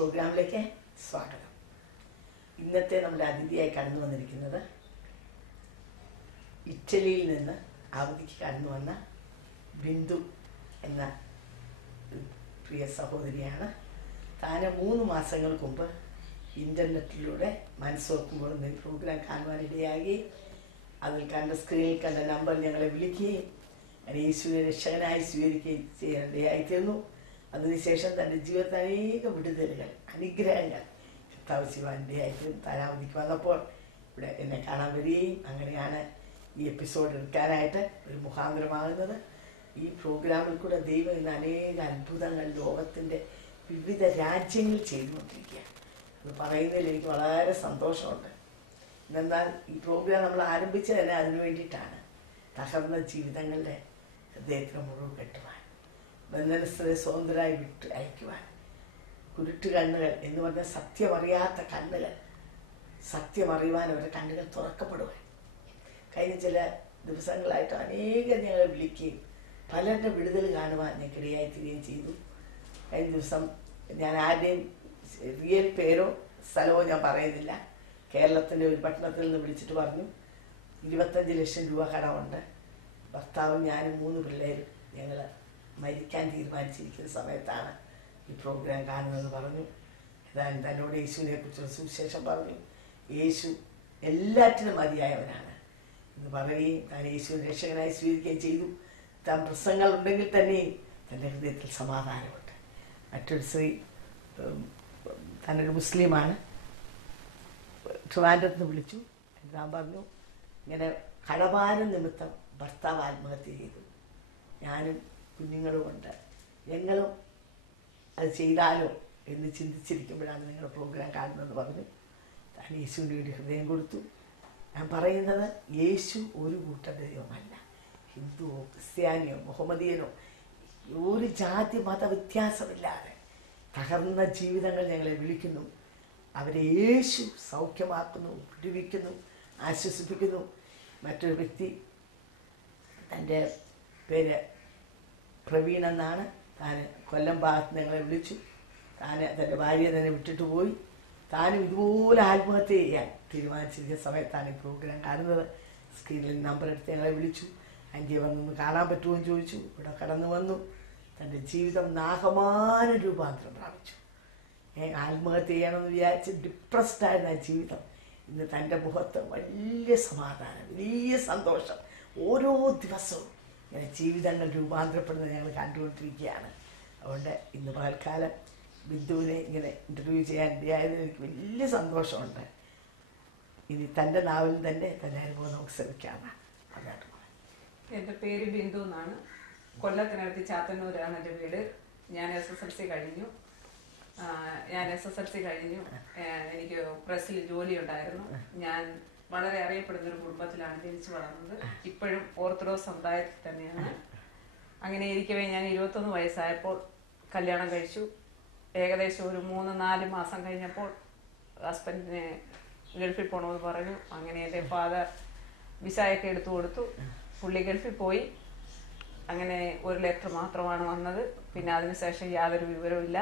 പ്രോഗ്രാമിലേക്ക് സ്വാഗതം. ഇന്നത്തെ നമ്മുടെ അതിഥിയായി കടന്നു വന്നിരിക്കുന്നത് ഇറ്റലിയിൽ നിന്ന് അവധിക്ക് കടന്നു വന്ന ബിന്ദു എന്ന പ്രിയ സഹോദരിയാണ്. താൻ 3 മാസങ്ങൾക്ക് മുമ്പ് ഇൻ്റർനെറ്റിലൂടെ മനസ്സോർക്കുമ്പോൾ എന്ന പ്രോഗ്രാം കാണുവാനിടയായി. അതിൽ കണ്ട സ്ക്രീനിൽ കണ്ട നമ്പർ ഞങ്ങളെ വിളിക്കുകയും യേശുവിനെ രക്ഷകനായി സ്വീകരിക്കുകയും ചെയ്യാനിടയായിത്തീർന്നു. അതിനുശേഷം തൻ്റെ ജീവിതത്തിൽ അനേക വിടുതലുകൾ, അനുഗ്രഹങ്ങൾ കർത്താവ് താരാവധിക്ക് വന്നപ്പോൾ ഇവിടെ എന്നെ കാണാൻ വരികയും അങ്ങനെയാണ് ഈ എപ്പിസോഡ് എടുക്കാനായിട്ട് ഒരു മുഖാന്തരമാകുന്നത്. ഈ പ്രോഗ്രാമിൽ കൂടെ ദൈവം ഇന്ന് അനേക അത്ഭുതങ്ങൾ ലോകത്തിൻ്റെ വിവിധ രാജ്യങ്ങളിൽ ചെയ്തുകൊണ്ടിരിക്കുക. അത് പറയുന്നതിൽ എനിക്ക് വളരെ സന്തോഷമുണ്ട്. എന്നാൽ ഈ പ്രോഗ്രാം നമ്മൾ ആരംഭിച്ചത് തന്നെ അതിനു വേണ്ടിയിട്ടാണ്. തകർന്ന ജീവിതങ്ങളുടെ ഹൃദയത്തിന് മുറിവ് കെട്ടുവാൻ, ബന്ധനസ്ഥരെ സ്വതന്ത്രരായി വിട്ട് അയക്കുവാൻ, കുരുട്ട് കണ്ണുകൾ എന്ന് പറഞ്ഞാൽ സത്യമറിയാത്ത കണ്ണുകൾ സത്യമറിയുവാൻ അവരുടെ കണ്ണുകൾ തുറക്കപ്പെടുവാൻ. കഴിഞ്ഞ ചില ദിവസങ്ങളായിട്ട് അനേകം ഞങ്ങൾ വിളിക്കുകയും പലരുടെ വിടുതൽ കാണുവാൻ ഞങ്ങൾക്കിടയായിത്തീരുകയും ചെയ്തു. കഴിഞ്ഞ ദിവസം ഞാൻ ആരുടെയും റിയൽ പേരോ സ്ഥലമോ ഞാൻ പറയുന്നില്ല. കേരളത്തിൻ്റെ ഒരു പട്ടണത്തിൽ നിന്ന് വിളിച്ചിട്ട് പറഞ്ഞു, 25 ലക്ഷം രൂപ കടമുണ്ട്, ഭർത്താവും ഞാനും 3 പിള്ളേരും ഞങ്ങൾ മരിക്കാൻ തീരുമാനിച്ചിരിക്കുന്ന സമയത്താണ് ഈ പ്രോഗ്രാം കാണുന്നതെന്ന് പറഞ്ഞു. ഏതായാലും തന്നോട് യേശുവിനെ കുറിച്ചുള്ള സുവിശേഷം പറഞ്ഞു. യേശു എല്ലാറ്റിനും മതിയായവനാണ് എന്ന് പറയുകയും താൻ യേശുവിനെ രക്ഷകനായി സ്വീകരിക്കുകയും ചെയ്തു. താൻ പ്രശ്നങ്ങളുണ്ടെങ്കിൽ തന്നെയും തൻ്റെ ഹൃദയത്തിൽ സമാധാനമുണ്ട്. മറ്റൊരു സ്ത്രീ തന്നൊരു മുസ്ലിമാണ്, ട്രിവാൻഡ്രത്ത് നിന്ന് വിളിച്ചു. ഞാൻ പറഞ്ഞു, ഇങ്ങനെ കടഭാരം നിമിത്തം ഭർത്താവ് ആത്മഹത്യ ചെയ്തു, ഞാനും കുഞ്ഞുങ്ങളുമുണ്ട്, ഞങ്ങളും അത് ചെയ്താലോ എന്ന് ചിന്തിച്ചിരിക്കുമ്പോഴാണ് നിങ്ങളുടെ പ്രോഗ്രാം കാണുന്നതെന്ന് പറഞ്ഞു. താൻ യേശുവിന് വേണ്ടി ഹൃദയം കൊടുത്തു. ഞാൻ പറയുന്നത്, യേശു ഒരു കൂട്ട ദൈവമല്ല. ഹിന്ദുവോ ക്രിസ്ത്യാനിയോ മുഹമ്മദിയനോ ഒരു ജാതി മത വ്യത്യാസമില്ലാതെ തകർന്ന ജീവിതങ്ങൾ ഞങ്ങളെ വിളിക്കുന്നു. അവരെ യേശു സൗഖ്യമാക്കുന്നു, വിടുവിക്കുന്നു, ആശ്വസിപ്പിക്കുന്നു. മറ്റൊരു വ്യക്തി, തൻ്റെ പേര് പ്രവീൺ എന്നാണ്, താൻ കൊല്ലം ഭാഗത്ത് ഞങ്ങളെ വിളിച്ചു. തൻ്റെ ഭാര്യയെ തന്നെ വിട്ടിട്ട് പോയി. താനും ഇതുപോലെ ആത്മഹത്യ ചെയ്യാൻ തീരുമാനിച്ചിരിക്കുന്ന സമയത്താണ് ഈ പ്രോഗ്രാം കാണുന്നത്. സ്ക്രീനിൽ നമ്പർ എടുത്ത് ഞങ്ങളെ വിളിച്ചു. ആൻറ്റിയെ വന്നൊന്ന് കാണാൻ പറ്റുമോ എന്ന് ചോദിച്ചു. ഇവിടെ കടന്നു വന്നു. തൻ്റെ ജീവിതം നാഗമാന രൂപാന്തരം പ്രാപിച്ചു. ആത്മഹത്യ ചെയ്യണമെന്ന് വിചാരിച്ച് ഡിപ്രസ്ഡ് ആയിരുന്ന ജീവിതം ഇന്ന് തൻ്റെ മുഖത്ത് വലിയ സമാധാനം, വലിയ സന്തോഷം. ഓരോ ദിവസവും ഇങ്ങനെ ജീവിതങ്ങൾ രൂപാന്തരപ്പെടുന്നത് ഞങ്ങൾ കണ്ടുകൊണ്ടിരിക്കുകയാണ്. അതുകൊണ്ട് ഇന്ന് പകൽക്കാലം ബിന്ദുവിനെ ഇങ്ങനെ ഇൻ്റർവ്യൂ ചെയ്യാൻ ഇടയായതിൽ എനിക്ക് വലിയ സന്തോഷമുണ്ട്. ഇനി തൻ്റെ നാവിൽ തന്നെ തൻ്റെ അനുഭവം നമുക്ക് ശ്രമിക്കാമെന്നാണ്. അതാണ്. എൻ്റെ പേര് ബിന്ദു എന്നാണ്. കൊല്ലത്തിനടുത്ത് ചാത്തന്നൂരാണ് എൻ്റെ വീട്. ഞാൻ SSLC കഴിഞ്ഞു. എനിക്ക് പ്രസ്സിൽ ജോലി ഉണ്ടായിരുന്നു. ഞാൻ വളരെ അറിയപ്പെടുന്ന ഒരു കുടുംബത്തിലാണ് ജനിച്ചു വളർന്നത്. ഇപ്പോഴും ഓർത്തഡോക്സ് സമുദായത്തിൽ തന്നെയാണ്. അങ്ങനെ ഇരിക്കവേ ഞാൻ 21 വയസ്സായപ്പോൾ കല്യാണം കഴിച്ചു. ഏകദേശം ഒരു 3-4 മാസം കഴിഞ്ഞപ്പോൾ ഹസ്ബൻഡിനെ ഗൾഫിൽ പോകണമെന്ന് പറഞ്ഞു. അങ്ങനെ എൻ്റെ ഫാദർ വിസയൊക്കെ എടുത്തു കൊടുത്തു. പുള്ളി ഗൾഫിൽ പോയി. അങ്ങനെ ഒരു ലെറ്റർ മാത്രമാണ് വന്നത്. പിന്നെ അതിനുശേഷം യാതൊരു വിവരവും ഇല്ല.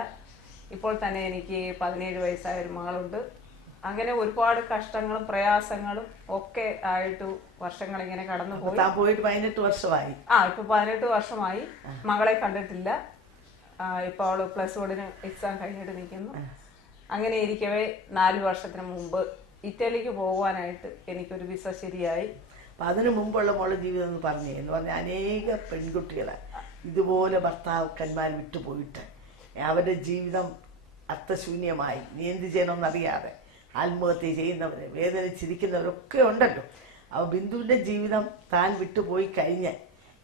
ഇപ്പോൾ തന്നെ എനിക്ക് 17 വയസ്സായ ഒരു മകളുണ്ട്. അങ്ങനെ ഒരുപാട് കഷ്ടങ്ങളും പ്രയാസങ്ങളും ഒക്കെ ആയിട്ട് വർഷങ്ങൾ ഇങ്ങനെ കടന്നുപോയി. പോയിട്ട് 18 വർഷമായി. ഇപ്പൊ 18 വർഷമായി. മകളെ കണ്ടിട്ടില്ല. ഇപ്പൊ അവള് +1 എക്സാം കഴിഞ്ഞിട്ട് നിൽക്കുന്നു. അങ്ങനെ ഇരിക്കവേ 4 വർഷത്തിന് മുമ്പ് ഇറ്റലിക്ക് പോകാനായിട്ട് എനിക്കൊരു വിസ ശരിയായി. അതിനു മുമ്പുള്ള മോളെ ജീവിതം എന്ന് പറഞ്ഞാൽ അനേക പെൺകുട്ടികളെ ഇതുപോലെ ഭർത്താക്കന്മാർ വിട്ടുപോയിട്ട് അവരുടെ ജീവിതം അർത്ഥശൂന്യമായി, നീ എന്ത് ചെയ്യണമെന്നറിയാതെ ആത്മഹത്യ ചെയ്യുന്നവര്, വേദനിച്ചിരിക്കുന്നവരൊക്കെ ഉണ്ടല്ലോ. അവ ബിന്ദുവിന്റെ ജീവിതം താൻ വിട്ടുപോയി കഴിഞ്ഞ്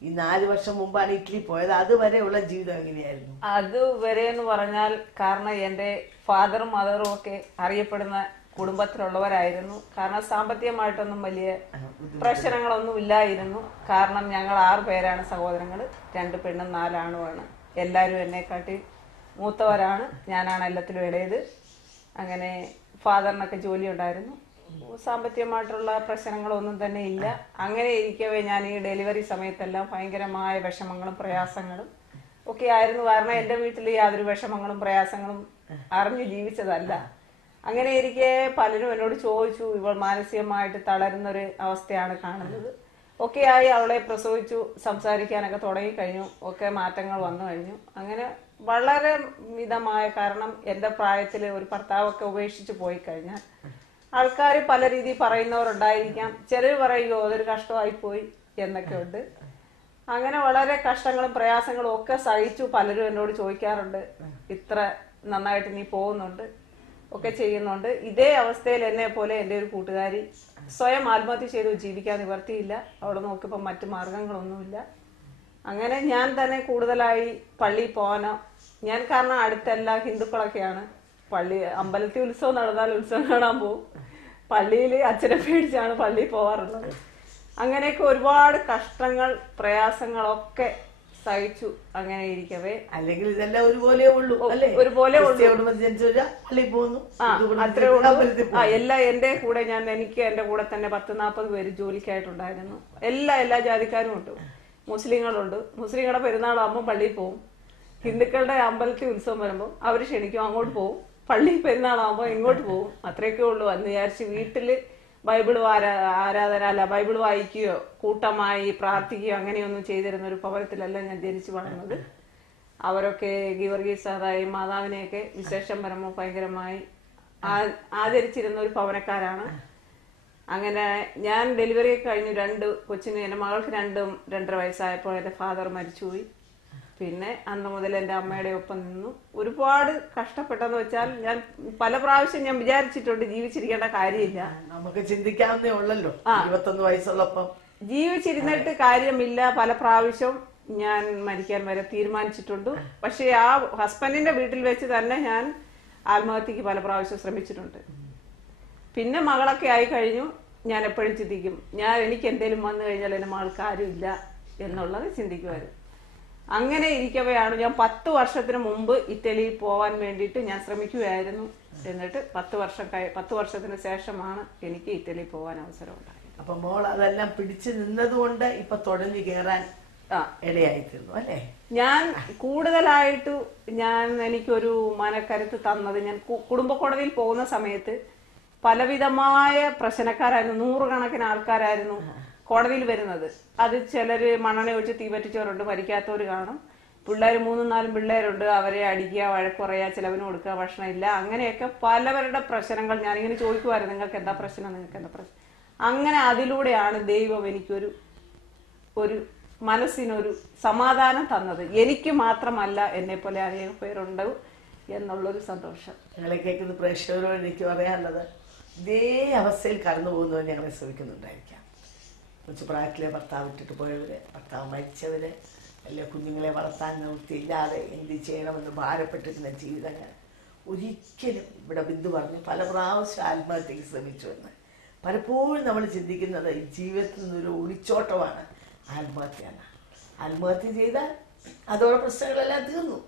ഈ 4 വർഷം മുമ്പാണ് ഇറ്റലി പോയത്. അതുവരെയുള്ള ജീവിതം എങ്ങനെയായിരുന്നു? അതുവരെ എന്ന് പറഞ്ഞാൽ, കാരണം എൻ്റെ ഫാദറും മദറും ഒക്കെ അറിയപ്പെടുന്ന കുടുംബത്തിലുള്ളവരായിരുന്നു. കാരണം സാമ്പത്തികമായിട്ടൊന്നും വലിയ പ്രശ്നങ്ങളൊന്നും ഇല്ലായിരുന്നു. കാരണം ഞങ്ങൾ 6 പേരാണ് സഹോദരങ്ങൾ, 2 പെണ്ണും 4 ആണുമാണ്. എല്ലാവരും എന്നെക്കാട്ടി മൂത്തവരാണ്. ഞാനാണ് എല്ലാത്തിലും ഇളയത്. അങ്ങനെ ഫാദറിനൊക്കെ ജോലി ഉണ്ടായിരുന്നു. സാമ്പത്തികമായിട്ടുള്ള പ്രശ്നങ്ങളൊന്നും തന്നെ ഇല്ല. അങ്ങനെ ഇരിക്കവേ ഞാൻ ഈ ഡെലിവറി സമയത്തെല്ലാം ഭയങ്കരമായ വിഷമങ്ങളും പ്രയാസങ്ങളും ഒക്കെ ആയിരുന്നു. കാരണം എൻ്റെ വീട്ടിൽ യാതൊരു വിഷമങ്ങളും പ്രയാസങ്ങളും അറിഞ്ഞു ജീവിച്ചതല്ല. അങ്ങനെ ഇരിക്കെ പലരും എന്നോട് ചോദിച്ചു, ഇവൾ മാനസികമായിട്ട് തളരുന്നൊരു അവസ്ഥയാണ് കാണുന്നത്. ഒക്കെയായി അവളെ പ്രസവിച്ചു, സംസാരിക്കാനൊക്കെ തുടങ്ങിക്കഴിഞ്ഞു, ഒക്കെ മാറ്റങ്ങൾ വന്നു കഴിഞ്ഞു. അങ്ങനെ വളരെ മിതമായ, കാരണം എൻ്റെ പ്രായത്തിൽ ഒരു ഭർത്താവൊക്കെ ഉപേക്ഷിച്ച് പോയി കഴിഞ്ഞാൽ ആൾക്കാർ പല രീതിയിൽ പറയുന്നവരുണ്ടായിരിക്കാം. ചിലർ പറയുമോ അതൊരു കഷ്ടമായിപ്പോയി എന്നൊക്കെ ഉണ്ട്. അങ്ങനെ വളരെ കഷ്ടങ്ങളും പ്രയാസങ്ങളും ഒക്കെ സഹിച്ചു. പലരും എന്നോട് ചോദിക്കാറുണ്ട്, ഇത്ര നന്നായിട്ട് നീ പോകുന്നുണ്ട്, ഒക്കെ ചെയ്യുന്നുണ്ട്. ഇതേ അവസ്ഥയിൽ എന്നെ പോലെ എൻ്റെ ഒരു കൂട്ടുകാരി സ്വയം ആത്മഹത്യ ചെയ്തു. ജീവിക്കാൻ നിവർത്തിയില്ല. അവളെ നോക്കിയപ്പോൾ മറ്റു മാർഗങ്ങളൊന്നുമില്ല. അങ്ങനെ ഞാൻ തന്നെ കൂടുതലായി പള്ളിയിൽ പോകാനോ, ഞാൻ കാരണം അടുത്തെല്ലാം ഹിന്ദുക്കളൊക്കെയാണ്. അമ്പലത്തിൽ ഉത്സവം നടന്നാൽ ഉത്സവം കാണാൻ പോകും. പള്ളിയിൽ അച്ഛനെ പേടിച്ചാണ് പള്ളിയിൽ പോകാറുള്ളത്. അങ്ങനെയൊക്കെ ഒരുപാട് കഷ്ടങ്ങൾ പ്രയാസങ്ങളൊക്കെ സഹിച്ചു. അങ്ങനെ ഇരിക്കവേ, അല്ലെങ്കിൽ ഇതെല്ലാം ഒരുപോലെ ഉള്ളൂ, ഒരുപോലെ അത്രേ ഉള്ളൂ. എല്ലാ എന്റെ കൂടെ എനിക്ക് എന്റെ കൂടെ തന്നെ 10-40 പേര് ജോലിക്കായിട്ടുണ്ടായിരുന്നു. എല്ലാ ജാതിക്കാരും ഉണ്ട്. മുസ്ലിങ്ങളുണ്ട്. മുസ്ലിങ്ങളുടെ പെരുന്നാളാകുമ്പോൾ പള്ളിയിൽ പോകും. ഹിന്ദുക്കളുടെ അമ്പലത്തിൽ ഉത്സവം വരുമ്പോൾ അവർ ക്ഷണിക്കും, അങ്ങോട്ട് പോകും. പള്ളി പെരുന്നാളാകുമ്പോൾ ഇങ്ങോട്ട് പോകും. അത്രയൊക്കെ ഉള്ളൂ. അന്ന് വിചാരിച്ച് വീട്ടില് ബൈബിൾ ബൈബിൾ വായിക്കുകയോ കൂട്ടമായി പ്രാർത്ഥിക്കുകയോ അങ്ങനെയൊന്നും ചെയ്തിരുന്ന ഒരു ഭവനത്തിലല്ല ഞാൻ ജനിച്ചു വളർന്നത്. അവരൊക്കെ ഗീവർഗീസ് സാദായും മാതാവിനെയൊക്കെ വിശേഷം വരുമ്പോൾ ഭയങ്കരമായി ആദരിച്ചിരുന്ന ഒരു ഭവനക്കാരാണ്. അങ്ങനെ ഞാൻ ഡെലിവറി കഴിഞ്ഞു. 2 കൊച്ചിന്, എൻ്റെ മകൾക്ക് 2-2.5 വയസ്സായപ്പോൾ എൻ്റെ ഫാദർ മരിച്ചുപോയി. പിന്നെ അന്ന് മുതൽ എൻ്റെ അമ്മയുടെ ഒപ്പം നിന്നു. ഒരുപാട് കഷ്ടപ്പെട്ടെന്ന് വെച്ചാൽ ഞാൻ പല പ്രാവശ്യം ഞാൻ വിചാരിച്ചിട്ടുണ്ട് ജീവിച്ചിരിക്കേണ്ട കാര്യമില്ല, നമുക്ക് ചിന്തിക്കാവുന്നേ ഉള്ളല്ലോ. 21 വയസ്സുള്ളപ്പം ജീവിച്ചിരുന്നിട്ട് കാര്യമില്ല. പല പ്രാവശ്യം ഞാൻ മരിക്കാൻ വരെ തീരുമാനിച്ചിട്ടുണ്ട്. പക്ഷെ ആ ഹസ്ബൻഡിന്റെ വീട്ടിൽ വെച്ച് തന്നെ ഞാൻ ആത്മഹത്യക്ക് പല പ്രാവശ്യം ശ്രമിച്ചിട്ടുണ്ട്. പിന്നെ മകളൊക്കെ ആയി കഴിഞ്ഞു. ഞാൻ എപ്പോഴും ചിന്തിക്കും, എനിക്ക് എന്തെങ്കിലും വന്നു കഴിഞ്ഞാൽ എൻ്റെ മകൾക്ക് ആരുമില്ല എന്നുള്ളത് ചിന്തിക്കുമായിരുന്നു. അങ്ങനെ ഇരിക്കവെയാണ് ഞാൻ 10 വർഷത്തിന് മുമ്പ് ഇറ്റലിയിൽ പോവാൻ വേണ്ടിയിട്ട് ഞാൻ ശ്രമിക്കുകയായിരുന്നു. എന്നിട്ട് 10 വർഷത്തിന് ശേഷമാണ് എനിക്ക് ഇറ്റലിയിൽ പോകാൻ അവസരം ഉണ്ടായത്. അപ്പൊ മോൾ അതെല്ലാം പിടിച്ചു നിന്നതുകൊണ്ട് ഇപ്പൊ തുടങ്ങി കയറാൻ ഇടയായിത്തീർന്നു അല്ലേ? ഞാൻ കൂടുതലായിട്ട് എനിക്കൊരു മനക്കരുത്ത് തന്നത്, ഞാൻ കുടുംബ കോടതിയിൽ പോകുന്ന സമയത്ത് പലവിധമായ പ്രശ്നക്കാരായിരുന്നു. 100 കണക്കിന് ആൾക്കാരായിരുന്നു കോടതിയിൽ വരുന്നത്. അത് ചിലര് മണ്ണെണ്ണ ഒഴിച്ച് തീപറ്റിച്ചവരുണ്ട്, മരിക്കാത്തവർ കാണും. പിള്ളേർ 3-4 പിള്ളേരുണ്ട്, അവരെ അടിക്കുക, വഴക്കുറയുക, ചിലവിന് കൊടുക്കുക, ഭക്ഷണം ഇല്ല, അങ്ങനെയൊക്കെ പലവരുടെ പ്രശ്നങ്ങൾ ഞാനിങ്ങനെ ചോദിക്കുമായിരുന്നു, നിങ്ങൾക്ക് എന്താ പ്രശ്നം, നിങ്ങൾക്ക് എന്താ പ്രശ്നം. അങ്ങനെ അതിലൂടെയാണ് ദൈവം എനിക്കൊരു മനസ്സിനൊരു സമാധാനം തന്നത്. എനിക്ക് മാത്രമല്ല, എന്നെ പോലെ അനേകം പേരുണ്ട് എന്നുള്ളൊരു സന്തോഷം. ഞങ്ങളെ കേൾക്കുന്ന പ്രേക്ഷകരോട് എനിക്ക് പറയാനുള്ളത്, ഇതേ അവസ്ഥയിൽ കടന്നു പോകുന്നവർ ഞങ്ങളെ ശ്രമിക്കുന്നുണ്ടായിരിക്കാം. കുറച്ച് പ്രായത്തിലെ ഭർത്താവ് ഇട്ടിട്ട് പോയവര്, ഭർത്താവ് മരിച്ചവര്, അല്ലെ കുഞ്ഞുങ്ങളെ വളർത്താൻ നിവൃത്തിയില്ലാതെ എന്ത് ചെയ്യണമെന്ന് ഭാരപ്പെട്ടിരുന്ന ജീവിതങ്ങൾ ഒരിക്കലും ഇവിടെ ബിന്ദു പറഞ്ഞു പല പ്രാവശ്യം ആത്മഹത്യക്ക് ശ്രമിച്ചു എന്ന്. പലപ്പോഴും നമ്മൾ ചിന്തിക്കുന്നത് ഈ ജീവിതത്തിൽ നിന്നൊരു ഒളിച്ചോട്ടമാണ് ആത്മഹത്യ. ആത്മഹത്യ ചെയ്താൽ അതോടെ പ്രശ്നങ്ങളെല്ലാം തീർന്നു,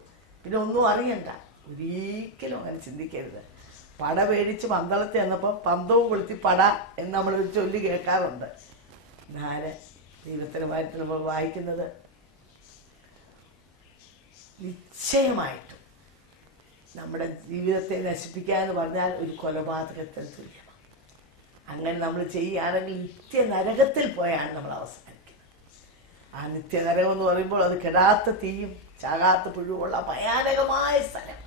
പിന്നെ ഒന്നും അറിയണ്ട. ഒരിക്കലും അങ്ങനെ ചിന്തിക്കരുത്. പട പേടിച്ച് പന്തളത്തിൽ വന്നപ്പോൾ പന്തവും കൊളുത്തി പട എന്ന് നമ്മൾ ചൊല്ലി കേൾക്കാറുണ്ട്. നാല് ദൈവത്തിൻ്റെ കാര്യത്തിൽ നമ്മൾ വായിക്കുന്നത് നിശ്ചയമായിട്ടും നമ്മുടെ ജീവിതത്തെ നശിപ്പിക്കുക എന്ന് പറഞ്ഞാൽ ഒരു കൊലപാതകത്തിന് തുല്യമാണ്. അങ്ങനെ നമ്മൾ ചെയ്യുകയാണെങ്കിൽ നിത്യനരകത്തിൽ പോയാണ് നമ്മൾ അവസാനിക്കുന്നത്. ആ നിത്യനരകം എന്ന് പറയുമ്പോൾ അത് കെടാത്ത തീയും ചാകാത്ത പുഴുവുള്ള ഭയാനകമായ സ്ഥലം.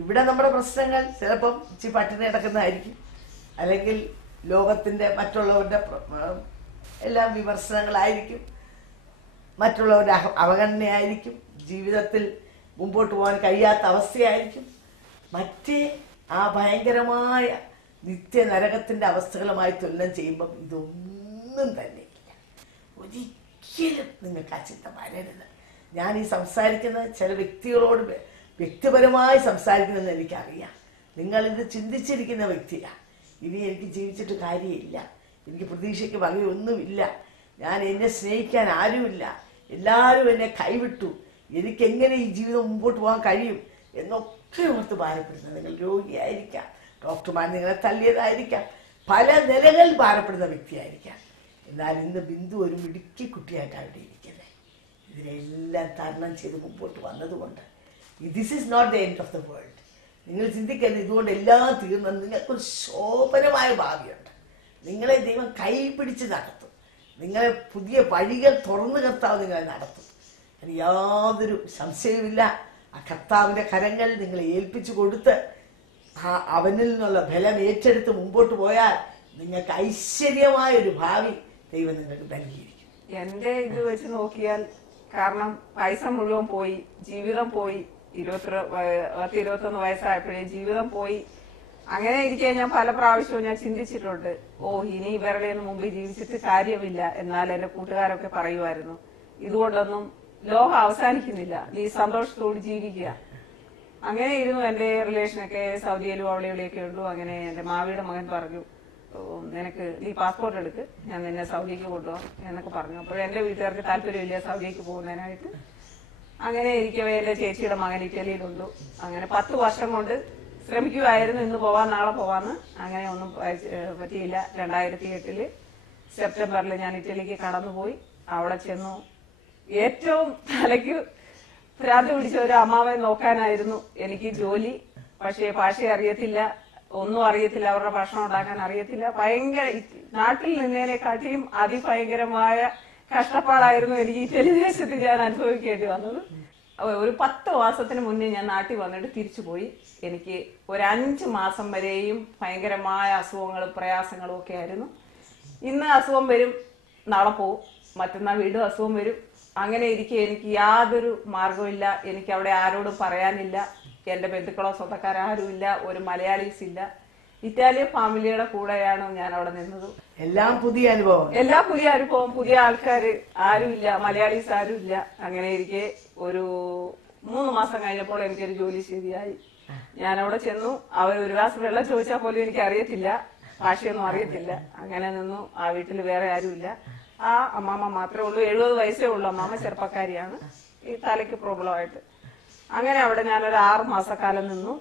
ഇവിടെ നമ്മുടെ പ്രശ്നങ്ങൾ ചിലപ്പം ഇച്ചിരി പട്ടിണി കിടക്കുന്നതായിരിക്കും, അല്ലെങ്കിൽ ലോകത്തിൻ്റെ മറ്റുള്ളവരുടെ എല്ലാം വിമർശനങ്ങളായിരിക്കും, മറ്റുള്ളവരുടെ അവഗണനയായിരിക്കും, ജീവിതത്തിൽ മുമ്പോട്ട് പോകാൻ കഴിയാത്ത അവസ്ഥയായിരിക്കും. മറ്റേ ആ ഭയങ്കരമായ നിത്യനരകത്തിൻ്റെ അവസ്ഥകളുമായി തുലനം ചെയ്യുമ്പം ഇതൊന്നും തന്നെയില്ല. ഒരിക്കലും നിങ്ങൾക്ക് ആ ചിന്ത വരരുത്. ഞാൻ ഈ സംസാരിക്കുന്നത് ചില വ്യക്തികളോട് വ്യക്തിപരമായി സംസാരിക്കുന്നതെന്ന് എനിക്കറിയാം. നിങ്ങളിത് ചിന്തിച്ചിരിക്കുന്ന വ്യക്തിയാണ്. ഇനി എനിക്ക് ജീവിച്ചിട്ട് കാര്യമില്ല, എനിക്ക് പ്രതീക്ഷയ്ക്ക് വകയൊന്നുമില്ല, ഞാൻ എന്നെ സ്നേഹിക്കാൻ ആരുമില്ല, എല്ലാവരും എന്നെ കൈവിട്ടു, എനിക്കെങ്ങനെ ഈ ജീവിതം മുമ്പോട്ട് പോകാൻ കഴിയും എന്നൊക്കെ ഓർത്ത് ഭാരപ്പെടുന്നത്. നിങ്ങൾ രോഗിയായിരിക്കാം, ഡോക്ടർമാർ നിങ്ങളെ തല്ലിയതായിരിക്കാം, പല നിലകളിൽ ഭാരപ്പെടുന്ന വ്യക്തിയായിരിക്കാം. എന്നാൽ ഇന്ന് ബിന്ദു ഒരു മിടുക്കി കുട്ടിയായിട്ട് അവിടെ ഇരിക്കുന്നത്. ഇതിനെല്ലാം തരണം ചെയ്ത് മുമ്പോട്ട് വന്നതുകൊണ്ട് this is not the end of the world. നിങ്ങൾ ചിന്തിക്കരുത് ഇതുകൊണ്ട് എല്ലാം തീർന്നത്. നിങ്ങൾക്കൊരു ശോഭനമായ ഭാവിയുണ്ട്. നിങ്ങളെ ദൈവം കൈ പിടിച്ച് നടത്തും. നിങ്ങളെ പുതിയ വഴികൾ തുറന്നു കർത്താവ് നിങ്ങളെ നടത്തും. അതിന് യാതൊരു സംശയവുമില്ല. ആ കർത്താവിൻ്റെ കരങ്ങൾ നിങ്ങളെ ഏൽപ്പിച്ചു കൊടുത്ത് അവനിൽ നിന്നുള്ള ബലം ഏറ്റെടുത്ത് മുമ്പോട്ട് പോയാൽ നിങ്ങൾക്ക് ഐശ്വര്യമായൊരു ഭാവി ദൈവം നിങ്ങൾക്ക് നൽകിയിരിക്കും. എന്റെ ഇത് വെച്ച് നോക്കിയാൽ, കാരണം പൈസ മുഴുവൻ പോയി, ജീവിതം പോയി. 21 വയസ്സായപ്പോഴേ ജീവിതം പോയി. അങ്ങനെ ഇരിക്കാൻ ഞാൻ പല പ്രാവശ്യവും ഞാൻ ചിന്തിച്ചിട്ടുണ്ട്, ഇനി ഇവരുടെ മുമ്പ് ജീവിച്ചിട്ട് കാര്യമില്ല. എന്നാൽ എന്റെ കൂട്ടുകാരൊക്കെ പറയുമായിരുന്നു, ഇതുകൊണ്ടൊന്നും ലോകം അവസാനിക്കുന്നില്ല, നീ സന്തോഷത്തോട് ജീവിക്കുക. അങ്ങനെ ഇരുന്നു. എന്റെ റിലേഷനൊക്കെ സൗദിയിലും അവിടെ ഇവിടെയൊക്കെ ഉള്ളൂ. അങ്ങനെ എന്റെ മാവിയുടെ മകൻ പറഞ്ഞു, നിനക്ക് നീ പാസ്പോർട്ട് എടുക്ക്, ഞാൻ നിന്നെ സൗദിക്ക് കൊണ്ടുപോകാം എന്നൊക്കെ പറഞ്ഞു. അപ്പോൾ എന്റെ വീട്ടുകാർക്ക് താല്പര്യമില്ല സൗദിക്ക് പോകുന്നതിനായിട്ട്. അങ്ങനെ ഇരിക്കവേ എന്റെ ചേച്ചിയുടെ മകൻ ഇറ്റലിയിലുണ്ട്. അങ്ങനെ 10 വർഷം കൊണ്ട് ശ്രമിക്കുമായിരുന്നു, ഇന്ന് പോവാൻ നാളെ പോവാന്ന്. അങ്ങനെ ഒന്നും പറ്റിയില്ല. 2008 സെപ്റ്റംബറിൽ ഞാൻ ഇറ്റലിക്ക് കടന്നുപോയി. അവിടെ ചെന്നു. ഏറ്റവും തലയ്ക്ക് ഭ്രാന്ത് പിടിച്ച ഒരു അമ്മാവനെ നോക്കാനായിരുന്നു എനിക്ക് ജോലി. പക്ഷേ ഭാഷ അറിയത്തില്ല, ഒന്നും അറിയത്തില്ല, അവരുടെ ഭക്ഷണം ഉണ്ടാക്കാൻ അറിയത്തില്ല. ഭയങ്കര നാട്ടിൽ നിന്നതിനെക്കാട്ടിയും അതിഭയങ്കരമായ കഷ്ടപ്പാടായിരുന്നു എനിക്ക് ഇറ്റലി ദേശത്ത് ഞാൻ അനുഭവിക്കേണ്ടി വന്നത്. ഒരു 10 മാസത്തിന് മുന്നേ ഞാൻ നാട്ടിൽ വന്നിട്ട് തിരിച്ചുപോയി. എനിക്ക് ഒരു 5 മാസം വരെയും ഭയങ്കരമായ അസുഖങ്ങളും പ്രയാസങ്ങളും ഒക്കെ ആയിരുന്നു. ഇന്ന് അസുഖം വരും, നാളെ പോവും, മറ്റന്നാൾ വീണ്ടും അസുഖം വരും. അങ്ങനെ ഇരിക്കെ എനിക്ക് യാതൊരു മാർഗമില്ല. എനിക്ക് അവിടെ ആരോടും പറയാനില്ല. എന്റെ ബന്ധുക്കളോ സ്വന്തക്കാരോ ആരുമില്ല, ഒരു മലയാളീസ് ഇല്ല. ഇറ്റാലിയൻ ഫാമിലിയുടെ കൂടെയാണ് ഞാൻ അവിടെ നിന്നത്. എല്ലാം പുതിയ അനുഭവം, പുതിയ ആൾക്കാര് ആരുമില്ല, മലയാളീസ് ആരുമില്ല. അങ്ങനെ ഇരിക്കെ ഒരു 3 മാസം കഴിഞ്ഞപ്പോൾ എനിക്കൊരു ജോലി ശരിയായി. ഞാൻ അവിടെ ചെന്നു. അവർ ഒരു ഗ്ലാസ് വെള്ളം ചോദിച്ചാൽ പോലും എനിക്ക് അറിയത്തില്ല, ഭാഷയൊന്നും അറിയത്തില്ല. അങ്ങനെ നിന്നു. ആ വീട്ടിൽ വേറെ ആരുമില്ല, ആ അമ്മാമ്മ മാത്രമേ ഉള്ളൂ. 70 വയസ്സേ ഉള്ളൂ. അമ്മാമ്മ ചെറുപ്പക്കാരിയാണ്, ഈ തലയ്ക്ക് പ്രോബ്ലം ആയിട്ട്. അങ്ങനെ അവിടെ ഞാനൊരു 6 മാസക്കാലം നിന്നു.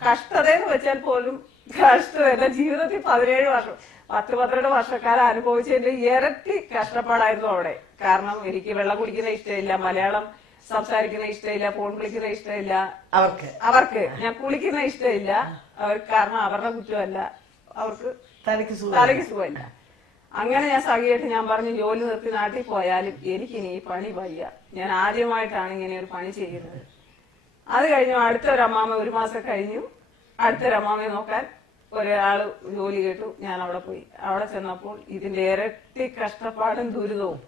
കഷ്ടതയെന്ന് വെച്ചാൽ പോലും കഷ്ടത. എന്റെ ജീവിതത്തിൽ 17 വർഷം 10-12 വർഷക്കാലം അനുഭവിച്ചതിന്റെ ഇരട്ടി കഷ്ടപ്പാടായിരുന്നു അവിടെ. കാരണം എനിക്ക് വെള്ളം കുടിക്കുന്ന ഇഷ്ടമില്ല, മലയാളം സംസാരിക്കുന്ന ഇഷ്ടമില്ല, ഫോൺ വിളിക്കുന്ന ഇഷ്ടമില്ല അവർക്ക്, ഞാൻ കുളിക്കുന്ന ഇഷ്ടമില്ല അവർക്ക്. കാരണം അവരുടെ കുറ്റമല്ല, അവർക്ക് തലയ്ക്ക് സുഖമില്ല. അങ്ങനെ ഞാൻ സഖിയായിട്ട് ഞാൻ പറഞ്ഞു, ജോലി നിർത്തി നാട്ടിൽ പോയാലും എനിക്കിനി ഈ പണി വയ്യ. ഞാൻ ആദ്യമായിട്ടാണ് ഇങ്ങനെ ഒരു പണി ചെയ്യുന്നത്. അത് കഴിഞ്ഞു. അടുത്തൊരമ്മാമ 1 മാസം കഴിഞ്ഞു. അടുത്തൊരമ്മാമയെ നോക്കാൻ ഒരാള് ജോലി കേട്ടു. ഞാൻ അവിടെ പോയി. അവിടെ ചെന്നപ്പോൾ ഇതിന്റെ ഇരട്ടി കഷ്ടപ്പാടും ദുരിതവും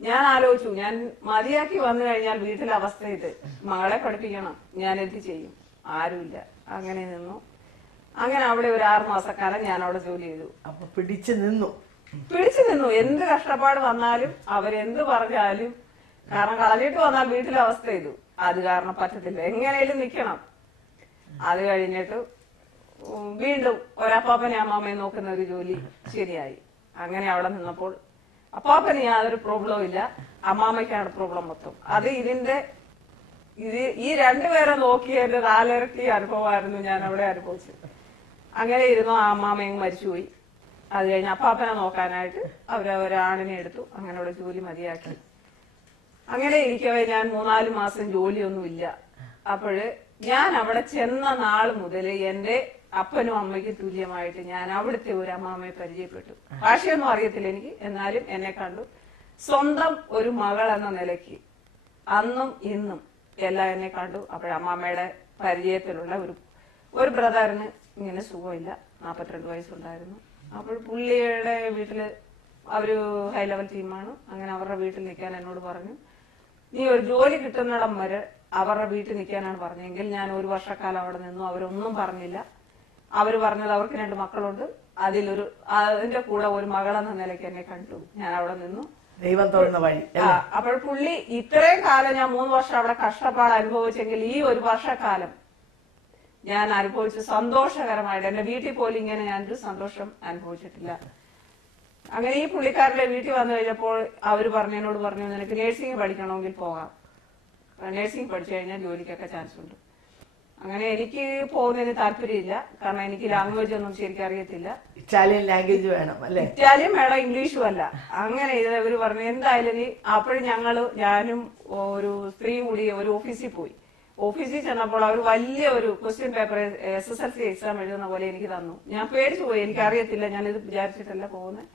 ഞാൻ ആലോചിച്ചു. ഞാൻ മതിയാക്കി വന്നു കഴിഞ്ഞാൽ വീട്ടിലെ അവസ്ഥ ഇത്, മകളെ പഠിപ്പിക്കണം, ഞാൻ എന്ത് ചെയ്യും? ആരുമില്ല. അങ്ങനെ നിന്നു. അങ്ങനെ അവിടെ ഒരു 6 മാസക്കാലം ഞാൻ അവിടെ ജോലി ചെയ്തു. അപ്പൊ പിടിച്ചു നിന്നു. എന്ത് കഷ്ടപ്പാട് വന്നാലും അവരെന്ത് പറഞ്ഞാലും കാരണം കളഞ്ഞിട്ട് വന്നാൽ വീട്ടിലെ അവസ്ഥ ചെയ്തു. അത് കാരണം പറ്റത്തില്ല, എങ്ങനെയും നിക്കണം. അത് കഴിഞ്ഞിട്ട് വീണ്ടും ഒരപ്പാപ്പനെ അമ്മാമ്മയെ നോക്കുന്ന ഒരു ജോലി ശരിയായി. അങ്ങനെ അവിടെ നിന്നപ്പോൾ അപ്പാപ്പന് യാതൊരു പ്രോബ്ലവും ഇല്ല, അമ്മാമ്മയ്ക്കാണ് പ്രോബ്ലം മൊത്തം. അത് ഈ രണ്ടുപേരെ നോക്കിയതിന്റെ 4 ഇരട്ടി അനുഭവമായിരുന്നു ഞാൻ അവിടെ അനുഭവിച്ചത്. അങ്ങനെ ഇരുന്നു. ആ അമ്മാമ്മയും മരിച്ചുപോയി. അത് കഴിഞ്ഞ് അപ്പാപ്പനെ നോക്കാനായിട്ട് ഒരാണിനെ എടുത്തു. അങ്ങനെ അവിടെ ജോലി മതിയാക്കി. അങ്ങനെ ഇരിക്കവേ ഞാൻ 3-4 മാസം ജോലിയൊന്നുമില്ല. അപ്പോഴ് ഞാൻ അവിടെ ചെന്ന നാള് മുതൽ എന്റെ അപ്പനും അമ്മയ്ക്കും തുല്യമായിട്ട് ഞാൻ അവിടുത്തെ ഒരു അമ്മാമ്മയെ പരിചയപ്പെട്ടു. ഭാഷയൊന്നും അറിയത്തില്ല എനിക്ക്, എന്നാലും എന്നെ കണ്ടു. സ്വന്തം ഒരു മകൾ എന്ന നിലയ്ക്ക് അന്നും ഇന്നും എല്ലാം എന്നെ കണ്ടു. അപ്പോഴമ്മാമ്മയുടെ പരിചയത്തിലുള്ള ഒരു ബ്രദറിന് ഇങ്ങനെ സുഖമില്ല, 42 വയസ്സുണ്ടായിരുന്നു. അപ്പോൾ പുള്ളിയുടെ വീട്ടില് അവര് ഹൈ ലെവൽ ടീമാണ്. അങ്ങനെ അവരുടെ വീട്ടിൽ നിൽക്കാൻ എന്നോട് പറഞ്ഞു, നീ ഒരു ജോലി കിട്ടുന്നിടം വരെ അവരുടെ വീട്ടിൽ നിൽക്കാനാണ് പറഞ്ഞെങ്കിൽ ഞാൻ 1 വർഷക്കാലം അവിടെ നിന്നു. അവരൊന്നും പറഞ്ഞില്ല. അവര് പറഞ്ഞത് അവർക്ക് 2 മക്കളുണ്ട്, അതിന്റെ കൂടെ ഒരു മകളെന്ന നിലയ്ക്ക് എന്നെ കണ്ടു. ഞാൻ അവിടെ നിന്നു. ദൈവം തുറന്ന വഴി. അപ്പോൾ പുള്ളി ഇത്രയും കാലം ഞാൻ 3 വർഷം അവിടെ കഷ്ടപ്പാട് അനുഭവിച്ചെങ്കിൽ ഈ 1 വർഷക്കാലം ഞാൻ അനുഭവിച്ചു സന്തോഷകരമായിട്ട്. എന്റെ വീട്ടിൽ പോലും ഇങ്ങനെ ഞാനൊരു സന്തോഷം അനുഭവിച്ചിട്ടില്ല. അങ്ങനെ ഈ പുള്ളിക്കാരുടെ വീട്ടിൽ വന്നു കഴിഞ്ഞപ്പോൾ അവര് എന്നോട് പറഞ്ഞു, നിനക്ക് നേഴ്സിംഗ് പഠിക്കണമെങ്കിൽ പോകാം, നേഴ്സിംഗ് പഠിച്ചു കഴിഞ്ഞാൽ ജോലിക്കൊക്കെ ചാൻസ് ഉണ്ട്. അങ്ങനെ എനിക്ക് പോകുന്നതിന് താല്പര്യമില്ല, കാരണം എനിക്ക് ലാംഗ്വേജ് ഒന്നും ശരിക്കും അറിയത്തില്ല. ഇറ്റാലിയൻ ലാംഗ്വേജ് വേണം അല്ലെ? ഇറ്റാലിയൻ വേണം, ഇംഗ്ലീഷും അല്ല. അങ്ങനെ ഇവര് പറഞ്ഞു എന്തായാലും നീ. അപ്പോഴും ഞാനും ഒരു സ്ത്രീയും കൂടി ഒരു ഓഫീസിൽ പോയി. ഓഫീസിൽ ചെന്നപ്പോൾ അവർ വലിയ ഒരു ക്വസ്റ്റ്യൻ പേപ്പർ SSLC എക്സാം എഴുതുന്ന പോലെ എനിക്ക് തന്നു. ഞാൻ പേടിച്ചു പോയി, എനിക്ക് അറിയത്തില്ല, ഞാനിത് വിചാരിച്ചിട്ടല്ല പോകുന്നത്.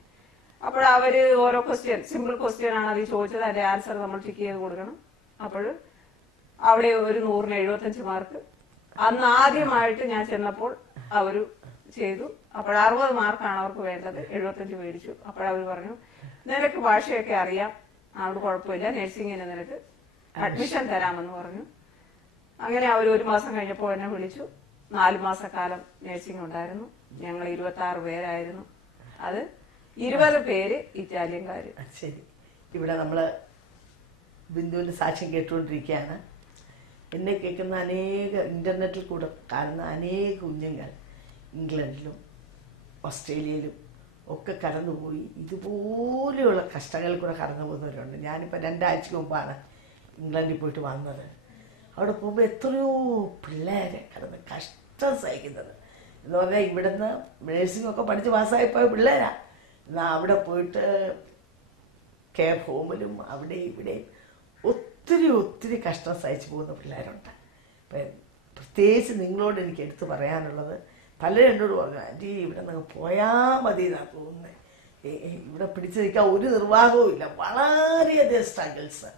അപ്പോൾ അവര് ഓരോ ക്വസ്റ്റ്യൻ, സിമ്പിൾ ക്വസ്റ്റ്യൻ ആണ് അത് ചോദിച്ചത്, അതിന്റെ ആൻസർ നമ്മൾ ടിക്ക് ചെയ്ത് കൊടുക്കണം. അപ്പോൾ അവിടെ ഒരു 100-ന് 75 മാർക്ക്. അന്ന് ആദ്യമായിട്ട് ഞാൻ ചെന്നപ്പോൾ അവര് ചെയ്തു. അപ്പോൾ 60 മാർക്കാണ് അവർക്ക് വേണ്ടത്, 75 മേടിച്ചു. അപ്പോഴവർ പറഞ്ഞു, നിനക്ക് ഭാഷയൊക്കെ അറിയാം, അവിടെ കുഴപ്പമില്ല, നഴ്സിംഗിന് നിനക്ക് അഡ്മിഷൻ തരാമെന്ന് പറഞ്ഞു. അങ്ങനെ അവർ 1 മാസം കഴിഞ്ഞപ്പോൾ എന്നെ വിളിച്ചു. 4 മാസക്കാലം നഴ്സിംഗ് ഉണ്ടായിരുന്നു. ഞങ്ങൾ 26 പേരായിരുന്നു. അത് 20 പേര് ഇറ്റാലിയൻകാര്. ശരി. ഇവിടെ നമ്മള് ബിന്ദുവിന്റെ സാക്ഷ്യം കേട്ടുകൊണ്ടിരിക്കുകയാണ്. എന്നെ കേൾക്കുന്ന ഇന്റർനെറ്റിൽ കൂടെ കാണുന്ന അനേക കുഞ്ഞുങ്ങൾ ഇംഗ്ലണ്ടിലും ഓസ്ട്രേലിയയിലും ഒക്കെ കടന്നുപോയി ഇതുപോലെയുള്ള കഷ്ടങ്ങളിൽ കൂടെ കടന്നു പോകുന്നവരുണ്ട്. ഞാനിപ്പോൾ 2 ആഴ്ചക്ക് മുമ്പാണ് ഇംഗ്ലണ്ടിൽ പോയിട്ട് വന്നത്. അവിടെ പോകുമ്പോൾ എത്രയോ പിള്ളേരെ കടന്ന് കഷ്ടം സഹിക്കുന്നത് എന്ന് പറഞ്ഞാൽ ഇവിടുന്ന് നേഴ്സിംഗൊക്കെ പഠിച്ച് പാസ്സായിപ്പോയ പിള്ളേരാണ്. എന്നാൽ അവിടെ പോയിട്ട് കെയർ ഹോമിലും അവിടെ ഇവിടെയും ഒത്തിരി കഷ്ടം സഹിച്ചു പോകുന്ന പിള്ളേരുണ്ട്. അപ്പം പ്രത്യേകിച്ച് നിങ്ങളോട് എനിക്ക് എടുത്ത് പറയാനുള്ളത്, പലരും എന്നോട് പറഞ്ഞു, ആൻറ്റി ഇവിടെ നിന്ന് പോയാൽ മതി എന്നാണ് തോന്നുന്നത്, ഇവിടെ പിടിച്ചു നിൽക്കാൻ ഒരു നിർവാഹവും ഇല്ല. വളരെയധികം സ്ട്രഗിൾസ്,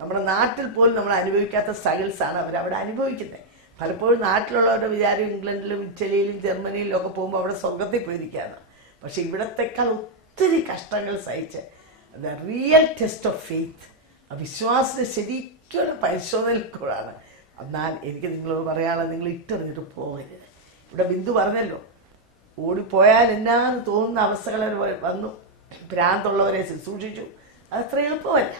നമ്മുടെ നാട്ടിൽ പോലും നമ്മൾ അനുഭവിക്കാത്ത സ്ട്രഗിൾസാണ് അവരവിടെ അനുഭവിക്കുന്നത്. പലപ്പോഴും നാട്ടിലുള്ളവരുടെ വിചാരം ഇംഗ്ലണ്ടിലും ഇറ്റലിയിലും ജർമ്മനിയിലും ഒക്കെ പോകുമ്പോൾ അവിടെ സ്വർഗത്തിൽ പോയിരിക്കുകയാണ്. പക്ഷെ ഇവിടത്തെക്കാൾ ഒത്തിരി കഷ്ടങ്ങൾ സഹിച്ച് റിയൽ ടെസ്റ്റ് ഓഫ് ഫെയ്ത്ത്, വിശ്വാസത്തെ ശരിക്കുള്ള പരിശോധനയിൽ കൂടാണ്. എന്നാൽ എനിക്ക് നിങ്ങളോട് പറയാനുള്ളത്, നിങ്ങൾ ഇട്ടെറിഞ്ഞിട്ട് പോകരുത്. ഇവിടെ ബിന്ദു പറഞ്ഞല്ലോ, ഓടിപ്പോയാൽ എന്നാന്ന് തോന്നുന്ന അവസ്ഥകൾ വന്നു, ഭ്രാന്തുള്ളവരെ ശുശ്രൂഷിച്ചു. അതത്ര എളുപ്പമല്ല.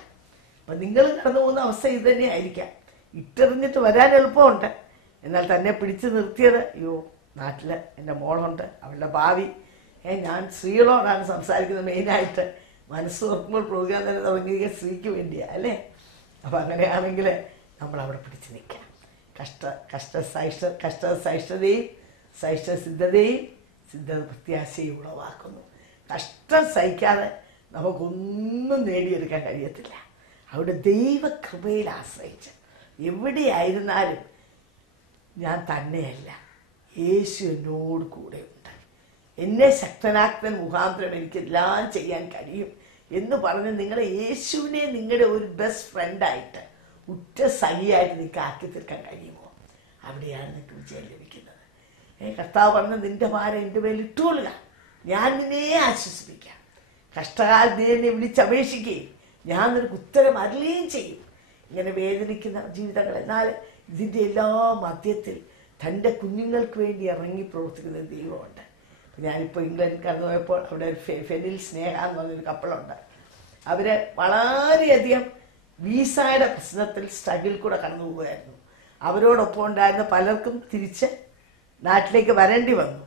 അപ്പം നിങ്ങൾ കടന്നു പോകുന്ന അവസ്ഥ ഇത് തന്നെ ആയിരിക്കാം. ഇട്ടെറിഞ്ഞിട്ട് വരാൻ എളുപ്പമുണ്ട്, എന്നാൽ തന്നെ പിടിച്ചു നിർത്തിയത്, അയ്യോ നാട്ടിൽ എൻ്റെ മോളുണ്ട്, അവളുടെ ഭാവി. ഞാൻ സ്ത്രീകളോടാണ് സംസാരിക്കുന്നത് മെയിനായിട്ട്. മനസ്സ് തുറക്കുമ്പോൾ പ്രോഗ്രാം തന്നെ തുടങ്ങിയ സ്ത്രീക്ക് വേണ്ടിയാണ് അല്ലേ? അപ്പം അങ്ങനെയാണെങ്കിൽ നമ്മളവിടെ പിടിച്ചു നിൽക്കാം. സഹിഷ്ണുതയും സഹിഷ്ണുസിദ്ധതയും സിദ്ധത പ്രത്യാശയും ഉളവാക്കുന്നു. കഷ്ടം സഹിക്കാതെ നമുക്കൊന്നും നേടിയെടുക്കാൻ കഴിയത്തില്ല. അവിടെ ദൈവകൃപയിൽ ആശ്രയിച്ച് എവിടെയായിരുന്നാലും ഞാൻ തന്നെയല്ല, യേശു എന്നോട് കൂടെയുണ്ട്, എന്നെ ശക്തനാക്തൻ മുഖാന്തരം എനിക്കെല്ലാം ചെയ്യാൻ കഴിയും എന്ന് പറഞ്ഞ് നിങ്ങളുടെ യേശുവിനെ നിങ്ങളുടെ ഒരു ബെസ്റ്റ് ഫ്രണ്ടായിട്ട്, ഉറ്റ സഖിയായിട്ട് നിങ്ങൾക്ക് ആക്കി തീർക്കാൻ കഴിയുമോ? അവിടെയാണ് നിങ്ങൾക്ക് വിജയം ലഭിക്കുന്നത്. കർത്താവ് പറഞ്ഞ, നിന്റെ ഭാരം എൻ്റെ മേൽ ഇട്ടുകൊള്ളുക, ഞാൻ നിന്നെ ആശ്വസിപ്പിക്കാം. കഷ്ടകാലത്ത് നീ എന്നെ വിളിച്ചപേക്ഷിക്കുകയും ഞാൻ നിനക്ക് ഉത്തരം അരുളുകയും ചെയ്യും. ഇങ്ങനെ വേദനിക്കുന്ന ജീവിതങ്ങൾ, എന്നാൽ ഇതിൻ്റെ എല്ലാ മധ്യത്തിൽ തൻ്റെ കുഞ്ഞുങ്ങൾക്ക് വേണ്ടി ഇറങ്ങി പ്രവർത്തിക്കുന്ന ദൈവമുണ്ട്. ഞാനിപ്പോൾ ഇംഗ്ലണ്ടിൽ കടന്നു പോയപ്പോൾ അവിടെ ഒരു ഫെനിൽ സ്നേഹ എന്ന് പറഞ്ഞൊരു കപ്പിളുണ്ട്. അവർ വളരെയധികം വിസയുടെ പ്രശ്നത്തിൽ സ്ട്രഗിൾ കൂടെ കടന്നു പോവുകയായിരുന്നു. അവരോടൊപ്പം ഉണ്ടായിരുന്ന പലർക്കും തിരിച്ച് നാട്ടിലേക്ക് വരേണ്ടി വന്നു.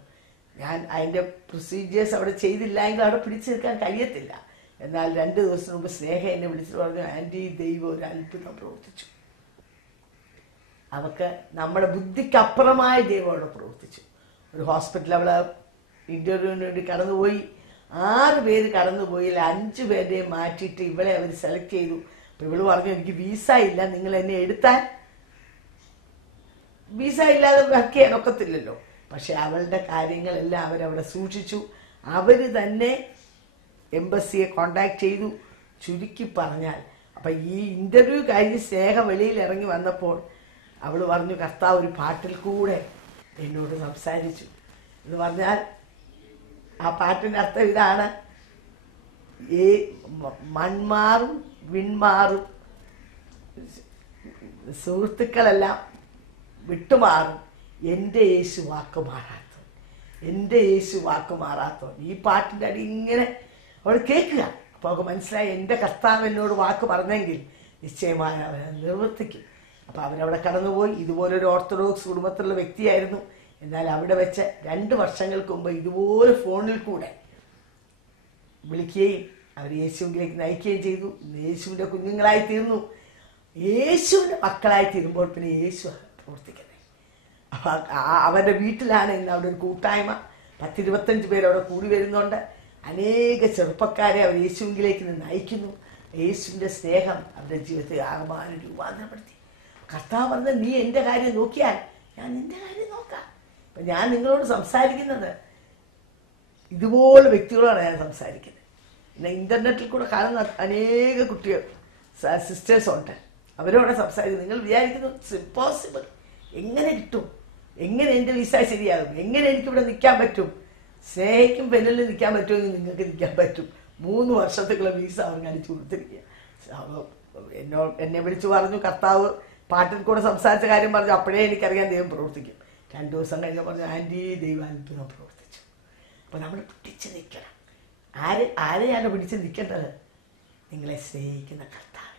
ഞാൻ അതിൻ്റെ പ്രൊസീജിയേഴ്സ് അവിടെ ചെയ്തില്ല എങ്കിൽ അവിടെ പിടിച്ചു നിൽക്കാൻ കഴിയത്തില്ല. എന്നാൽ 2 ദിവസം മുമ്പ് സ്നേഹ എന്നെ വിളിച്ചിട്ട് പറഞ്ഞു, ആൻറ്റി ദൈവം ഒരു അത്ഭുതം പ്രവർത്തിച്ചു. അവൾക്ക് നമ്മുടെ ബുദ്ധിക്കപ്പുറമായ ദൈവം അവിടെ പ്രവർത്തിച്ചു. ഒരു ഹോസ്പിറ്റലിൽ അവൾ ഇൻ്റർവ്യൂവിന് വേണ്ടി കടന്നുപോയി. 6 പേര് കടന്നുപോയി. 5 പേരെയും മാറ്റിയിട്ട് ഇവളെ അവർ സെലക്ട് ചെയ്തു. അപ്പോൾ ഇവള് പറഞ്ഞു, എനിക്ക് വിസ ഇല്ല, നിങ്ങൾ എന്നെ എടുത്താൽ വിസ ഇല്ലാതെ വർക്ക് ചെയ്യാൻ ഒക്കത്തില്ലല്ലോ. പക്ഷെ അവളുടെ കാര്യങ്ങളെല്ലാം അവരവിടെ സൂക്ഷിച്ചു. അവർ തന്നെ എംബസിയെ കോണ്ടാക്ട് ചെയ്തു. ചുരുക്കി പറഞ്ഞാൽ, അപ്പം ഈ ഇൻ്റർവ്യൂ കഴിഞ്ഞ് സ്നേഹ വെളിയിൽ ഇറങ്ങി വന്നപ്പോൾ അവൾ പറഞ്ഞു, കർത്താവ് ഒരു പാട്ടിൽ കൂടെ എന്നോട് സംസാരിച്ചു എന്ന് പറഞ്ഞാൽ, ആ പാട്ടിൻ്റെ അർത്ഥം ഇതാണ്: മൺമാറും വിൺമാറും, സുഹൃത്തുക്കളെല്ലാം വിട്ടുമാറും, എൻ്റെ യേശു വാക്ക് മാറാത്തവൻ, എൻ്റെ യേശു വാക്ക് മാറാത്തവൻ. ഈ പാട്ടിൻ്റെ അടി ഇങ്ങനെ അവൾ കേൾക്കുക. അപ്പോൾ അവൾക്ക് മനസ്സിലായി, എൻ്റെ കർത്താവ് എന്നോട് വാക്ക് പറഞ്ഞെങ്കിൽ നിശ്ചയമായി അവനെ നിർവർത്തിക്കും. അപ്പോൾ അവരവിടെ കടന്നുപോയി. ഇതുപോലൊരു ഓർത്തഡോക്സ് കുടുംബത്തിലുള്ള വ്യക്തിയായിരുന്നു. എന്നാൽ അവിടെ വെച്ച് 2 വർഷങ്ങൾക്ക് മുമ്പ് ഇതുപോലെ ഫോണിൽ കൂടെ വിളിക്കുകയും അവർ യേശുവിലേക്ക് നയിക്കുകയും ചെയ്തു. യേശുവിൻ്റെ കുഞ്ഞുങ്ങളായി തീർന്നു. യേശുവിൻ്റെ മക്കളായി തീരുമ്പോൾ പിന്നെ യേശു പ്രവർത്തിക്കുന്നത്. അപ്പോൾ അവരുടെ വീട്ടിലാണ് ഇന്ന് അവിടെ ഒരു കൂട്ടായ്മ. 10-25 പേര് അവിടെ കൂടി വരുന്നുണ്ട്. അനേക ചെറുപ്പക്കാരെ അവർ യേശുവിലേക്ക് നയിക്കുന്നു. യേശുവിൻ്റെ സ്നേഹം അവരുടെ ജീവിതത്തെ ആകമാനം രൂപാന്തരപ്പെടുത്തി. കർത്താവ് പറഞ്ഞത്, നീ എൻ്റെ കാര്യം നോക്കിയാൽ ഞാൻ നിൻ്റെ കാര്യം നോക്കാം. അപ്പം ഞാൻ നിങ്ങളോട് സംസാരിക്കുന്നത് ഇതുപോലെ വ്യക്തികളോടാണ് ഞാൻ സംസാരിക്കുന്നത്. പിന്നെ ഇൻ്റർനെറ്റിൽ കൂടെ കാണുന്ന അനേക കുട്ടികൾ സിസ്റ്റേഴ്സുണ്ട്. അവരോട് സംസാരിക്കുന്നത്. നിങ്ങൾ വിചാരിക്കുന്നു ഇറ്റ്സ് ഇമ്പോസിബിൾ, എങ്ങനെ കിട്ടും, എങ്ങനെ എൻ്റെ വിസ ശരിയാകും, എങ്ങനെ എനിക്കിവിടെ നിൽക്കാൻ പറ്റും? സ്നേഹിക്കും പെണ്ണിൽ നിൽക്കാൻ പറ്റുമെങ്കിൽ നിങ്ങൾക്ക് നിൽക്കാൻ പറ്റും. 3 വർഷത്തേക്കുള്ള വിസ അവർ കാണിച്ചു കൊടുത്തിരിക്കുക. എന്നെ വിളിച്ചു പറഞ്ഞു, കർത്താവ് പാട്ടിൽ കൂടെ സംസാരിച്ച കാര്യം പറഞ്ഞു. അപ്പോഴേ എനിക്കറിയാൻ ദൈവം പ്രവർത്തിക്കും. 2 ദിവസം കഴിഞ്ഞ് പറഞ്ഞു, ആൻറ്റി ദൈവം അത്ഭുതം പ്രവർത്തിച്ചു. അപ്പോൾ നമ്മൾ പിടിച്ച് നിൽക്കണം. ആരെയാണ് പിടിച്ച് നിൽക്കേണ്ടത്? നിങ്ങളെ സ്നേഹിക്കുന്ന കർത്താവ്,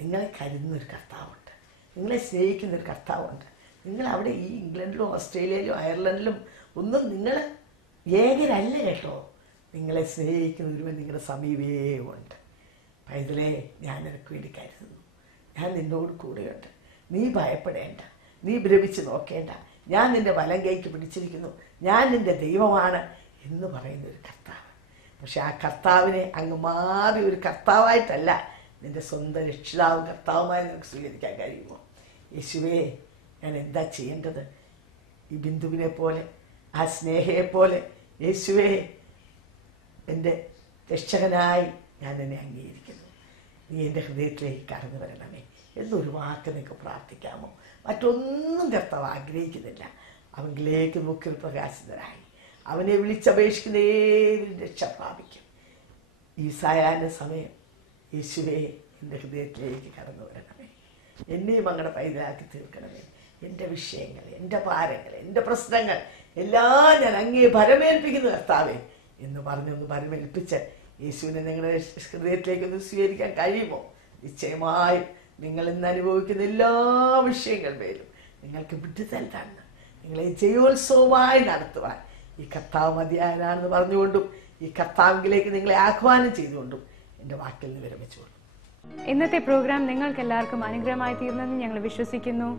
നിങ്ങളെ കരുതുന്നൊരു കർത്താവുണ്ട്, നിങ്ങളെ സ്നേഹിക്കുന്നൊരു കർത്താവുണ്ട്. നിങ്ങൾ അവിടെ ഈ ഇംഗ്ലണ്ടിലും ഓസ്ട്രേലിയയിലും അയർലൻഡിലും ഒന്നും നിങ്ങൾ ഏകരല്ല കേട്ടോ. നിങ്ങളെ സ്നേഹിക്കുന്ന ഒരുവൻ നിങ്ങളുടെ സമീപേ ഉണ്ട്. പൈതലേ, ഞാൻ നിനക്ക് വേണ്ടി കരുതുന്നു, ഞാൻ നിന്നോട് കൂടെയുണ്ട്, നീ ഭയപ്പെടേണ്ട, നീ ഭ്രമിച്ച് നോക്കേണ്ട, ഞാൻ നിൻ്റെ വലം കൈക്ക് പിടിച്ചിരിക്കുന്നു, ഞാൻ നിൻ്റെ ദൈവമാണ് എന്ന് പറയുന്ന ഒരു കർത്താവ്. പക്ഷെ ആ കർത്താവിനെ അങ്ങ് മാറി ഒരു കർത്താവായിട്ടല്ല നിൻ്റെ സ്വന്തം രക്ഷിതാവും കർത്താവുമായി നിനക്ക് സ്വീകരിക്കാൻ കഴിയുമോ? യേശുവേ, ഞാൻ എന്താ ചെയ്യേണ്ടത്? ഈ ബിന്ദുവിനെ പോലെ, ആ സ്നേഹയെപ്പോലെ, യേശുവേ എൻ്റെ രക്ഷകനായി ഞാൻ എന്നെ അംഗീകരിക്കുന്നു, നീ എൻ്റെ ഹൃദയത്തിലേക്ക് കടന്നു വരണമേ എന്നൊരു വാക്ക് നിങ്ങൾക്ക് പ്രാർത്ഥിക്കാമോ? മറ്റൊന്നും കർത്താവ് ആഗ്രഹിക്കുന്നില്ല. അവനിലേക്ക് മുഖ്യ പ്രകാശിതരായി അവനെ വിളിച്ചപേക്ഷിക്കുന്ന ഏവരും രക്ഷ പ്രാപിക്കും. ഈ സായാഹ്ന സമയം യേശുവേ എൻ്റെ ഹൃദയത്തിലേക്ക് കടന്നു വരണമേ, എന്നെയും അങ്ങടെ പൈതലാക്കി തീർക്കണമേ. എൻ്റെ വിഷയങ്ങൾ, എൻ്റെ ഭാരങ്ങൾ, എൻ്റെ പ്രശ്നങ്ങൾ എല്ലാം ഞാൻ അങ്ങേ ഭരമേൽപ്പിക്കുന്നു കർത്താവേ എന്ന് പറഞ്ഞൊന്ന് ഭരമേൽപ്പിച്ച് യേശുവിനെ നിങ്ങളുടെ ഹൃദയത്തിലേക്കൊന്ന് സ്വീകരിക്കാൻ കഴിയുമോ? നിശ്ചയമായും നിങ്ങൾ ഇന്ന് അനുഭവിക്കുന്ന എല്ലാ വിഷയങ്ങൾ പേരും നിങ്ങൾക്ക് വിടുതൽ തന്ന് നിങ്ങളെ ജയോത്സവമായി നടത്തുവാൻ ഈ കർത്താവ് മതിയായനാണെന്ന് പറഞ്ഞുകൊണ്ടും ഈ കർത്താവിലേക്ക് നിങ്ങളെ ആഹ്വാനം ചെയ്തുകൊണ്ടും എൻ്റെ വാക്കിൽ നിന്ന് വിരമിച്ചുകൊള്ളു. ഇന്നത്തെ പ്രോഗ്രാം നിങ്ങൾക്ക് എല്ലാവർക്കും അനുഗ്രഹമായി തീർന്നെന്ന് ഞങ്ങൾ വിശ്വസിക്കുന്നു.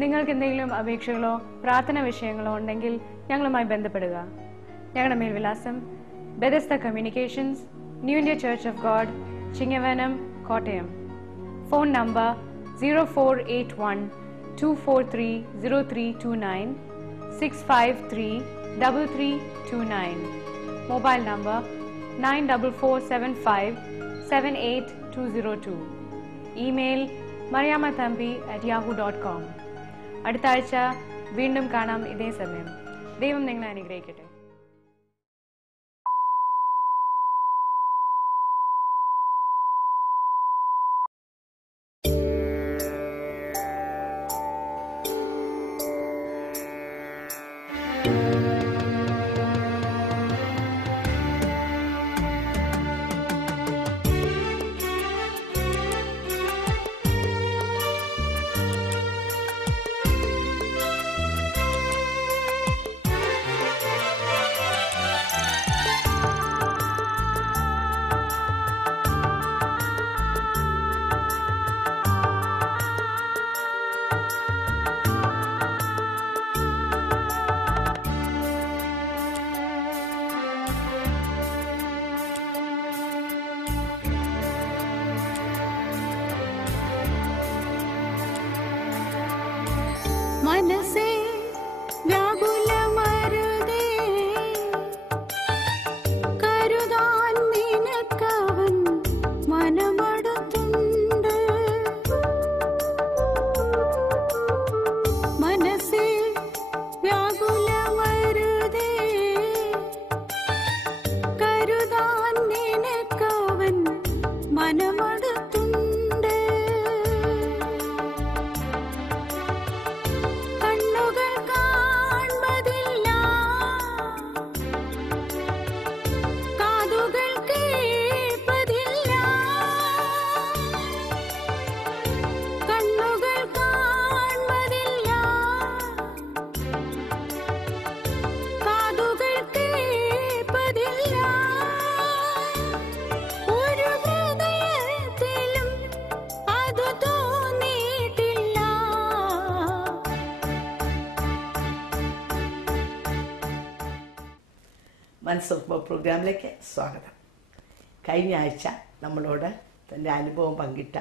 നിങ്ങൾക്ക് എന്തെങ്കിലും അപേക്ഷകളോ പ്രാർത്ഥന വിഷയങ്ങളോ ഉണ്ടെങ്കിൽ ഞങ്ങളുമായി ബന്ധപ്പെടുക. ഞങ്ങളുടെ മേൽവിലാസം Bethesda communications, new India church of God, Chingavanam, Kottayam. Phone number 0481-243-0329, 653-3329. Mobile number 9447578202. Email mariamathambi@yahoo.com. അടുത്ത ആഴ്ച വീണ്ടും കാണാം ഇതേ സമയം. ദൈവം നിങ്ങളെ അനുഗ്രഹിക്കട്ടെ. മനസ്സുറപ്പ് പ്രോഗ്രാമിലേക്ക് സ്വാഗതം. കഴിഞ്ഞ ആഴ്ച നമ്മളോട് തൻ്റെ അനുഭവം പങ്കിട്ട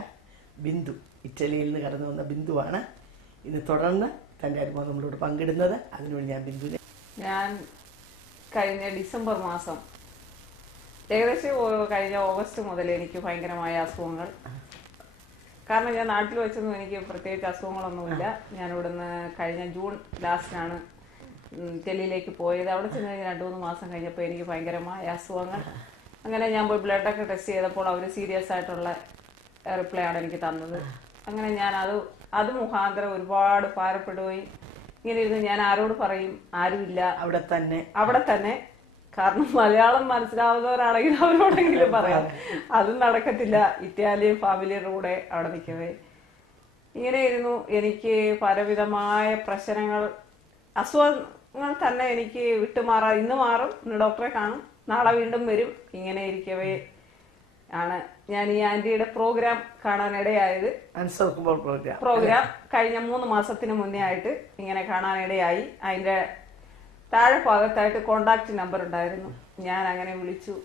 ബിന്ദു, ഇറ്റലിയിൽ നിന്ന് കടന്നു വന്ന ബിന്ദുവാണ് ഇന്ന് തുടർന്ന് തൻ്റെ അനുഭവം നമ്മളോട് പങ്കിടുന്നത്. അതിനുവേണ്ടി ഞാൻ കഴിഞ്ഞ ഡിസംബർ മാസം, ഏകദേശം കഴിഞ്ഞ ഓഗസ്റ്റ് മുതൽ എനിക്ക് ഭയങ്കരമായ അസുഖങ്ങൾ. കാരണം ഞാൻ നാട്ടിൽ വെച്ചൊന്നും എനിക്ക് പ്രത്യേകിച്ച് അസുഖങ്ങളൊന്നുമില്ല. ഞാൻ ഇവിടുന്ന് കഴിഞ്ഞ ജൂൺ ലാസ്റ്റിനാണ് ഇറ്റലിയിലേക്ക് പോയത്. അവിടെ ചെന്ന് കഴിഞ്ഞ് 2-3 മാസം കഴിഞ്ഞപ്പോൾ എനിക്ക് ഭയങ്കരമായ അസുഖങ്ങൾ. അങ്ങനെ ഞാൻ പോയി ബ്ലഡൊക്കെ ടെസ്റ്റ് ചെയ്തപ്പോൾ അവർ സീരിയസ് ആയിട്ടുള്ള റിപ്ലൈ ആണ് എനിക്ക് തന്നത്. അങ്ങനെ ഞാൻ അത് മുഖാന്തരം ഒരുപാട് ഭാരപ്പെടുകയും ഇങ്ങനെ ഇരുന്ന് ഞാൻ ആരോട് പറയും, ആരുമില്ല, അവിടെ തന്നെ. കാരണം മലയാളം മനസ്സിലാവുന്നവരാണെങ്കിൽ അവരോടെങ്കിലും പറയാം. അതും നടക്കത്തില്ല. ഇറ്റാലിയൻ ഫാമിലിയുടെ കൂടെ അവിടെ നിൽക്കവേ ഇങ്ങനെ ഇരുന്നു. എനിക്ക് പലവിധമായ പ്രശ്നങ്ങൾ, അസുഖങ്ങൾ തന്നെ എനിക്ക് വിട്ടുമാറാ. ഇന്ന് മാറും, ഇന്ന് ഡോക്ടറെ കാണും, നാളെ വീണ്ടും വരും. ഇങ്ങനെ ഇരിക്കവേ ആണ് ഞാൻ ഈ ആന്റിയുടെ പ്രോഗ്രാം കാണാനിടയായത്. പ്രോഗ്രാം കഴിഞ്ഞ 3 മാസത്തിന് മുന്നേ ആയിട്ട് ഇങ്ങനെ കാണാനിടയായി. അതിന്റെ താഴെ ഭാഗത്തായിട്ട് കോണ്ടാക്ട് നമ്പർ ഉണ്ടായിരുന്നു. ഞാൻ അങ്ങനെ വിളിച്ചു.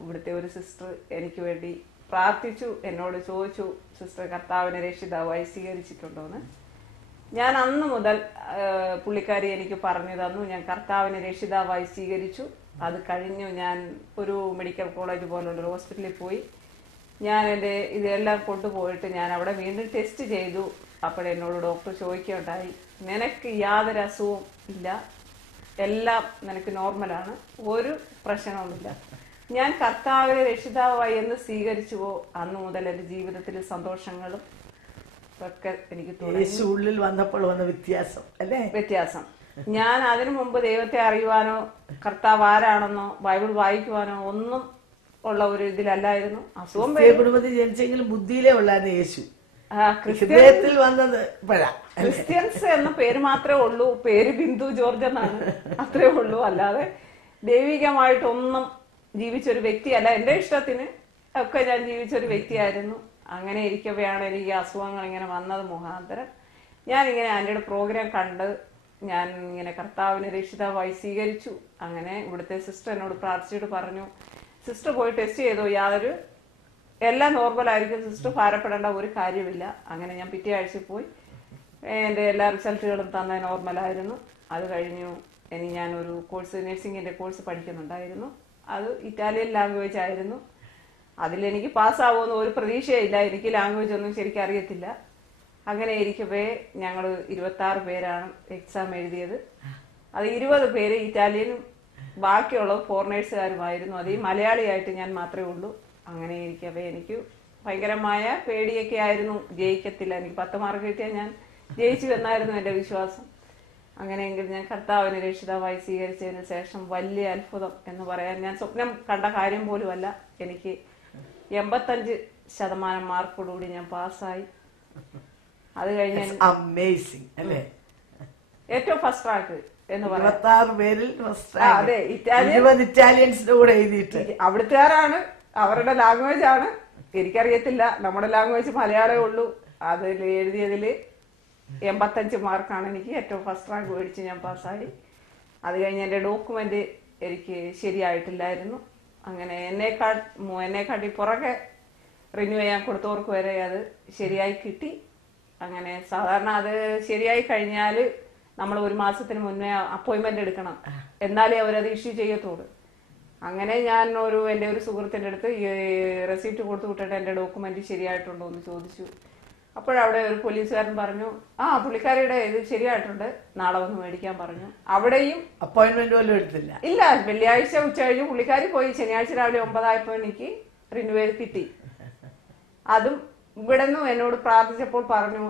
ഇവിടുത്തെ ഒരു സിസ്റ്റർ എനിക്ക് വേണ്ടി പ്രാർത്ഥിച്ചു. എന്നോട് ചോദിച്ചു, സിസ്റ്റർ കർത്താവിനെ രക്ഷിതാവായി സ്വീകരിച്ചിട്ടുണ്ടോന്ന്. ഞാൻ അന്ന് മുതൽ പുള്ളിക്കാരി എനിക്ക് പറഞ്ഞു തന്നു, ഞാൻ കർത്താവിനെ രക്ഷിതാവായി സ്വീകരിച്ചു. അത് കഴിഞ്ഞു ഞാൻ ഒരു മെഡിക്കൽ കോളേജ് പോലുള്ളൊരു ഹോസ്പിറ്റലിൽ പോയി. ഞാൻ എൻ്റെ ഇതെല്ലാം കൊണ്ടുപോയിട്ട് ഞാൻ അവിടെ വീണ്ടും ടെസ്റ്റ് ചെയ്തു. അപ്പോഴെന്നോട് ഡോക്ടർ ചോദിക്കുകയുണ്ടായി, നിനക്ക് യാതൊരു അസുഖവും ഇല്ല, എല്ലാം നിനക്ക് നോർമലാണ്, ഒരു പ്രശ്നവുമില്ല. ഞാൻ കർത്താവിനെ രക്ഷിതാവായി എന്ന് സ്വീകരിച്ചുവോ അന്ന് മുതൽ എൻ്റെ ജീവിതത്തിൽ സന്തോഷങ്ങളും ഒക്കെ എനിക്ക് ഉള്ളിൽ വന്നപ്പോൾ വന്ന വ്യത്യാസം. ഞാൻ അതിനു മുമ്പ് ദൈവത്തെ അറിയുവാനോ കർത്താവ് ആരാണെന്നോ ബൈബിൾ വായിക്കുവാനോ ഒന്നും ഉള്ള ഒരു ഇതിലല്ലായിരുന്നു. അസുഖം കുടുംബത്തിൽ ജനിച്ചെങ്കിലും ബുദ്ധിയിലേ ഉള്ളായിരുന്നു യേശു. ക്രിസ്ത്യൻസ് എന്ന പേര് മാത്രമേ ഉള്ളൂ. പേര് ബിന്ദു ജോർജ് എന്നാണ്, അത്രേ ഉള്ളൂ. അല്ലാതെ ദൈവികമായിട്ടൊന്നും ജീവിച്ചൊരു വ്യക്തിയല്ല. എന്റെ ഇഷ്ടത്തിന് ഒക്കെ ഞാൻ ജീവിച്ചൊരു വ്യക്തിയായിരുന്നു. അങ്ങനെ ഇരിക്കവെയാണ് എനിക്ക് അസുഖങ്ങൾ ഇങ്ങനെ വന്നത് മുഖാന്തരം. ഞാനിങ്ങനെ ആന്റിയുടെ പ്രോഗ്രാം കണ്ട് ഞാൻ ഇങ്ങനെ കർത്താവിനെ രക്ഷിതാവായി സ്വീകരിച്ചു. അങ്ങനെ ഇവിടുത്തെ സിസ്റ്റർ എന്നോട് പ്രാർത്ഥിച്ചിട്ട് പറഞ്ഞു, സിസ്റ്റർ പോയി ടെസ്റ്റ് ചെയ്തോ, എല്ലാം നോർമലായിരിക്കും, സിസ്റ്റർ ഭാരപ്പെടേണ്ട ഒരു കാര്യമില്ല. അങ്ങനെ ഞാൻ പിറ്റേ ആഴ്ച പോയി. എൻ്റെ എല്ലാ റിസൾട്ടുകളും തന്നെ നോർമലായിരുന്നു. അത് കഴിഞ്ഞു ഇനി ഞാനൊരു കോഴ്സ്, നഴ്സിംഗിൻ്റെ കോഴ്സ് പഠിക്കുന്നുണ്ടായിരുന്നു. അത് ഇറ്റാലിയൻ ലാംഗ്വേജ് ആയിരുന്നു. അതിലെനിക്ക് പാസ്സാവുമെന്ന് ഒരു പ്രതീക്ഷയില്ല. എനിക്ക് ലാംഗ്വേജ് ഒന്നും ശരിക്കും അറിയത്തില്ല. അങ്ങനെ ഇരിക്കവേ ഞങ്ങൾ 26 പേരാണ് എക്സാം എഴുതിയത്. അത് 20 പേര് ഇറ്റാലിയനും ബാക്കിയുള്ളത് ഫോറിനേഴ്സുകാരുമായിരുന്നു. അത് ഈ മലയാളിയായിട്ട് ഞാൻ മാത്രമേ ഉള്ളൂ. അങ്ങനെ ഇരിക്കവേ എനിക്ക് ഭയങ്കരമായ പേടിയൊക്കെ ആയിരുന്നു. ജയിക്കത്തില്ല, എനിക്ക് 10 മാർക്ക് കിട്ടിയാൽ ഞാൻ ജയിച്ചു എന്നായിരുന്നു എൻ്റെ വിശ്വാസം. അങ്ങനെയെങ്കിൽ ഞാൻ കർത്താവിനെ രക്ഷിതാവായി സ്വീകരിച്ചതിന് ശേഷം വലിയ അത്ഭുതം എന്ന് പറയാൻ, ഞാൻ സ്വപ്നം കണ്ട കാര്യം പോലുമല്ല. എനിക്ക് 85% മാർക്കോടുകൂടി ഞാൻ പാസ്സായി. അത് കഴിഞ്ഞ് ഏറ്റവും ഫസ്റ്റ് റാങ്ക് എന്ന് പറയാം. അതെ, ഇറ്റാലിയൻസിന്റെ കൂടെ എഴുതിയിട്ട് അവിടുത്തുകാരാണ്, അവരുടെ ലാംഗ്വേജ് ആണ്, എനിക്കറിയത്തില്ല. നമ്മുടെ ലാംഗ്വേജ് മലയാളമേ ഉള്ളൂ. അതിൽ എഴുതിയതിൽ 85 മാർക്കാണ് എനിക്ക് ഏറ്റവും ഫസ്റ്റ് റാങ്ക് മേടിച്ച് ഞാൻ പാസ്സായി. അത് കഴിഞ്ഞ് എൻ്റെ ഡോക്യുമെന്റ് എനിക്ക് ശരിയായിട്ടില്ലായിരുന്നു. അങ്ങനെ എന്നെക്കാട്ടി പുറകെ റിന്യൂ ചെയ്യാൻ കൊടുത്തവർക്ക് വരെ അത് ശരിയായി കിട്ടി. അങ്ങനെ സാധാരണ അത് ശരിയായി കഴിഞ്ഞാൽ നമ്മൾ 1 മാസത്തിന് മുന്നേ അപ്പോയിന്റ്മെന്റ് എടുക്കണം, എന്നാലേ അവരത് ഇഷ്യൂ ചെയ്യത്തുള്ളൂ. അങ്ങനെ ഞാൻ എൻ്റെ ഒരു സുഹൃത്തിൻ്റെ അടുത്ത് ഈ റെസിപ്റ്റ് കൊടുത്തു വിട്ടിട്ട് എൻ്റെ ഡോക്യുമെന്റ് ശരിയായിട്ടുണ്ടോ എന്ന് ചോദിച്ചു. അപ്പോഴവിടെ ഒരു പോലീസുകാരൻ പറഞ്ഞു, പുള്ളിക്കാരിയുടെ ഇത് ശരിയായിട്ടുണ്ട്, നാളെ വന്ന് മേടിക്കാൻ പറഞ്ഞു. അവിടെയും അപ്പോയിന്റ്മെന്റ് പോലും എടുത്തില്ല. ഇല്ല, വെള്ളിയാഴ്ച ഉച്ച കഴിഞ്ഞ് പുള്ളിക്കാരി പോയി. ശനിയാഴ്ച രാവിലെ 9 ആയപ്പോൾ എനിക്ക് റിന്യൂവൽ കിട്ടി. അതും ഇവിടെ നിന്നും എന്നോട് പ്രാർത്ഥിച്ചപ്പോൾ പറഞ്ഞു,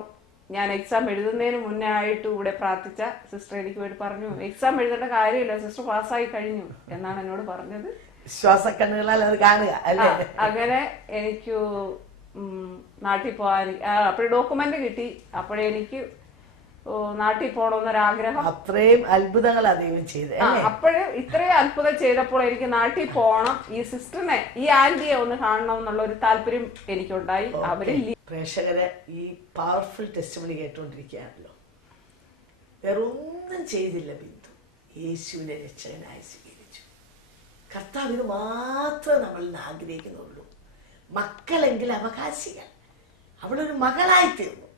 ഞാൻ എക്സാം എഴുതുന്നതിന് മുന്നേ ആയിട്ട് ഇവിടെ പ്രാർത്ഥിച്ച സിസ്റ്റർ എനിക്ക് വേണ്ടി പറഞ്ഞു, എക്സാം എഴുതേണ്ട കാര്യമില്ല, സിസ്റ്റർ പാസ്സായി കഴിഞ്ഞു എന്നാണ് എന്നോട് പറഞ്ഞത്. വിശ്വാസക്കണ്ണുകളാൽ അത് കാണുക അല്ലേ. അങ്ങനെ എനിക്ക് നാട്ടിൽ പോകാൻ അപ്പോഴേ ഡോക്യുമെന്റ് കിട്ടി. അപ്പോഴേ എനിക്ക് നാട്ടിൽ പോകണമെന്നൊരാഗ്രഹം. അത്രയും അത്ഭുതങ്ങളാ ദൈവം ചെയ്തത്. അപ്പോഴും ഇത്രയും അത്ഭുതം ചെയ്തപ്പോൾ എനിക്ക് നാട്ടിൽ പോകണം, ഈ സിസ്റ്ററിനെ, ഈ ആന്റിയെ ഒന്ന് കാണണം എന്നുള്ള ഒരു താല്പര്യം എനിക്കുണ്ടായി. അവര് പ്രേക്ഷകരെ ഈ പവർഫുൾ ടെസ്റ്റിമണി കേട്ടുകൊണ്ടിരിക്കുകയാണല്ലോ. വേറൊന്നും ചെയ്തില്ല ബിന്ദു, യേശുവിനെ രക്ഷകനായി സ്വീകരിച്ചു. കർത്താവിന് മാത്രമേ നമ്മൾ ആഗ്രഹിക്കുന്നുള്ളൂ. മക്കളെങ്കിൽ അവകാശികൾ. അവളൊരു മകളായിത്തീർന്നു.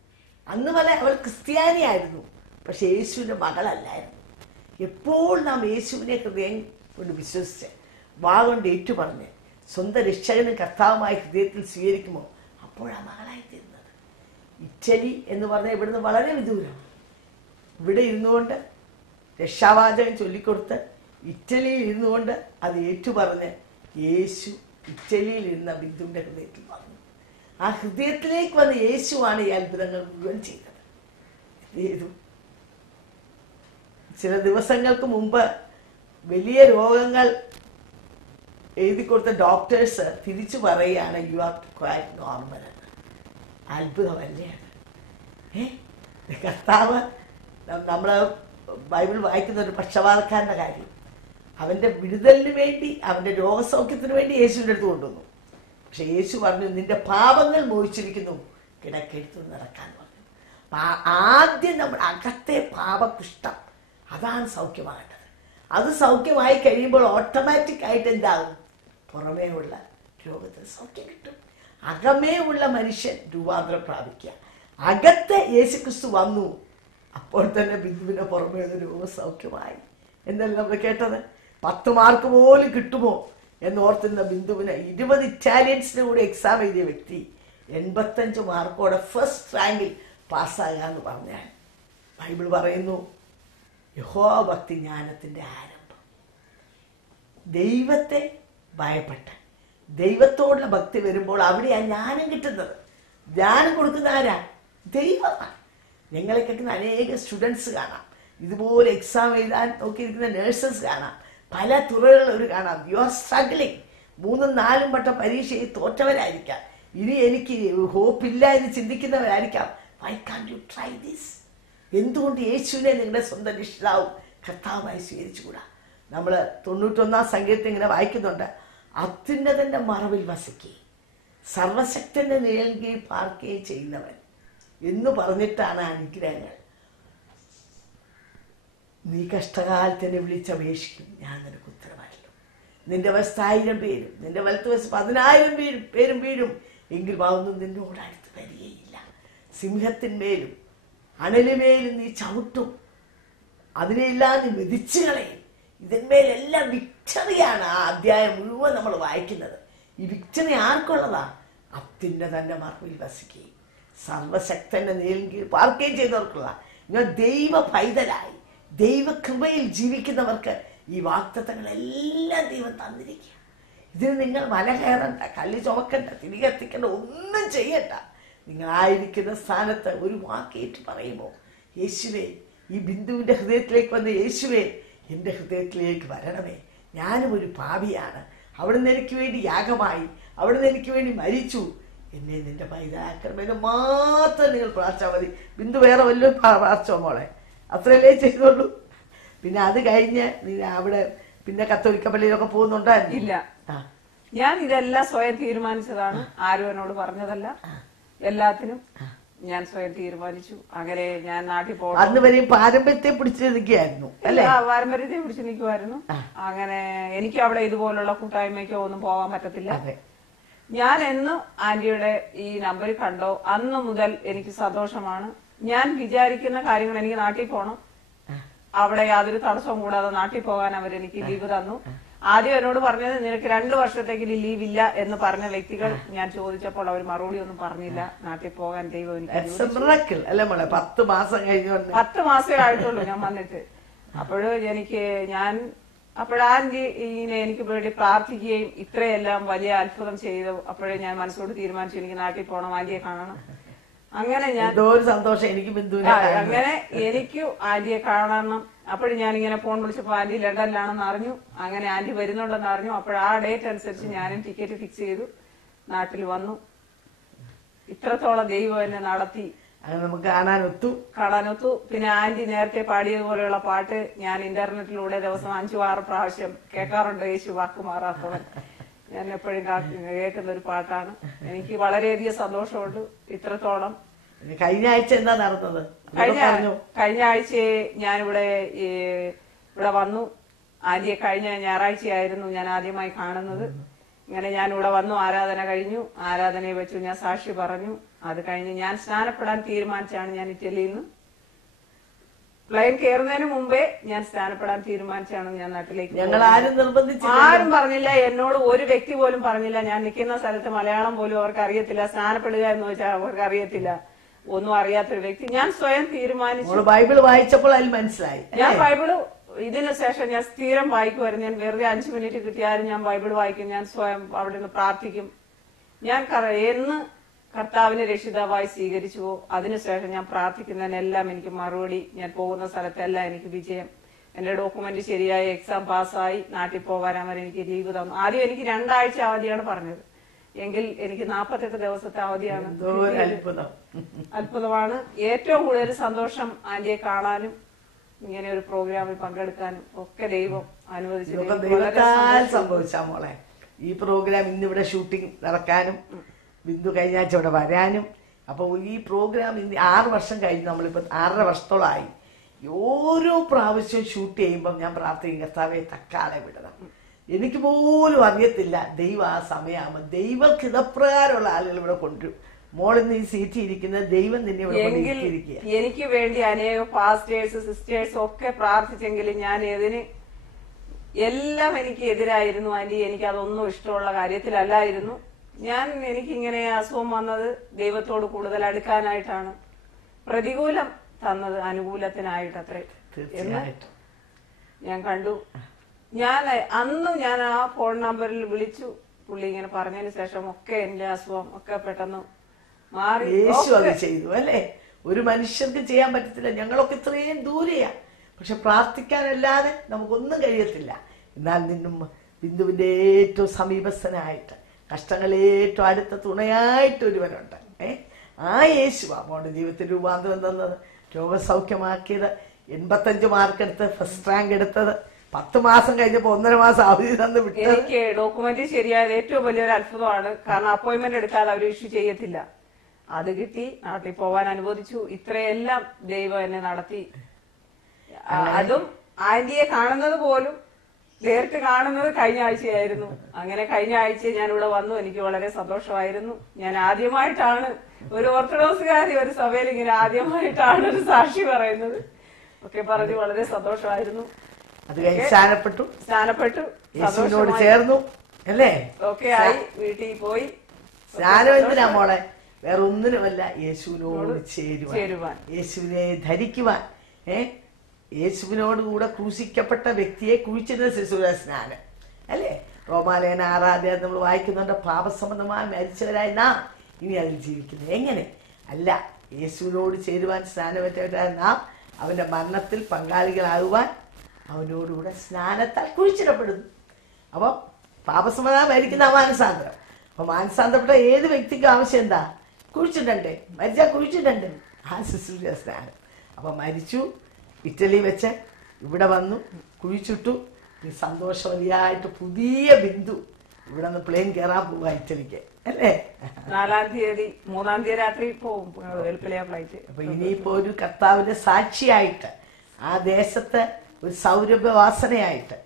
അന്ന് വരെ അവൾ ക്രിസ്ത്യാനിയായിരുന്നു, പക്ഷെ യേശുവിൻ്റെ മകളല്ലായിരുന്നു. എപ്പോൾ നാം യേശുവിനെ ഹൃദയം കൊണ്ട് വിശ്വസിച്ച് വാ കൊണ്ട് ഏറ്റുപറഞ്ഞ് സ്വന്തം രക്ഷകനും കർത്താവുമായി ഹൃദയത്തിൽ സ്വീകരിക്കുമോ അപ്പോഴാണ് മകളായിത്തീരുന്നത്. ഇറ്റലി എന്ന് പറഞ്ഞാൽ ഇവിടുന്ന് വളരെ വിദൂരമാണ്. ഇവിടെ ഇരുന്നുകൊണ്ട് രക്ഷാവാചകം ചൊല്ലിക്കൊടുത്ത് ഇറ്റലിയിൽ ഇരുന്നുകൊണ്ട് അത് ഏറ്റുപറഞ്ഞ് യേശു ഇറ്റലിയിൽ ഇരുന്ന ബിന്ദുവിൻ്റെ ഹൃദയത്തിൽ വന്നു. ആ ഹൃദയത്തിലേക്ക് വന്ന് യേശുവാണ് ഈ അത്ഭുതങ്ങൾ മുഴുവൻ ചെയ്തത്. ചെയ്തു. ചില ദിവസങ്ങൾക്ക് മുമ്പ് വലിയ രോഗങ്ങൾ എഴുതി കൊടുത്ത ഡോക്ടേഴ്സ് തിരിച്ചു പറയുകയാണ് യു ആർ ക്വയറ്റ് നോർമൽ എന്ന്. അത്ഭുതമല്ലേ അത്? കർത്താവ് നമ്മൾ ബൈബിൾ വായിക്കുന്ന ഒരു പക്ഷപാതക്കാരൻ്റെ കാര്യം, അവൻ്റെ വിടുതലിന് വേണ്ടി, അവൻ്റെ രോഗസൗഖ്യത്തിന് വേണ്ടി യേശുവിൻ്റെ അടുത്ത് കൊണ്ടുവന്നു. പക്ഷെ യേശു പറഞ്ഞു, നിന്റെ പാപങ്ങൾ മോഹിച്ചിരിക്കുന്നു, കിടക്കെടുത്ത് നടക്കാൻ പറഞ്ഞു. ആദ്യം നമ്മൾ അകത്തെ പാപകുഷ്ഠം, അതാണ് സൗഖ്യമാകേണ്ടത്. അത് സൗഖ്യമായി കഴിയുമ്പോൾ ഓട്ടോമാറ്റിക് ആയിട്ട് എന്താകും? പുറമേ ഉള്ള രോഗത്തിന് സൗഖ്യം കിട്ടും. അകമേ ഉള്ള മനുഷ്യൻ രൂപാന്തരം പ്രാപിക്കുക. അകത്തെ യേശുക്രിസ്തു വന്നു, അപ്പോൾ തന്നെ ബിന്ദുവിന്റെ പുറമേ ഉള്ള രോഗസൗഖ്യമായി എന്നല്ല നമ്മൾ കേട്ടത്. 10 മാർക്ക് പോലും കിട്ടുമോ എന്നോർത്തുന്ന ബിന്ദുവിന് 20 ഇറ്റാലിയൻസിന്റെ കൂടെ എക്സാം എഴുതിയ വ്യക്തി 85 മാർക്കോടെ ഫസ്റ്റ് റാങ്കിൽ പാസ്സാകാന്ന് പറഞ്ഞാൽ ബൈബിൾ പറയുന്നു യഹോവ ഭക്തി ജ്ഞാനത്തിന്റെ ആരംഭം. ദൈവത്തെ ഭയപ്പെട്ട് ദൈവത്തോടുള്ള ഭക്തി വരുമ്പോൾ അവിടെയാണ് ജ്ഞാനം കിട്ടുന്നത്. ജ്ഞാനം കൊടുക്കുന്ന ആരാ? ദൈവമാണ്. ഞങ്ങളെ കേൾക്കുന്ന അനേക സ്റ്റുഡൻസ് കാണാം, ഇതുപോലെ എക്സാം എഴുതാൻ നോക്കിയിരിക്കുന്ന നേഴ്സസ് കാണാം, പല തുറകളിൽ കാണാം. You are struggling. 3ഉം 4ഉം വട്ടം പരീക്ഷയിൽ തോറ്റവരായിരിക്കാം, ഇനി എനിക്ക് ഹോപ്പില്ല എന്ന് ചിന്തിക്കുന്നവരായിരിക്കാം. Why can't you try this? എന്തുകൊണ്ട് യേശുവിനെ നിങ്ങളുടെ സ്വന്തം രക്ഷിതാവും കർത്താവുമായി സ്വീകരിച്ചുകൂടാ? നമ്മൾ 91-ാം സങ്കീർത്തനം ഇങ്ങനെ വായിക്കുന്നുണ്ട്, അത്യുന്നതന്റെ മറവിൽ വസിക്കുകയും സർവശക്തന്റെ നിഴലിൽ കീഴിൽ പാർക്കുകയും ചെയ്യുന്നവൻ എന്ന് പറഞ്ഞിട്ടാണ് അനുഗ്രഹങ്ങൾ. നീ കഷ്ടകാലത്തിനെ വിളിച്ചപേക്ഷിക്കും, ഞാൻ നിനക്ക് ഉത്തരമല്ലോ. നിന്റെ വശത്ത് 1000 പേരും നിന്റെ വലത്ത് വശത്ത് 10,000 പേരും വീഴും, എങ്കിൽ അതൊന്നും നിന്നോട് അടുത്ത് വരികയില്ല. സിംഹത്തിന്മേലും അണലുമേലും നീ ചവിട്ടും, അതിനെല്ലാം നീ മെതിച്ചു കളയും. ഇതിന്മേലെല്ലാം വിക്ടറിയാണ്. ആ അധ്യായം മുഴുവൻ നമ്മൾ വായിക്കുന്നത്. ഈ വിക്ടറി ആർക്കുള്ളതാ? അത്യുന്നതന്റെ മറവിൽ വസിക്കുകയും സർവശക്തന്റെ നിഴലിൻ കീഴിൽ പാർക്കുകയും ചെയ്തവർക്കുള്ള. നിങ്ങൾ ദൈവ പൈതലായി ദൈവകൃപയിൽ ജീവിക്കുന്നവർക്ക് ഈ വാഗ്ദത്തങ്ങളെല്ലാം ദൈവം തന്നിരിക്കുക. ഇതിന് നിങ്ങൾ മല കയറണ്ട, കല്ല് ചുമക്കണ്ട, തിരികെ എത്തിക്കേണ്ട, ഒന്നും ചെയ്യണ്ട. നിങ്ങളായിരിക്കുന്ന സ്ഥാനത്ത് ഒരു വാക്കേറ്റ് പറയുമ്പോൾ, യേശുവേ, ഈ ബിന്ദുവിൻ്റെ ഹൃദയത്തിലേക്ക് വന്ന യേശുവേ, എൻ്റെ ഹൃദയത്തിലേക്ക് വരണമേ, ഞാനും ഒരു പാപിയാണ്, അവിടുന്ന് എനിക്ക് വേണ്ടി യാഗമായി, അവിടുന്ന് എനിക്ക് വേണ്ടി മരിച്ചു, എന്നെ നിന്റെ പൈതലാക്കണമെന്ന് മാത്രം നിങ്ങൾ പ്രാർത്ഥിച്ചാൽ മതി. ബിന്ദു വേറെ വല്ലതും പ്രാർത്ഥിച്ചോ മോളെ? അത്രയല്ലേ ചെയ്തോളൂ. പിന്നെ അത് കഴിഞ്ഞ് നീ അവിടെ പിന്നെ കത്തോലിക്ക പള്ളിയിലൊക്കെ പോകുന്നുണ്ടായിരുന്നു? ഇല്ല, ഞാൻ ഇതെല്ലാം സ്വയം തീരുമാനിച്ചതാണ്. ആരും എന്നോട് പറഞ്ഞതല്ല. എല്ലാത്തിനും ഞാൻ സ്വയം തീരുമാനിച്ചു. അങ്ങനെ ഞാൻ നാട്ടിൽ പോകണം. അന്ന് വരെയും പാരമ്പര്യത്തെ പിടിച്ചു നിൽക്കുകയായിരുന്നു അല്ലേ? പാരമ്പര്യത്തെ പിടിച്ചു നിൽക്കുമായിരുന്നു. അങ്ങനെ എനിക്ക് അവിടെ ഇതുപോലുള്ള കൂട്ടായ്മയ്ക്കോ ഒന്നും പോകാൻ പറ്റത്തില്ല. ഞാൻ എന്നും ആന്റിയുടെ ഈ നമ്പറിൽ കണ്ടോ അന്ന് മുതൽ എനിക്ക് സന്തോഷമാണ്. ഞാൻ വിചാരിക്കുന്ന കാര്യങ്ങൾ, എനിക്ക് നാട്ടിൽ പോകണം, അവിടെ യാതൊരു തടസ്സവും കൂടാതെ നാട്ടിൽ പോകാൻ അവരെനിക്ക് ലീവ് തന്നു. ആദ്യം എന്നോട് പറഞ്ഞത് നിനക്ക് 2 വർഷത്തേക്ക് ലീവ് ഇല്ല എന്ന് പറഞ്ഞ വ്യക്തികൾ ഞാൻ ചോദിച്ചപ്പോൾ അവർ മറുപടി ഒന്നും പറഞ്ഞില്ല. നാട്ടിൽ പോകാൻ ദൈവം എനിക്ക് 10 മാസം കഴിഞ്ഞു. 10 മാസമേ ആയിട്ടുള്ളൂ ഞാൻ വന്നിട്ട്. അപ്പോഴാന്റി ഇങ്ങനെ എനിക്ക് വേണ്ടി പ്രാർത്ഥിക്കുകയും ഇത്രയെല്ലാം വലിയ അത്ഭുതം ചെയ്തു. അപ്പോഴേ ഞാൻ മനസ്സോട് തീരുമാനിച്ചു എനിക്ക് നാട്ടിൽ പോകണം, ആന്റിയെ കാണണം. അങ്ങനെ ഞാൻ സന്തോഷം എനിക്ക് അങ്ങനെ എനിക്കും ആന്റിയെ കാണണം. അപ്പോഴും ഞാനിങ്ങനെ ഫോൺ വിളിച്ചപ്പോ ആന്റി ലണ്ടനിലാണെന്ന് അറിഞ്ഞു. അങ്ങനെ ആന്റി വരുന്നുണ്ടെന്ന് അറിഞ്ഞു. അപ്പോൾ ആ ഡേറ്റ് അനുസരിച്ച് ഞാനും ടിക്കറ്റ് ഫിക്സ് ചെയ്തു, നാട്ടിൽ വന്നു. ഇത്രത്തോളം ദൈവം എന്നെ നടത്തി. നമുക്ക് കാണാനൊത്തു. പിന്നെ ആന്റി നേരത്തെ പാടിയതുപോലെയുള്ള പാട്ട് ഞാൻ ഇന്റർനെറ്റിലൂടെ ദിവസം 5-6 പ്രാവശ്യം കേൾക്കാറുണ്ട്. യേശു വാക്ക് മാറാത്തവൻ ഞാൻ എപ്പോഴും കേൾക്കുന്ന ഒരു പാട്ടാണ്. എനിക്ക് വളരെയധികം സന്തോഷമുണ്ട്. ഇത്രത്തോളം കഴിഞ്ഞ ആഴ്ച എന്താ നടന്നത്? കഴിഞ്ഞ ആഴ്ച ഞാനിവിടെ വന്നു. ആദ്യ കഴിഞ്ഞ ഞായറാഴ്ചയായിരുന്നു ഞാൻ ആദ്യമായി കാണുന്നത്. ഇങ്ങനെ ഞാൻ ഇവിടെ വന്നു, ആരാധന കഴിഞ്ഞു, ആരാധനയെ വെച്ചു ഞാൻ സാക്ഷി പറഞ്ഞു. അത് കഴിഞ്ഞ് ഞാൻ സ്നാനപ്പെടാൻ തീരുമാനിച്ചാണ് ഞാൻ ഇറ്റലിയിൽ നിന്ന് പ്ലെയിൻ കയറുന്നതിന് മുമ്പേ ഞാൻ സ്നാനപ്പെടാൻ തീരുമാനിച്ചാണ് ഞാൻ നാട്ടിലേക്ക്. ഞങ്ങൾ ആരും പറഞ്ഞില്ല, എന്നോട് ഒരു വ്യക്തി പോലും പറഞ്ഞില്ല. ഞാൻ നിൽക്കുന്ന സ്ഥലത്ത് മലയാളം പോലും അവർക്ക് അറിയത്തില്ല. സ്നാനപ്പെടുക എന്ന് വെച്ചാൽ അവർക്ക് അറിയത്തില്ല. ഒന്നും അറിയാത്തൊരു വ്യക്തി. ഞാൻ സ്വയം തീരുമാനിച്ചു. ബൈബിൾ വായിച്ചപ്പോൾ അതിൽ മനസ്സിലായി. ഞാൻ ബൈബിള് ഇതിനു ശേഷം ഞാൻ സ്ഥിരം വായിക്കുമായിരുന്നു. ഞാൻ വെറുതെ 5 മിനിറ്റ് കിട്ടിയാലും ഞാൻ ബൈബിൾ വായിക്കും. ഞാൻ സ്വയം അവിടെ നിന്ന് പ്രാർത്ഥിക്കും. ഞാൻ എന്ന് കർത്താവിനെ രക്ഷിതാവായി സ്വീകരിച്ചുവോ അതിനുശേഷം ഞാൻ പ്രാർത്ഥിക്കുന്നതിനെല്ലാം എനിക്ക് മറുപടി. ഞാൻ പോകുന്ന സ്ഥലത്തെല്ലാം എനിക്ക് വിജയം. എന്റെ ഡോക്യുമെന്റ് ശരിയായി, എക്സാം പാസ്സായി, നാട്ടിൽ പോകാൻ അവർ എനിക്ക് ലീവ് തന്നു. ആദ്യം എനിക്ക് 2 ആഴ്ച അവധിയാണ് പറഞ്ഞത്, എങ്കിൽ എനിക്ക് 48 ദിവസത്തെ അവധിയാണ്. അത്ഭുതമാണ്. ഏറ്റവും കൂടുതൽ സന്തോഷം ആന്റിയെ കാണാനും ഇങ്ങനെ ഒരു പ്രോഗ്രാമിൽ പങ്കെടുക്കാനും ഒക്കെ ദൈവം അനുവദിച്ചു. സംഭവിച്ചാ മോളെ ഈ പ്രോഗ്രാം ഇന്നിവിടെ ഷൂട്ടിംഗ് നടക്കാനും ബിന്ദു കഴിഞ്ഞ ആഴ്ച ഇവിടെ വരാനും. അപ്പൊ ഈ പ്രോഗ്രാം 6 വർഷം കഴിഞ്ഞ്, നമ്മളിപ്പോ 6.5 വർഷത്തോളമായി. ഓരോ പ്രാവശ്യവും ഷൂട്ട് ചെയ്യുമ്പോൾ ഞാൻ പ്രാർത്ഥിക്കും, കർത്താവെ തക്കാളെ വിടണം. എനിക്ക് പോലും അറിയത്തില്ല ദൈവം ആ സമയമാകുമ്പോൾ ദൈവർക്ക് ഇതപ്രകാരമുള്ള ആളുകൾ ഇവിടെ കൊണ്ടുവരും. മോളിന്ന് ഈ സീറ്റിൽ ഇരിക്കുന്നത് ദൈവം തന്നെ ഇവിടെ കൊണ്ടിരിക്കുക. എനിക്ക് വേണ്ടി അനേകം പാസ്റ്റേഴ്സ് സിസ്റ്റേഴ്സ് ഒക്കെ പ്രാർത്ഥിച്ചെങ്കിലും ഞാൻ എല്ലാം എനിക്ക് എതിരായിരുന്നു ആന്റി. എനിക്ക് അതൊന്നും ഇഷ്ടമുള്ള കാര്യത്തിലല്ലായിരുന്നു. എനിക്കിങ്ങനെ അസുഖം വന്നത് ദൈവത്തോട് കൂടുതൽ അടുക്കാനായിട്ടാണ്. പ്രതികൂലം തന്നത് അനുകൂലത്തിനായിട്ട് അത്രേ എന്ന് ഞാൻ കണ്ടു. അന്ന് ഞാൻ ആ ഫോൺ നമ്പറിൽ വിളിച്ചു. പുള്ളി ഇങ്ങനെ പറഞ്ഞതിന് ശേഷം ഒക്കെ എന്റെ അസുഖം ഒക്കെ പെട്ടെന്ന് മാറി. യേശു അത് ചെയ്തു അല്ലേ? ഒരു മനുഷ്യർക്ക് ചെയ്യാൻ പറ്റത്തില്ല. ഞങ്ങളൊക്കെ ഇത്രയും ദൂരെയാ, പക്ഷെ പ്രാർത്ഥിക്കാനല്ലാതെ നമുക്കൊന്നും കഴിയത്തില്ല. എന്നാൽ നിന്നും ബിന്ദുവിന്റെ ഏറ്റവും സമീപസ്ഥനായിട്ട്, കഷ്ടങ്ങളെ ഏറ്റവും അടുത്ത തുണയായിട്ട് ഒരുവനുണ്ട്. ആ യേശുവാ മോളുടെ ജീവിതത്തിൽ രൂപാന്തരം തന്നത്, രോഗസൗഖ്യമാക്കിയത്, 85 മാർക്ക് എടുത്ത് ഫസ്റ്റ് റാങ്ക് എടുത്തത്, 10 മാസം കഴിഞ്ഞപ്പോ 1.5 മാസം അവധി തന്നു വിട്ടത്. എനിക്ക് ഡോക്യുമെന്റ് ശരിയായത് ഏറ്റവും വലിയൊരു അത്ഭുതമാണ്. കാരണം അപ്പോയിന്റ്മെന്റ് എടുക്കാതെ അവർ ഇഷ്യൂ ചെയ്യത്തില്ല. അത് കിട്ടി, നാട്ടിൽ പോവാൻ അനുവദിച്ചു. ഇത്രയെല്ലാം ദൈവം എന്നെ നടത്തി. അതും ആന്റിയെ കാണുന്നത് പോലും നേരിട്ട് കാണുന്നത് കഴിഞ്ഞ ആഴ്ചയായിരുന്നു. അങ്ങനെ കഴിഞ്ഞ ആഴ്ച ഞാൻ ഇവിടെ വന്നു. എനിക്ക് വളരെ സന്തോഷമായിരുന്നു. ഞാൻ ആദ്യമായിട്ടാണ് ഒരു ഓർത്തഡോക്സുകാരി ഒരു സഭയിൽ ഇങ്ങനെ ആദ്യമായിട്ടാണ് ഒരു സാക്ഷി പറയുന്നത്. ഒക്കെ പറഞ്ഞു വളരെ സന്തോഷമായിരുന്നു. അത് കഴിഞ്ഞ് സ്നാനപ്പെട്ടു യേശുവിനോട് ചേർന്നു അല്ലേ? ഓക്കെ ആയി, വീട്ടിൽ പോയി. സ്നാനം എന്തിനാ മോളെ? വേറെ ഒന്നിനുമല്ല, യേശുവിനോട് ചേരുവാൻ, യേശുവിനെ ധരിക്കുവാൻ. യേശുവിനോടുകൂടെ ക്രൂശിക്കപ്പെട്ട വ്യക്തിയെ കുഴിച്ചിരുന്ന ശിശുര സ്നാനം അല്ലേ? റോമാലേഖന 6 നമ്മൾ വായിക്കുന്നുണ്ട്, പാപസംബന്ധമായി മരിച്ചവരായി നാം ഇനി അതിൽ ജീവിക്കുന്നത്. എങ്ങനെ അല്ല, യേശുവിനോട് ചേരുവാൻ സ്നാനമേറ്റവരായ നാം അവന്റെ മരണത്തിൽ പങ്കാളികളാകുവാൻ അവനോടുകൂടെ സ്നാനത്താൽ കുഴിച്ചിടപ്പെടുന്നു. അപ്പൊ പാപസംബന്ധമായി മരിക്കുന്ന മാനസാന്തരം. അപ്പൊ മാനസാന്തരപ്പെട്ട ഏത് വ്യക്തിക്കും ആവശ്യം എന്താ? കുഴിച്ചിടണ്ടേ? മരിച്ചാൽ കുഴിച്ചിടണ്ടേ? ആ ശുശ്രൂഷ സ്നാനം. അപ്പൊ മരിച്ചു, ഇറ്റലി വെച്ച് ഇവിടെ വന്നു, കുഴിച്ചിട്ടു. ഈ സന്തോഷവതിയായിട്ട് പുതിയ ബിന്ദു ഇവിടെ നിന്ന് പ്ലെയിൻ കയറാൻ പോവാ ഇറ്റലിക്ക് അല്ലേ? 4-ാം തീയതി 3-ാം തീയതി രാത്രി പോകും ഫ്ലൈറ്റ്. അപ്പൊ ഇനിയിപ്പോ ഒരു കർത്താവിന്റെ സാക്ഷിയായിട്ട്, ആ ദേശത്തെ ഒരു സൗരഭ്യവാസനയായിട്ട്,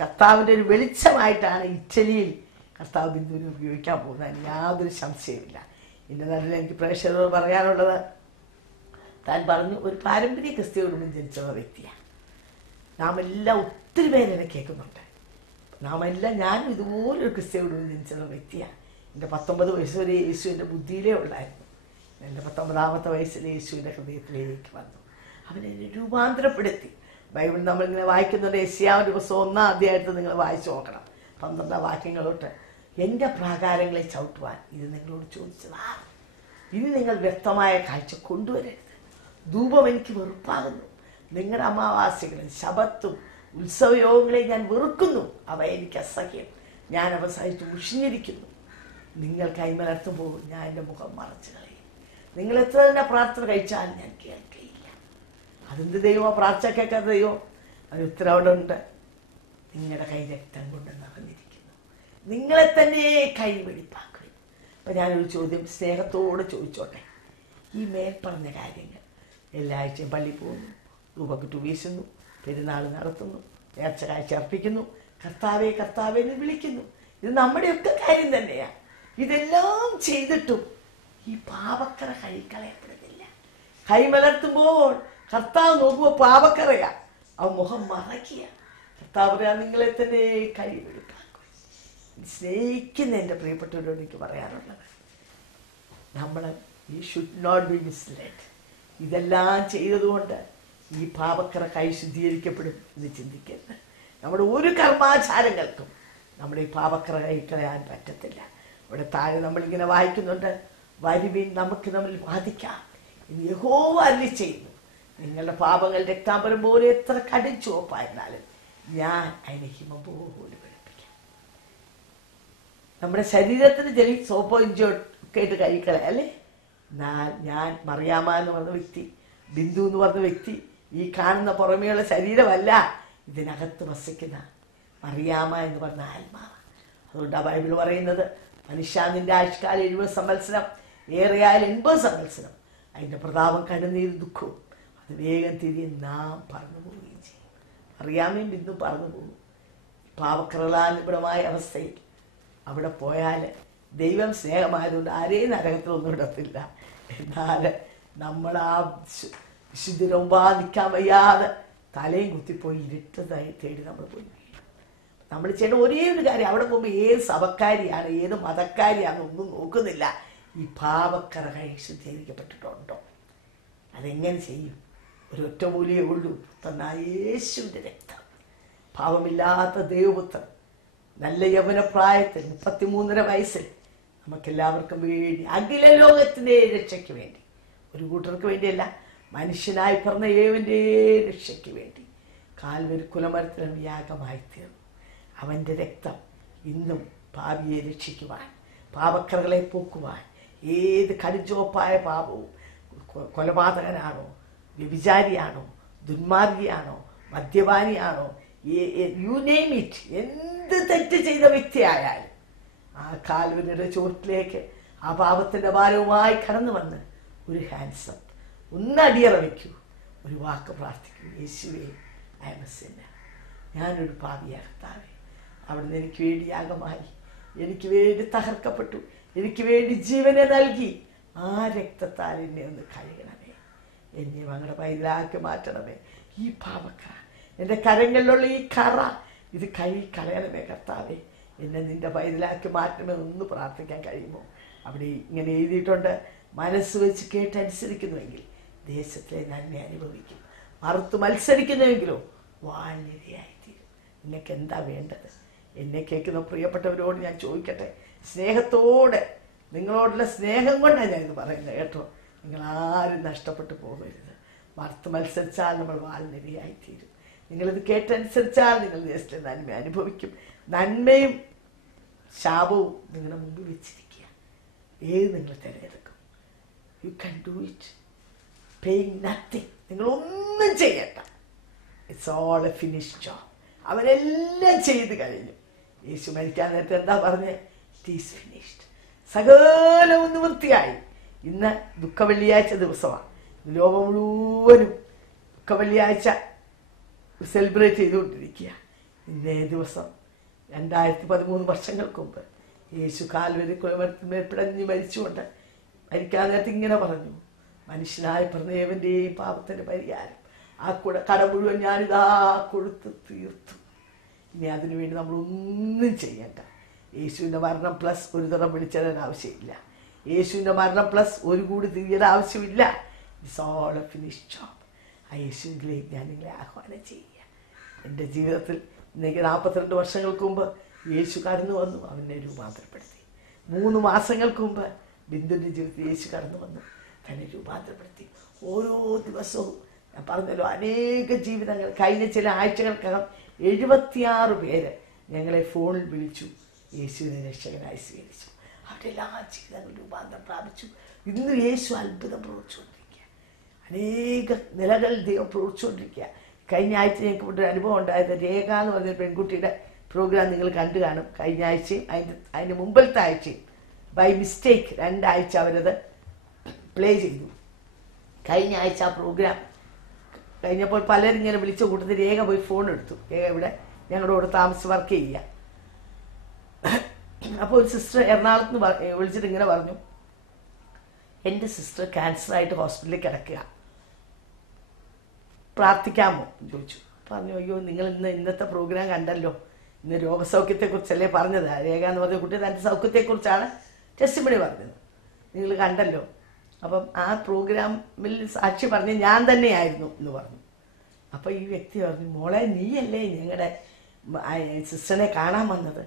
കർത്താവിന്റെ ഒരു വെളിച്ചമായിട്ടാണ് ഇറ്റലിയിൽ കർത്താവ് ബിന്ദുവിനെ ഉപയോഗിക്കാൻ പോകുന്നതിന് യാതൊരു സംശയമില്ല. ഇന്ന നാട്ടിൽ എനിക്ക് പ്രേക്ഷകരോട് പറയാനുള്ളത്, താൻ പറഞ്ഞു ഒരു പാരമ്പര്യ ക്രിസ്തീയ കുടുംബം ജനിച്ച വ്യക്തിയാണ്. നാം എല്ലാം ഒത്തിരി പേര് എന്നെ കേൾക്കുന്നുണ്ട്. നാം എല്ലാം, ഞാനും ഇതുപോലൊരു ക്രിസ്തീയ കുടുംബം ജനിച്ച വ്യക്തിയാണ്. എൻ്റെ 19 വയസ്സ് വരെ യേശു എൻ്റെ ബുദ്ധിയിലേ ഉള്ളായിരുന്നു. എൻ്റെ 19ാമത്തെ വയസ്സിൽ യേശുവിൻ്റെ ഹൃദയത്തിലേക്ക് വന്നു. അവനെന്നെ രൂപാന്തരപ്പെടുത്തി. ബൈബിൾ നമ്മളിങ്ങനെ വായിക്കുന്നുണ്ട്. യെശയ്യാവിന്റെ പുസ്തകം 1-ാം അധ്യായത്തിൽ നിങ്ങൾ വായിച്ചു നോക്കണം. 12 വാക്യങ്ങളോട്ട്, എൻ്റെ പ്രാകാരങ്ങളെ ചവിട്ടുവാൻ ഇത് നിങ്ങളോട് ചോദിച്ചതാ. ഇനി നിങ്ങൾ വ്യക്തമായ കാഴ്ച കൊണ്ടുവരരുത്. ധൂപം എനിക്ക് വെറുപ്പാകുന്നു. നിങ്ങളുടെ അമാവാസ്യകളും ശബത്തും ഉത്സവയോഗങ്ങളെ ഞാൻ വെറുക്കുന്നു. അവ എനിക്ക് അസഹ്യം. ഞാൻ അവ സഹിച്ച് മുഷിഞ്ഞിരിക്കുന്നു. നിങ്ങൾ കൈമലർത്തും പോകും, ഞാൻ എൻ്റെ മുഖം മറച്ചു കളയും. നിങ്ങൾ എത്ര തന്നെ പ്രാർത്ഥന കഴിച്ചാലും ഞാൻ കേൾക്കയില്ല. അതെന്ത് ദൈവമോ? പ്രാർത്ഥന കേൾക്കാത്ത ദൈവം? അതിന് ഉത്തരവുണ്ട്. നിങ്ങളുടെ കൈ രക്തം കൊണ്ട് നിറഞ്ഞിരിക്കുന്നു. നിങ്ങളെ തന്നെ കൈ വെടിപ്പാക്കും. അപ്പം ഞാനൊരു ചോദ്യം സ്നേഹത്തോടെ ചോദിച്ചോട്ടെ. ഈ മേൽപ്പറഞ്ഞ കാര്യങ്ങൾ എല്ലാ ആഴ്ചയും പള്ളി പോകുന്നു, രൂപക്കിട്ട് വീശുന്നു, പെരുന്നാൾ നടത്തുന്നു, നേർച്ച കാഴ്ച അർപ്പിക്കുന്നു, കർത്താവെ കർത്താവെ എന്ന് വിളിക്കുന്നു. ഇത് നമ്മുടെയൊക്കെ കാര്യം തന്നെയാണ്. ഇതെല്ലാം ചെയ്തിട്ടും ഈ പാപക്കറ കഴിക്കളയപ്പെടുന്നില്ല. കൈമലർത്തുമ്പോൾ കർത്താവ് നോക്കുമ്പോൾ പാപക്കറയാ, ആ മുഖം മറയ്ക്കുക. കർത്താവ് പറയാ, നിങ്ങളെ തന്നെ കൈവെടുക്കാക്കും. സ്നേഹിക്കുന്ന എൻ്റെ പ്രിയപ്പെട്ടവരോട് എനിക്ക് പറയാനുള്ളത്, നമ്മൾ ഈ ഷുഡ് നോട്ട് ബി മിസ്ലെഡ്. ഇതെല്ലാം ചെയ്തതുകൊണ്ട് ഈ പാപക്കറ കൈ ശുദ്ധീകരിക്കപ്പെടും എന്ന് ചിന്തിക്കരുത്. നമ്മുടെ ഒരു കർമാചാരങ്ങൾക്കും നമ്മുടെ ഈ പാപക്കറ കൈക്കളയാൻ പറ്റത്തില്ല. ഇവിടെ താഴെ നമ്മളിങ്ങനെ വായിക്കുന്നുണ്ട്, വരുവിൻ നമുക്ക് തമ്മിൽ വാദിക്കാം ഇന്ന് യഹോവ അരുളി ചെയ്യുന്നു, നിങ്ങളുടെ പാപങ്ങൾ രക്താംബരം പോലെ എത്ര കടുംചുവപ്പായിരുന്നാലും ഞാൻ അതിനെ ഹിമം പോലെ വെളുപ്പിക്കാം. നമ്മുടെ ശരീരത്തിന് ചെറിയ സോപ്പോ ഇഞ്ചോ ഒക്കെ ആയിട്ട് കഴിക്കളയാം അല്ലേ? എന്നാൽ ഞാൻ മറിയാമ എന്ന് പറഞ്ഞ വ്യക്തി, ബിന്ദു എന്ന് പറഞ്ഞ വ്യക്തി ഈ കാണുന്ന പുറമേയുള്ള ശരീരമല്ല, ഇതിനകത്ത് വസിക്കുന്ന മറിയാമ എന്ന് പറഞ്ഞ ആത്മാവ്. അതുകൊണ്ടാണ് ബൈബിൾ പറയുന്നത്, മനുഷ്യാനിൻ്റെ ആയുഷ്കാലം 70 സംവത്സരം, ഏറെയായാൽ 80 സംവത്സരം. അതിൻ്റെ പ്രതാപം കണ്ണുനീരും ദുഃഖവും അത് വേഗം തിരികെ നാം പറന്നു പോവുകയും ചെയ്യും. മറിയാമയും ബിന്ദു പറന്നു പോകും. പാപക്രലാനുപരമായ അവസ്ഥയിൽ അവിടെ പോയാൽ ദൈവം സ്നേഹമായതുകൊണ്ട് ആരെയും നരകത്തിലൊന്നും ഇടത്തില്ല. എന്നാൽ നമ്മൾ ആ വിശുദ്ധരൊമ്പാ നിൽക്കാൻ വയ്യാതെ തലയും കുത്തിപ്പോയി ഇരുട്ടതായി തേടി നമ്മൾ പോയി. നമ്മൾ ചെയ്യേണ്ട ഒരേ ഒരു കാര്യം, അവിടെ പോകുമ്പോൾ ഏത് സഭക്കാരിയാണ് ഏത് മതക്കാരിയാണെന്നൊന്നും നോക്കുന്നില്ല, ഈ പാപക്കറ കഴി ശുദ്ധീകരിക്കപ്പെട്ടിട്ടുണ്ടോ. അതെങ്ങനെ ചെയ്യും? ഒരു ഒറ്റമൂലിയേ ഉള്ളൂ, തന്നാൽ യേശുവിൻ്റെ രക്തം. പാപമില്ലാത്ത ദൈവപുത്രൻ നല്ല യൗവനപ്രായത്തിൽ 33.5 വയസ്സിൽ നമുക്കെല്ലാവർക്കും വേണ്ടി അഖില ലോകത്തിൻ്റെ രക്ഷയ്ക്ക് വേണ്ടി, ഒരു കൂട്ടർക്ക് വേണ്ടിയല്ല, മനുഷ്യനായി പറഞ്ഞ ഏവൻ്റെ രക്ഷയ്ക്ക് വേണ്ടി കാൽവരി കുലമരത്തിൽ യാഗമായി തീർന്നു. അവൻ്റെ രക്തം ഇന്നും പാപിയെ രക്ഷിക്കുവാൻ, പാപക്കറകളെ പോക്കുവാൻ, ഏത് കടുചോപ്പായ പാപവും, കൊലപാതകനാണോ, വ്യഭിചാരിയാണോ, ദുന്മാർഗിയാണോ, മദ്യപാനിയാണോ, യു നെയിം ഇറ്റ്, എന്ത് തെറ്റ് ചെയ്ത വ്യക്തിയായാലും ആ കാൽവരിയുടെ ചോട്ടിലേക്ക് ആ പാപത്തിൻ്റെ ഭാരവുമായി കടന്നു വന്ന് ഒരു ഹാൻഡ്സ് അപ്പ്, ഒന്ന് അടിയറ വയ്ക്കൂ, ഒരു വാക്ക് പ്രാർത്ഥിക്കൂ, യേശുവേ ഐ ആം എ സിന്നർ, ഞാനൊരു പാപിയാ കർത്താവേ, അവിടുന്ന് എനിക്ക് വേണ്ടി യാഗമായി, എനിക്ക് വേണ്ടി തകർക്കപ്പെട്ടു, എനിക്ക് വേണ്ടി ജീവനെ നൽകി, ആ രക്തത്താൽ എന്നെ ഒന്ന് കഴുകണമേ, എന്നെ അങ്ങയുടെ പൈതലാക്കി മാറ്റണമേ. ഈ പാപക്കറ, എൻ്റെ കരങ്ങളിലുള്ള ഈ കറ, ഇത് കളയണമേ കർത്താവേ, എന്നെ നിൻ്റെ പൈതലാക്കി മാറ്റണമേ. ഒന്ന് പ്രാർത്ഥിക്കാൻ കഴിയുമോ? അവിടെ ഇങ്ങനെ എഴുതിയിട്ടുണ്ട്, മനസ്സ് വെച്ച് കേട്ടനുസരിക്കുന്നുവെങ്കിൽ ദേശത്തിലെ നന്മ അനുഭവിക്കും, മറുത്ത് മത്സരിക്കുന്നുവെങ്കിലോ വാൾനിരയായിത്തീരും. നിനക്ക് എന്താ വേണ്ടത്? എന്നെ കേൾക്കുന്ന പ്രിയപ്പെട്ടവരോട് ഞാൻ ചോദിക്കട്ടെ, സ്നേഹത്തോടെ, നിങ്ങളോടുള്ള സ്നേഹം കൊണ്ടാണ് ഞാനിത് പറയുന്നത് കേട്ടോ. നിങ്ങളാരും നഷ്ടപ്പെട്ടു പോകരുത്. മറുത്ത് മത്സരിച്ചാൽ നമ്മൾ വാൾനിരയായിത്തീരും. നിങ്ങളിത് കേട്ടനുസരിച്ചാൽ നിങ്ങൾ ദേശത്തിലെ നന്മ അനുഭവിക്കും. നന്മയും ശാപവും നിങ്ങളുടെ മുമ്പിൽ വെച്ചിരിക്കുക, ഏത് നിങ്ങൾ തിരഞ്ഞെടുക്കും? You can do it, paying nothing. നിങ്ങളൊന്നും ചെയ്യണ്ട, it's all A finish job. അവരെല്ലാം ചെയ്ത് കഴിഞ്ഞു. യേശു മരിക്കാൻ നേരത്തെ എന്താ പറഞ്ഞത്? It is finished. സകലവും നിവൃത്തിയായി. ഇന്ന് ദുഃഖവെള്ളിയാഴ്ച ദിവസമാണ്. ലോകം മുഴുവനും ദുഃഖവെള്ളിയാഴ്ച സെലിബ്രേറ്റ് ചെയ്തുകൊണ്ടിരിക്കുക. ഇന്നേ ദിവസം 2013 വർഷങ്ങൾക്ക് മുമ്പ് യേശു കാൽവരി കുലമരത്തിന്മേൽ പിടഞ്ഞ് മരിച്ചുകൊണ്ട് മരിക്കാൻ നേരത്തെ ഇങ്ങനെ പറഞ്ഞു, മനുഷ്യനായി പറഞ്ഞവൻ്റെയും പാപത്തിൻ്റെ പരിഹാരം, ആ കട മുഴുവൻ ഞാനിതാ കൊടുത്ത് തീർത്തു. ഇനി അതിനുവേണ്ടി നമ്മളൊന്നും ചെയ്യണ്ട. യേശുവിൻ്റെ മരണം പ്ലസ് ഒരു തരം വിളിച്ചതിന് ആവശ്യമില്ല. യേശുവിൻ്റെ മരണം പ്ലസ് ഒരു കൂടി തിരിയുടെ ആവശ്യമില്ല. It's all A finish job. ആ യേശുവിലേക്ക് ഞാൻ നിങ്ങളെ ആഹ്വാനം ചെയ്യുക. എൻ്റെ ജീവിതത്തിൽ ഇന്നേക്ക് 42 വർഷങ്ങൾക്ക് മുമ്പ് യേശു കടന്നു വന്നു, അവനെ രൂപാന്തരപ്പെടുത്തി. 3 മാസങ്ങൾക്ക് മുമ്പ് ബിന്ദുവിൻ്റെ ജീവിതത്തിൽ യേശു കടന്നു വന്നു, തന്നെ രൂപാന്തരപ്പെടുത്തി. ഓരോ ദിവസവും ഞാൻ പറഞ്ഞല്ലോ, അനേക ജീവിതങ്ങൾ. കഴിഞ്ഞ ചില ആഴ്ചകൾക്കകം 76 പേര് ഞങ്ങളെ ഫോണിൽ വിളിച്ചു, യേശുവിനെ രക്ഷകനായി സ്വീകരിച്ചു. അവരുടെ എല്ലാ ജീവിതങ്ങളും രൂപാന്തരം പ്രാപിച്ചു. ഇന്ന് യേശു അത്ഭുതം പ്രവർത്തിച്ചുകൊണ്ടിരിക്കുക. അനേക നിലകൾ ദൈവം പ്രവർത്തിച്ചുകൊണ്ടിരിക്കുക. കഴിഞ്ഞ ആഴ്ച ഞങ്ങൾക്ക് ഇവിടെ ഒരു അനുഭവം ഉണ്ടായത്, രേഖ എന്ന് പറഞ്ഞ പെൺകുട്ടിയുടെ പ്രോഗ്രാം നിങ്ങൾ കണ്ടു കാണും. കഴിഞ്ഞ ആഴ്ചയും അതിൻ്റെ മുമ്പിലത്തെ ആഴ്ചയും ബൈ മിസ്റ്റേക്ക് 2 ആഴ്ച അവരത് പ്ലേ ചെയ്തു. കഴിഞ്ഞ ആഴ്ച ആ പ്രോഗ്രാം കഴിഞ്ഞപ്പോൾ പലരും ഇങ്ങനെ വിളിച്ച കൂട്ടത്തിൽ രേഖ പോയി ഫോൺ എടുത്തു. രേഖ ഇവിടെ ഞങ്ങളുടെ കൂടെ താമസിച്ച് വർക്ക് ചെയ്യുക. അപ്പോൾ ഒരു സിസ്റ്റർ എറണാകുളത്ത് നിന്ന് വിളിച്ചിട്ട് ഇങ്ങനെ പറഞ്ഞു, എൻ്റെ സിസ്റ്റർ ക്യാൻസറായിട്ട് ഹോസ്പിറ്റലിൽ കിടക്കുക, പ്രാർത്ഥിക്കാമോ ചോദിച്ചു. പറഞ്ഞു, അയ്യോ നിങ്ങൾ ഇന്നത്തെ പ്രോഗ്രാം കണ്ടല്ലോ, ഇന്ന് രോഗസൗഖ്യത്തെക്കുറിച്ചല്ലേ പറഞ്ഞത്. രേഖ എന്ന് പറഞ്ഞ കുട്ടി തൻ്റെ സൗഖ്യത്തെക്കുറിച്ചാണ് ടെസ്റ്റിമണി പറഞ്ഞത്, നിങ്ങൾ കണ്ടല്ലോ. അപ്പം ആ പ്രോഗ്രാമിൽ സാക്ഷി പറഞ്ഞ് ഞാൻ തന്നെയായിരുന്നു എന്ന് പറഞ്ഞു. അപ്പോൾ ഈ വ്യക്തി പറഞ്ഞു, മോളെ നീയല്ലേ ഞങ്ങളുടെ സിസ്റ്ററിനെ കാണാൻ വന്നത്?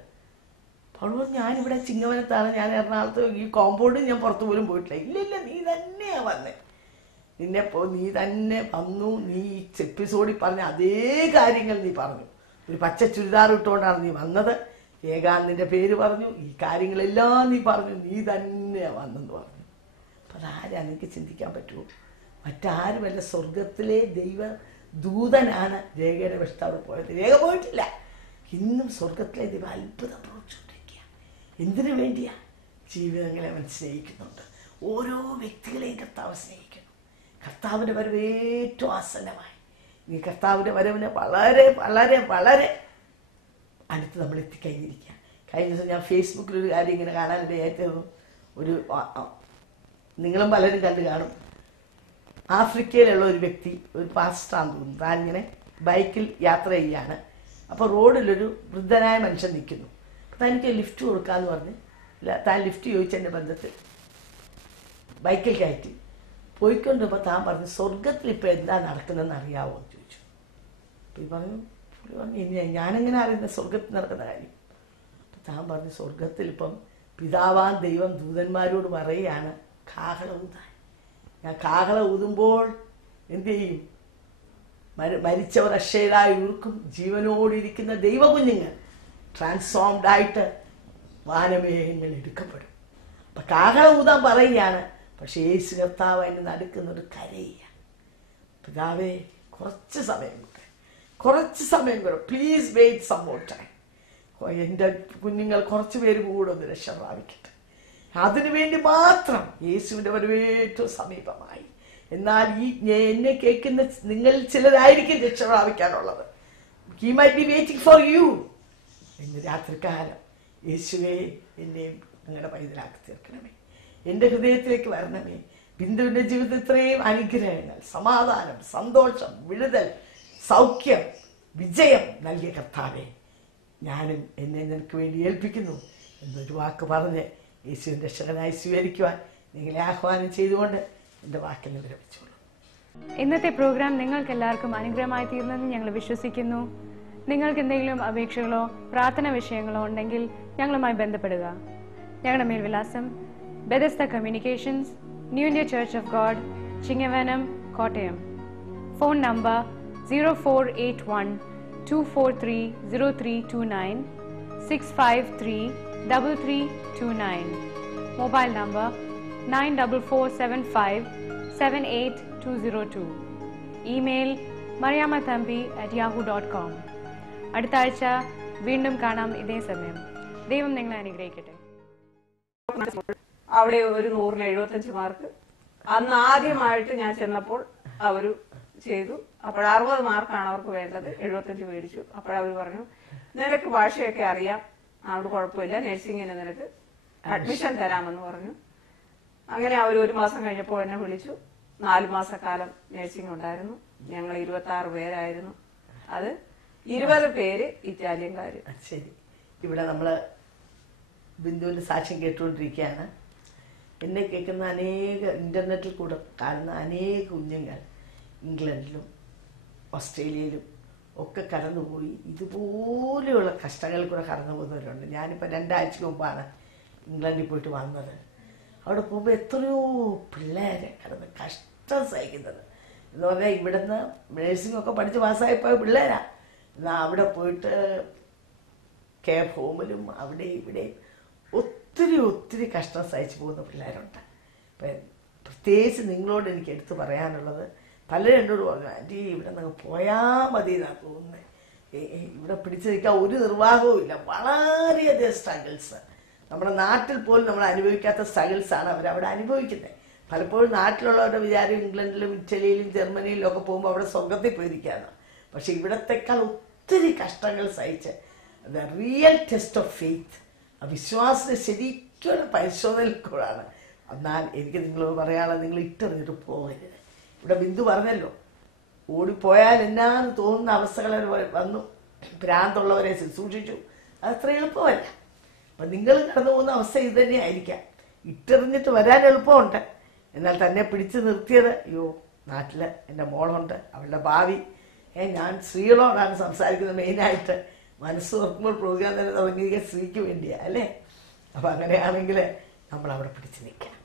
അവൾ പറഞ്ഞു, ഞാനിവിടെ ചിങ്ങവനത്താണ്, ഞാൻ എറണാകുളത്ത് ഈ കോമ്പൗണ്ടിൽ ഞാൻ പുറത്തു പോലും പോയിട്ടില്ല. ഇല്ല നീ തന്നെയാണ് വന്നേ, നീ തന്നെ വന്നു, നീ ഈ എപ്പിസോഡിൽ പറഞ്ഞ അതേ കാര്യങ്ങൾ നീ പറഞ്ഞു. ഒരു പച്ച ചുരിദാർ ഇട്ടുകൊണ്ടാണ് നീ വന്നത്, ഏകാന്തിൻ്റെ പേര് പറഞ്ഞു, ഈ കാര്യങ്ങളെല്ലാം നീ പറഞ്ഞു, നീ തന്നെയാണ് വന്നെന്ന് പറഞ്ഞു. അപ്പം അതാരാ എനിക്ക് ചിന്തിക്കാൻ പറ്റുമോ? മറ്റാരുമല്ല, സ്വർഗത്തിലെ ദൈവ ദൂതനാണ് രേഖയുടെ ഭർത്താവ് പോയത്. രേഖ പോയിട്ടില്ല. ഇന്നും സ്വർഗത്തിലെ ദൈവം അത്ഭുതം പ്രവർത്തിച്ചുകൊണ്ടിരിക്കുക. എന്തിനു വേണ്ടിയാ? ജീവിതങ്ങളെ അവൻ സ്നേഹിക്കുന്നുണ്ട്. ഓരോ വ്യക്തികളെയും കർത്താവ് സ്നേഹിക്കുന്നു. കർത്താവിൻ്റെ വരവ് ഏറ്റവും ആസന്നമായി. ഈ കർത്താവിൻ്റെ വരവിന് വളരെ വളരെ വളരെ അടുത്ത് നമ്മൾ എത്തിക്കഴിഞ്ഞിരിക്കുക. കഴിഞ്ഞ ദിവസം ഞാൻ ഫേസ്ബുക്കിൽ ഒരു കാര്യം ഇങ്ങനെ കാണാനിടയായിത്തീർന്നു. ഒരു നിങ്ങളും പലരും കണ്ടു കാണും. ആഫ്രിക്കയിലുള്ള ഒരു വ്യക്തി, ഒരു പാസ്റ്ററാന്ന് തോന്നുന്നു, താൻ ഇങ്ങനെ ബൈക്കിൽ യാത്ര ചെയ്യാണ്. അപ്പോൾ റോഡിലൊരു വൃദ്ധനായ മനുഷ്യൻ നിൽക്കുന്നു. അപ്പോൾ തനിക്ക് ലിഫ്റ്റ് കൊടുക്കാമെന്ന് പറഞ്ഞ് താൻ ലിഫ്റ്റ് ചോദിച്ചതിൻ്റെ ബന്ധത്തിൽ ബൈക്കിൽ കയറ്റി പോയിക്കൊണ്ടിരുമ്പോൾ താൻ പറഞ്ഞു, സ്വർഗത്തിൽ ഇപ്പോൾ എന്താ നടക്കുന്നതെന്ന് അറിയാമോ എന്ന് ചോദിച്ചു. അപ്പോൾ പുള്ളി പറഞ്ഞു, ഞാനെങ്ങനെ അറിയുന്നത് സ്വർഗത്തിൽ നടക്കുന്ന കാര്യം? അപ്പം താൻ പറഞ്ഞു, സ്വർഗത്തിൽ ഇപ്പം പിതാവാൻ ദൈവം ദൂതന്മാരോട് പറയുകയാണ് കാഹളം ഊതാൻ. ഞാൻ കാഹളം ഊതുമ്പോൾ എന്തു ചെയ്യും? മരിച്ചവർ അക്ഷയരായി ഉയർക്കും, ജീവനോടിരിക്കുന്ന ദൈവകുഞ്ഞുങ്ങൾ ട്രാൻസ്ഫോംഡ് ആയിട്ട് വാനമേഘങ്ങൾ എടുക്കപ്പെടും. അപ്പം കാഹളം ഊതാൻ പറയുകയാണ്. പക്ഷേ യേശു കർത്താവ് അതിന് നടക്കുന്നൊരു കരയുക, പിതാവേ കുറച്ച് സമയം കൂടെ please wait some more time. എൻ്റെ കുഞ്ഞുങ്ങൾ കുറച്ച് പേര് കൂടെ ഒന്ന് രക്ഷ പ്രാപിക്കട്ടെ. അതിനുവേണ്ടി മാത്രം യേശുവിൻ്റെ വരവ് ഏറ്റവും സമീപമായി. എന്നാൽ എന്നെ കേൾക്കുന്ന നിങ്ങൾ ചിലരായിരിക്കും രക്ഷ പ്രാപിക്കാനുള്ളത്. He might be waiting for you. ഇന്ന് രാത്രികാലം യേശുവേ എന്നെയും നിങ്ങളുടെ പൈതലാക്കി തീർക്കണമേ, എൻ്റെ ഹൃദയത്തിലേക്ക് വരണമേ. ബിന്ദുവിൻ്റെ ജീവിതത്തിൽ ഇത്രയും അനുഗ്രഹങ്ങൾ, സമാധാനം, സന്തോഷം, വിടുതൽ, സൗഖ്യം, വിജയം നൽകിയ കർത്താവേ, ഞാനും എന്നെ നിനക്ക് വേണ്ടി ഏൽപ്പിക്കുന്നു എന്നൊരു വാക്ക് പറഞ്ഞ് യേശുവിൻ്റെ രക്ഷകനായി സ്വീകരിക്കുവാൻ നിങ്ങളെ ആഹ്വാനം ചെയ്തുകൊണ്ട് എൻ്റെ വാക്കിനെ വിരമിച്ചോളൂ. ഇന്നത്തെ പ്രോഗ്രാം നിങ്ങൾക്ക് എല്ലാവർക്കും അനുഗ്രഹമായി തീർന്നെന്ന് ഞങ്ങൾ വിശ്വസിക്കുന്നു. നിങ്ങൾക്ക് എന്തെങ്കിലും അപേക്ഷകളോ പ്രാർത്ഥന വിഷയങ്ങളോ ഉണ്ടെങ്കിൽ ഞങ്ങളുമായി ബന്ധപ്പെടുക. ഞങ്ങളുടെ മേൽവിലാസം Bethesda communications, new India church of God, Chingavanam, Kottayam. Phone number 0481-243-0329, 653-3329. Mobile number 9447578202. Email mariamathambi@yahoo.com. അടുത്ത ആഴ്ച വീണ്ടും കാണാം ഇതേ സമയം. ദൈവം നിങ്ങളെ അനുഗ്രഹിക്കട്ടെ. അവിടെ ഒരു 100-75 മാർക്ക് അന്ന് ആദ്യമായിട്ട് ഞാൻ ചെന്നപ്പോൾ അവർ ചെയ്തു. അപ്പോൾ 60 മാർക്കാണ് അവർക്ക് വേണ്ടത്, 75 മേടിച്ചു. അപ്പോഴവർ പറഞ്ഞു, നിനക്ക് ഭാഷയൊക്കെ അറിയാം, അവിടെ കുഴപ്പമില്ല, നഴ്സിംഗിന് നിനക്ക് അഡ്മിഷൻ തരാമെന്ന് പറഞ്ഞു. അങ്ങനെ അവർ 1 മാസം കഴിഞ്ഞപ്പോൾ എന്നെ വിളിച്ചു. 4 മാസക്കാലം നഴ്സിംഗ് ഉണ്ടായിരുന്നു. ഞങ്ങൾ 26 പേരായിരുന്നു. അത് 20 പേര് ഇറ്റാലിയൻകാർ. ശരി, ഇവിടെ നമ്മൾ ബിന്ദുവിൻ്റെ സാക്ഷ്യം കേട്ടുകൊണ്ടിരിക്കുകയാണ്. എന്നെ കേൾക്കുന്ന ഇൻ്റർനെറ്റിൽ കൂടെ കാണുന്ന അനേക കുഞ്ഞുങ്ങൾ ഇംഗ്ലണ്ടിലും ഓസ്ട്രേലിയയിലും ഒക്കെ കടന്നുപോയി ഇതുപോലെയുള്ള കഷ്ടങ്ങളിൽ കൂടെ കടന്നു പോകുന്നവരുണ്ട്. ഞാനിപ്പോൾ 2 ആഴ്ച മുമ്പാണ് ഇംഗ്ലണ്ടിൽ പോയിട്ട് വന്നത്. അവിടെ പോകുമ്പോൾ എത്രയോ പിള്ളേരെ കടന്ന് കഷ്ടം സഹിക്കുന്നത് എന്ന് പറഞ്ഞാൽ ഇവിടുന്ന് നേഴ്സിംഗൊക്കെ പഠിച്ച് പാസ്സായിപ്പോയ പിള്ളേരാണ്. എന്നാൽ അവിടെ പോയിട്ട് കെയർ ഹോമിലും അവിടെ ഇവിടെ ഒത്തിരി കഷ്ടം സഹിച്ചു പോകുന്ന പിള്ളേരുണ്ട്. അപ്പം പ്രത്യേകിച്ച് നിങ്ങളോട് എനിക്ക് എടുത്തു പറയാനുള്ളത്, പലരും എന്നോട് പറഞ്ഞു, ആൻറ്റി ഇവിടെ നിങ്ങൾ പോയാൽ മതി എന്നാണ് തോന്നുന്നത്, ഇവിടെ പിടിച്ചു നിൽക്കാൻ ഒരു നിർവാഹവും ഇല്ല. വളരെയധികം സ്ട്രഗിൾസ്, നമ്മുടെ നാട്ടിൽ പോലും നമ്മൾ അനുഭവിക്കാത്ത സ്ട്രഗിൾസാണ് അവരവിടെ അനുഭവിക്കുന്നത്. പലപ്പോഴും നാട്ടിലുള്ളവരുടെ വിചാരം ഇംഗ്ലണ്ടിലും ഇറ്റലിയിലും ജർമ്മനിയിലും ഒക്കെ പോകുമ്പോൾ അവിടെ സ്വർഗത്തിൽ പോയിരിക്കുകയാണ്. പക്ഷെ ഇവിടത്തെക്കാൾ ഒത്തിരി കഷ്ടങ്ങൾ സഹിച്ച് the real test of faith, വിശ്വാസത്തെ ശരിക്കും പരിശോധനയിൽ കൂടാണ്. എന്നാൽ എനിക്ക് നിങ്ങളോട് പറയാനുള്ളത്, നിങ്ങൾ ഇട്ടെറിഞ്ഞിട്ട് പോകരുത്. ഇവിടെ ബിന്ദു പറഞ്ഞല്ലോ, ഓടിപ്പോയാൽ എന്നാന്ന് തോന്നുന്ന അവസ്ഥകൾ വന്നു, ഭ്രാന്തുള്ളവരെ ശുശ്രൂഷിച്ചു. അതത്ര എളുപ്പമല്ല. അപ്പം നിങ്ങൾ കടന്നു പോകുന്ന അവസ്ഥ ഇത് തന്നെയായിരിക്കാം. ഇട്ടെറിഞ്ഞിട്ട് വരാൻ എളുപ്പമുണ്ട്, എന്നാൽ തന്നെ പിടിച്ചു നിർത്തിയത്, അയ്യോ നാട്ടിൽ എൻ്റെ മോളുണ്ട്, അവളുടെ ഭാവി. ഞാൻ സ്ത്രീകളോടാണ് സംസാരിക്കുന്നത് മെയിനായിട്ട്. മനസ്സ് തുറക്കുമ്പോൾ പ്രോഗ്രാം തന്നെ തുടങ്ങിയ സ്ത്രീക്ക് വേണ്ടിയാണ് അല്ലേ? അപ്പം അങ്ങനെയാണെങ്കിൽ നമ്മൾ അവിടെ പിടിച്ചു നിൽക്കണം.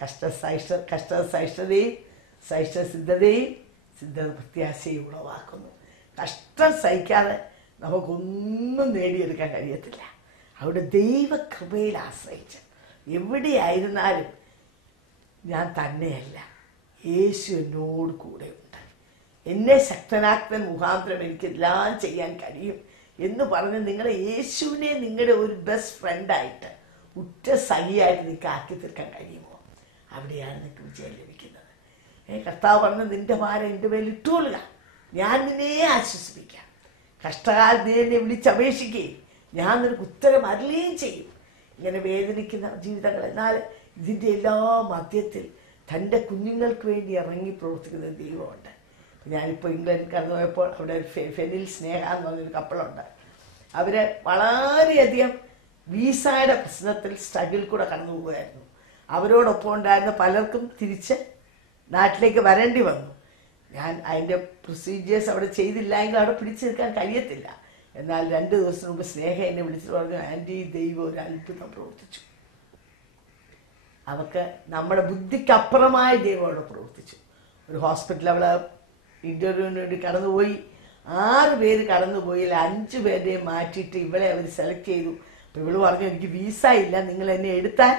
കഷ്ടസഹിഷ്ണുതയും സഹിഷ്ണുസിദ്ധതയും സിദ്ധത പ്രത്യാശയും ഉളവാക്കുന്നു. കഷ്ടം സഹിക്കാതെ നമുക്കൊന്നും നേടിയെടുക്കാൻ കഴിയത്തില്ല. അവിടെ ദൈവകൃപയിൽ ആശ്രയിച്ച് എവിടെയായിരുന്നാലും ഞാൻ തന്നെയല്ല, യേശു എന്നോട് കൂടെയുണ്ട്, എന്നെ ശക്തനാക്തൻ മുഖാന്തരം എനിക്കെല്ലാം ചെയ്യാൻ കഴിയും എന്ന് പറഞ്ഞ് നിങ്ങളെ യേശുവിനെ നിങ്ങളുടെ ഒരു ബെസ്റ്റ് ഫ്രണ്ടായിട്ട്, ഉറ്റ സഖിയായിട്ട് നിങ്ങൾക്ക് ആക്കി തീർക്കാൻ കഴിയുമോ? അവിടെയാണ് നിങ്ങൾക്ക് വിജയം ലഭിക്കുന്നത്. കർത്താവ് പറഞ്ഞ്, നിന്റെ ഭാരം എൻ്റെ മേൽ ഇട്ടുകൊള്ളുക, ഞാൻ നിന്നെ ആശ്വസിപ്പിക്കാം. കഷ്ടകാലത്ത് നീ എന്നെ വിളിച്ചപേക്ഷിക്കുകയും ഞാൻ നിനക്ക് ഉത്തരം അരുളുകയും ചെയ്യും. ഇങ്ങനെ വേദനിക്കുന്ന ജീവിതങ്ങൾ, എന്നാൽ ഇതിൻ്റെ എല്ലാ മധ്യത്തിൽ തൻ്റെ കുഞ്ഞുങ്ങൾക്ക് വേണ്ടി ഇറങ്ങി പ്രവർത്തിക്കുന്ന ദൈവമുണ്ട്. ഞാനിപ്പോൾ ഇംഗ്ലണ്ടിൽ കടന്നു പോയപ്പോൾ അവിടെ ഒരു ഫെനിൽ സ്നേഹ എന്ന് പറഞ്ഞൊരു കപ്പിളുണ്ട്. അവർ വളരെയധികം വീസയുടെ പ്രശ്നത്തിൽ സ്ട്രഗിൾ കൂടെ കടന്നു പോകുമായിരുന്നു. അവരോടൊപ്പം ഉണ്ടായിരുന്ന പലർക്കും തിരിച്ച് നാട്ടിലേക്ക് വരേണ്ടി വന്നു. ഞാൻ അതിൻ്റെ പ്രൊസീജിയേഴ്സ് അവിടെ ചെയ്തില്ല എങ്കിൽ അവിടെ പിടിച്ചു നിൽക്കാൻ കഴിയത്തില്ല. എന്നാൽ 2 ദിവസം മുമ്പ് സ്നേഹ എന്നെ വിളിച്ചിട്ട് പറഞ്ഞു, ആൻറ്റി ദൈവം ഒരു അത്ഭുതം പ്രവർത്തിച്ചു. അവർക്ക് നമ്മുടെ ബുദ്ധിക്കപ്പുറമായ ദൈവം അവിടെ പ്രവർത്തിച്ചു. ഒരു ഹോസ്പിറ്റലിൽ അവൾ ഇൻ്റർവ്യൂവിന് വേണ്ടി കടന്നുപോയി. 6 പേര് കടന്നുപോയില്ല, 5 പേരെയും മാറ്റിയിട്ട് ഇവളെ അവർ സെലക്ട് ചെയ്തു. അപ്പോൾ ഇവള് പറഞ്ഞു, എനിക്ക് വീസ ഇല്ല, നിങ്ങൾ എന്നെ എടുത്താൽ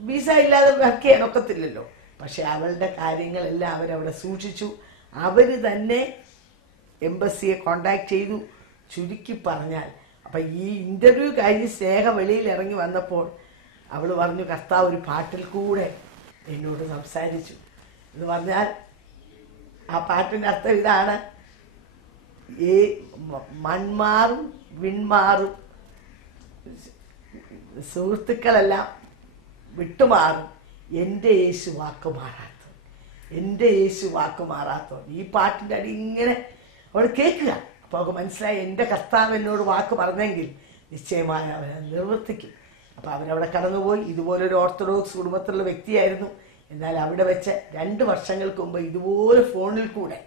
വീസ ഇല്ലാതെ വർക്ക് ചെയ്യാൻ ഒക്കത്തില്ലല്ലോ. പക്ഷെ അവളുടെ കാര്യങ്ങളെല്ലാം അവരവിടെ സൂക്ഷിച്ചു. അവർ തന്നെ എംബസിയെ കോണ്ടാക്ട് ചെയ്തു. ചുരുക്കി പറഞ്ഞാൽ, അപ്പം ഈ ഇൻ്റർവ്യൂ കഴിഞ്ഞ് സ്നേഹ വെളിയിൽ ഇറങ്ങി വന്നപ്പോൾ അവൾ പറഞ്ഞു, കർത്താവ് ഒരു പാട്ടിൽ കൂടെ എന്നോട് സംസാരിച്ചു എന്ന് പറഞ്ഞാൽ, ആ പാട്ടിൻ്റെ അർത്ഥം ഇതാണ്, മൺമാറും വിൺമാറും സുഹൃത്തുക്കളെല്ലാം വിട്ടുമാറും, എൻ്റെ യേശു വാക്കുമാറാത്തോ, എൻ്റെ യേശു വാക്കുമാറാത്തോ. ഈ പാട്ടിൻ്റെ അടി ഇങ്ങനെ അവൾ കേൾക്കുക. അപ്പോൾ അവൾക്ക് മനസ്സിലായി, എൻ്റെ കർത്താവ് എന്നോട് വാക്ക് പറഞ്ഞെങ്കിൽ നിശ്ചയമായി അവനെ നിർവർത്തിക്കും. അപ്പോൾ അവരവിടെ കടന്നുപോയി. ഇതുപോലൊരു ഓർത്തഡോക്സ് കുടുംബത്തിലുള്ള വ്യക്തിയായിരുന്നു. എന്നാൽ അവിടെ വെച്ച് 2 വർഷങ്ങൾക്ക് മുമ്പ് ഇതുപോലെ ഫോണിൽ കൂടെ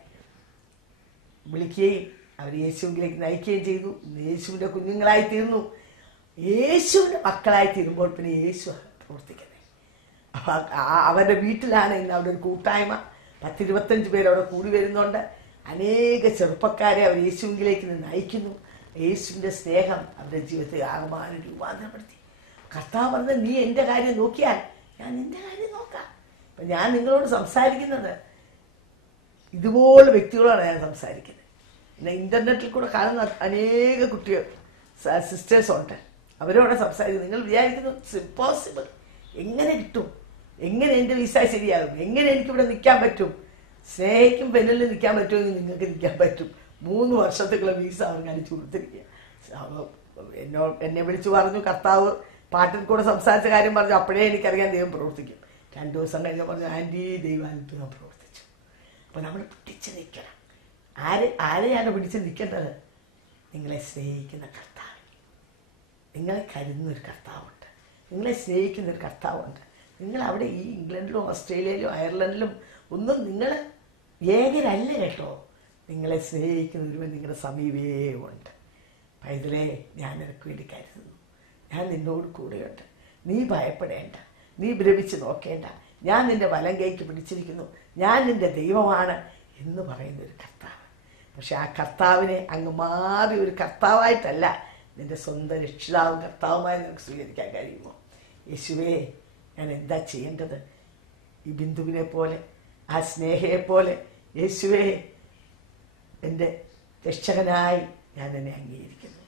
വിളിക്കുകയും അവർ യേശുവിലേക്ക് നയിക്കുകയും ചെയ്തു. യേശുവിൻ്റെ കുഞ്ഞുങ്ങളായി തീർന്നു. യേശുവിൻ്റെ മക്കളായി തീരുമ്പോൾ പിന്നെ യേശു പ്രവർത്തിക്കുന്നത്. അപ്പോൾ അവരുടെ വീട്ടിലാണ് ഇന്ന് അവിടെ ഒരു കൂട്ടായ്മ. 10-25 പേര് അവിടെ കൂടി വരുന്നുണ്ട്. അനേക ചെറുപ്പക്കാരെ അവർ യേശുവിലേക്ക് നയിക്കുന്നു. യേശുവിൻ്റെ സ്നേഹം അവരുടെ ജീവിതത്തെ ആകമാനം രൂപാന്തരപ്പെടുത്തി. കർത്താവ് പറഞ്ഞ, നീ എൻ്റെ കാര്യം നോക്കിയാൽ ഞാൻ നിൻ്റെ കാര്യം നോക്കാം. അപ്പം ഞാൻ നിങ്ങളോട് സംസാരിക്കുന്നത് ഇതുപോലെ വ്യക്തികളോടാണ് ഞാൻ സംസാരിക്കുന്നത്. പിന്നെ ഇൻ്റർനെറ്റിൽ കൂടെ കാണുന്ന അനേക കുട്ടികൾ സിസ്റ്റേഴ്സുണ്ട്, അവരോട് സംസാരിക്കുന്നത്. നിങ്ങൾ വിചാരിക്കുന്നു ഇറ്റ്സ് ഇമ്പോസിബിൾ, എങ്ങനെ കിട്ടും, എങ്ങനെ എൻ്റെ വിസ ശരിയാകും, എങ്ങനെ എനിക്കിവിടെ നിൽക്കാൻ പറ്റും? സ്നേഹിക്കും പെണ്ണിൽ നിൽക്കാൻ പറ്റുമെങ്കിൽ നിങ്ങൾക്ക് നിൽക്കാൻ പറ്റും. 3 വർഷത്തേക്കുള്ള വിസ അവർക്ക് അടിച്ചു കൊടുത്തിരിക്കുക. എന്നെ വിളിച്ചു പറഞ്ഞു, കർത്താവ് പാട്ടിൽ കൂടെ സംസാരിച്ച കാര്യം പറഞ്ഞു. അപ്പോഴേ എനിക്കറിയാൻ ദൈവം പ്രവർത്തിക്കും. 2 ദിവസം കഴിഞ്ഞ് പറഞ്ഞു, ആൻറ്റി ദൈവാത്ഭുതം പ്രവർത്തിച്ചു. അപ്പോൾ നമ്മൾ പിടിച്ച് നിൽക്കണം. ആരെയാണ് പിടിച്ച് നിൽക്കേണ്ടത്? നിങ്ങളെ സ്നേഹിക്കുന്ന കർത്താവ്, നിങ്ങളെ കരുതുന്നൊരു കർത്താവുണ്ട്, നിങ്ങളെ സ്നേഹിക്കുന്നൊരു കർത്താവുണ്ട്. നിങ്ങൾ അവിടെ ഈ ഇംഗ്ലണ്ടിലും ഓസ്ട്രേലിയയിലും അയർലൻഡിലും ഒന്നും നിങ്ങൾ ഏകരല്ല കേട്ടോ. നിങ്ങളെ സ്നേഹിക്കുന്ന ഒരുവൻ നിങ്ങളുടെ സമീപേ ഉണ്ട്. പൈതലേ, ഞാൻ നിനക്ക് വേണ്ടി കരുതുന്നു, ഞാൻ നിന്നോട് കൂടെയുണ്ട്, നീ ഭയപ്പെടേണ്ട, നീ ഭ്രമിച്ച് നോക്കേണ്ട, ഞാൻ നിൻ്റെ വലം കൈക്ക് പിടിച്ചിരിക്കുന്നു, ഞാൻ നിൻ്റെ ദൈവമാണ് എന്ന് പറയുന്നൊരു കർത്താവ്. പക്ഷെ ആ കർത്താവിനെ അങ്ങ് മാറി ഒരു കർത്താവായിട്ടല്ല, നിൻ്റെ സ്വന്തം രക്ഷിതാവും കർത്താവുമായി നിനക്ക് സ്വീകരിക്കാൻ കഴിയുമോ? യേശുവേ, ഞാൻ എന്താ ചെയ്യേണ്ടത്? ഈ ബിന്ദുവിനെ പോലെ, ആ സ്നേഹയെ പോലെ, യേശുവേ എൻ്റെ രക്ഷകനായി ഞാൻ എന്നെ അംഗീകരിക്കുന്നു,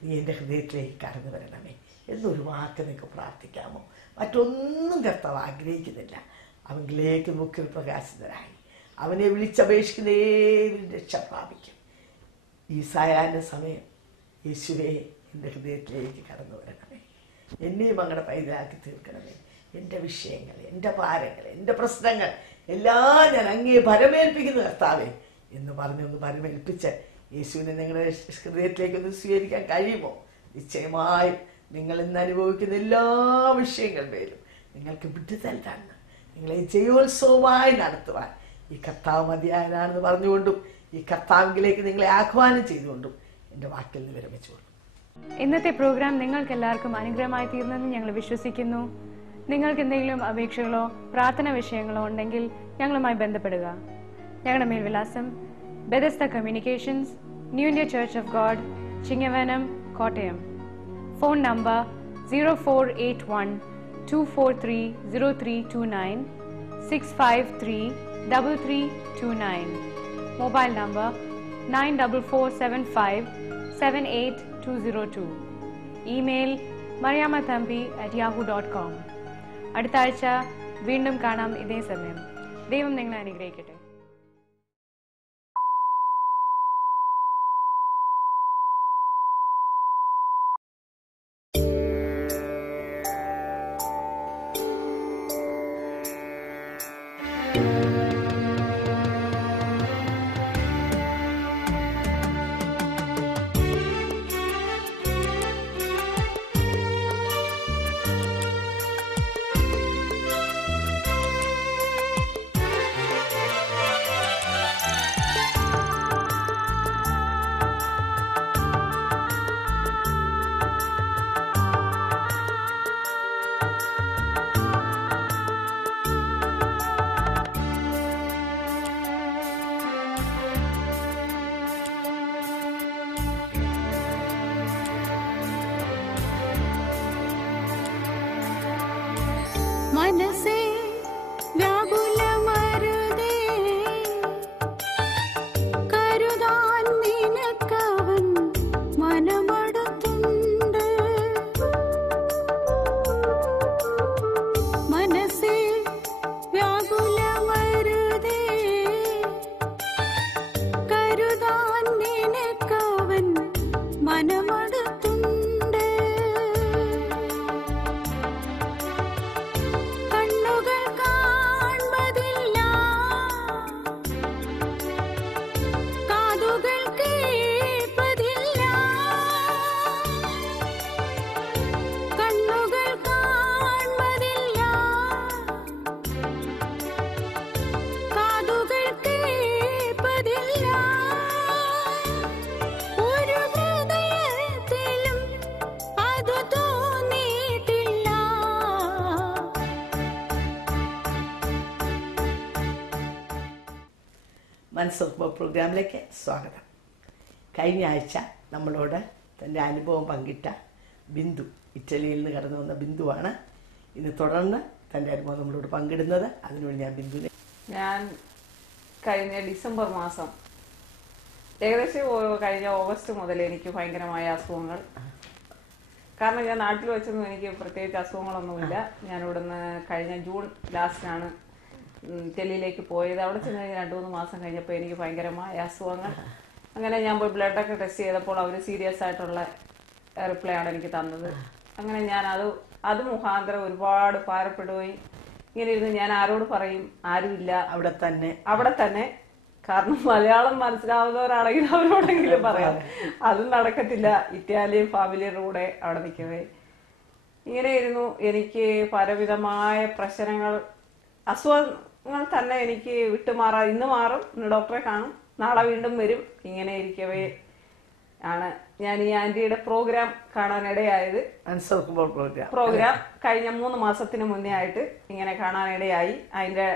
നീ എൻ്റെ ഹൃദയത്തിലേക്ക് കടന്നു വരണമേ എന്ന് എന്നൊരു വാക്ക് നിങ്ങൾക്ക് പ്രാർത്ഥിക്കാമോ? മറ്റൊന്നും കർത്താവ് ആഗ്രഹിക്കുന്നില്ല. അവനിലേക്ക് മുഖ്യ പ്രകാശിതരായി അവനെ വിളിച്ചപേക്ഷിക്കുന്ന ഏവരും രക്ഷ പ്രാപിക്കും. ഈ സായാഹ്ന സമയം യേശുവേ എൻ്റെ ഹൃദയത്തിലേക്ക് കടന്നു വരണമേ. എന്നെയും അങ്ങടെ പൈതലാക്കി തീർക്കണമേ. എൻ്റെ വിഷയങ്ങൾ, എൻ്റെ ഭാരങ്ങൾ, എൻ്റെ പ്രശ്നങ്ങൾ എല്ലാം ഞാൻ അങ്ങേ ഭരമേൽപ്പിക്കുന്നു കർത്താവേ എന്ന് പറഞ്ഞൊന്ന് ഭരമേൽപ്പിച്ച് യേശുവിനെ നിങ്ങളുടെ ഹൃദയത്തിലേക്കൊന്ന് സ്വീകരിക്കാൻ കഴിയുമോ? നിശ്ചയമായും നിങ്ങൾ ഇന്ന് അനുഭവിക്കുന്ന എല്ലാ വിഷയങ്ങളുടെയും നിങ്ങൾക്ക് വിടുതൽ തന്ന് നിങ്ങളെ ജയോത്സവമായി നടത്തുവാൻ ഈ കർത്താവ് മതിയായനാണെന്ന് പറഞ്ഞുകൊണ്ടും ഈ കർത്താവിലേക്ക് നിങ്ങളെ ആഹ്വാനം ചെയ്തുകൊണ്ടും എൻ്റെ വാക്കിൽ നിന്ന് വിരമിച്ചുകൊള്ളു. ഇന്നത്തെ പ്രോഗ്രാം നിങ്ങൾക്ക് എല്ലാവർക്കും അനുഗ്രഹമായി തീർന്നെന്ന് ഞങ്ങൾ വിശ്വസിക്കുന്നു. നിങ്ങൾക്ക് എന്തെങ്കിലും അപേക്ഷകളോ പ്രാർത്ഥന വിഷയങ്ങളോ ഉണ്ടെങ്കിൽ ഞങ്ങളുമായി ബന്ധപ്പെടുക. ഞങ്ങളുടെ മേൽവിലാസം Bethesda communications, new India church of God, Chingavanam, Kottayam. Phone number 0481-243-0329, 653-3329. Mobile number 9447578202. Email mariamathampi@yahoo.com. അടുത്ത ആഴ്ച വീണ്ടും കാണാം ഇതേ സമയം. ദൈവം നിങ്ങളെ അനുഗ്രഹിക്കട്ടെ. മനസ്സേ വ്യാകുലമരുതേ, കരുതാൻ നിനക്കവൻ മനമടുത്തുണ്ട്. മനസ്സേ വ്യാകുലമരുതേ, കരുതാൻ നിനക്കവൻ മനമടുത്തുണ്ട്. കണ്ണുകൾ കാൺമതില്ല, കാതുകൾ കേൾപ്പതില്ല. കണ്ണുകൾ കാൺമതില്ല, കാതുകൾ കേൾപ്പതില്ല. ഒരു ഹൃദയത്തിലും അത് തോന്നിയിട്ടില്ല. മനസ്സുറപ്പ് പ്രോഗ്രാമിലേക്ക് സ്വാഗതം. കഴിഞ്ഞ ആഴ്ച നമ്മളോട് തൻ്റെ അനുഭവം പങ്കിട്ട ബിന്ദു, ഇറ്റലിയിൽ നിന്ന് കടന്നു വന്ന ബിന്ദുവാണ് ഇന്ന് തുടർന്ന് തൻ്റെ അനുഭവം നമ്മളോട് പങ്കിടുന്നത്. അതിനുവേണ്ടി ഞാൻ ബിന്ദുവിനെ ഞാൻ കഴിഞ്ഞ ഡിസംബർ മാസം, ഏകദേശം കഴിഞ്ഞ ഓഗസ്റ്റ് മുതൽ എനിക്ക് ഭയങ്കരമായ അസുഖങ്ങൾ. കാരണം ഞാൻ നാട്ടിൽ വെച്ചൊന്നും എനിക്ക് പ്രത്യേകിച്ച് അസുഖങ്ങളൊന്നുമില്ല. ഞാൻ ഇവിടുന്ന് കഴിഞ്ഞ ജൂൺ ലാസ്റ്റിനാണ് ഇറ്റലിയിലേക്ക് പോയത്. അവിടെ ചെന്ന് കഴിഞ്ഞ് 2-3 മാസം കഴിഞ്ഞപ്പോൾ എനിക്ക് ഭയങ്കരമായ അസുഖങ്ങൾ. അങ്ങനെ ഞാൻ പോയി ബ്ലഡൊക്കെ ടെസ്റ്റ് ചെയ്തപ്പോൾ അവർ സീരിയസ് ആയിട്ടുള്ള റിപ്ലൈ ആണ് എനിക്ക് തന്നത്. അങ്ങനെ ഞാൻ അത് മുഖാന്തരം ഒരുപാട് ഭാരപ്പെടുകയും ഇങ്ങനെ ഇരുന്ന് ഞാൻ ആരോട് പറയും, ആരുമില്ല, അവിടെ തന്നെ. കാരണം മലയാളം മനസ്സിലാവുന്നവരാണെങ്കിൽ അവരോടെങ്കിലും പറയാം. അതും നടക്കത്തില്ല. ഇറ്റാലിയൻ ഫാമിലിയുടെ കൂടെ അവിടെ നിൽക്കവേ ഇങ്ങനെ ഇരുന്നു. എനിക്ക് പലവിധമായ പ്രശ്നങ്ങൾ, അസുഖങ്ങൾ തന്നെ എനിക്ക് വിട്ടുമാറാ. ഇന്ന് മാറും, ഇന്ന് ഡോക്ടറെ കാണും, നാളെ വീണ്ടും വരും. ഇങ്ങനെ ഇരിക്കവേ ആണ് ഞാൻ ഈ ആന്റിയുടെ പ്രോഗ്രാം കാണാനിടയായത്. പ്രോഗ്രാം കഴിഞ്ഞ 3 മാസത്തിന് മുന്നേ ആയിട്ട് ഇങ്ങനെ കാണാനിടയായി. അതിന്റെ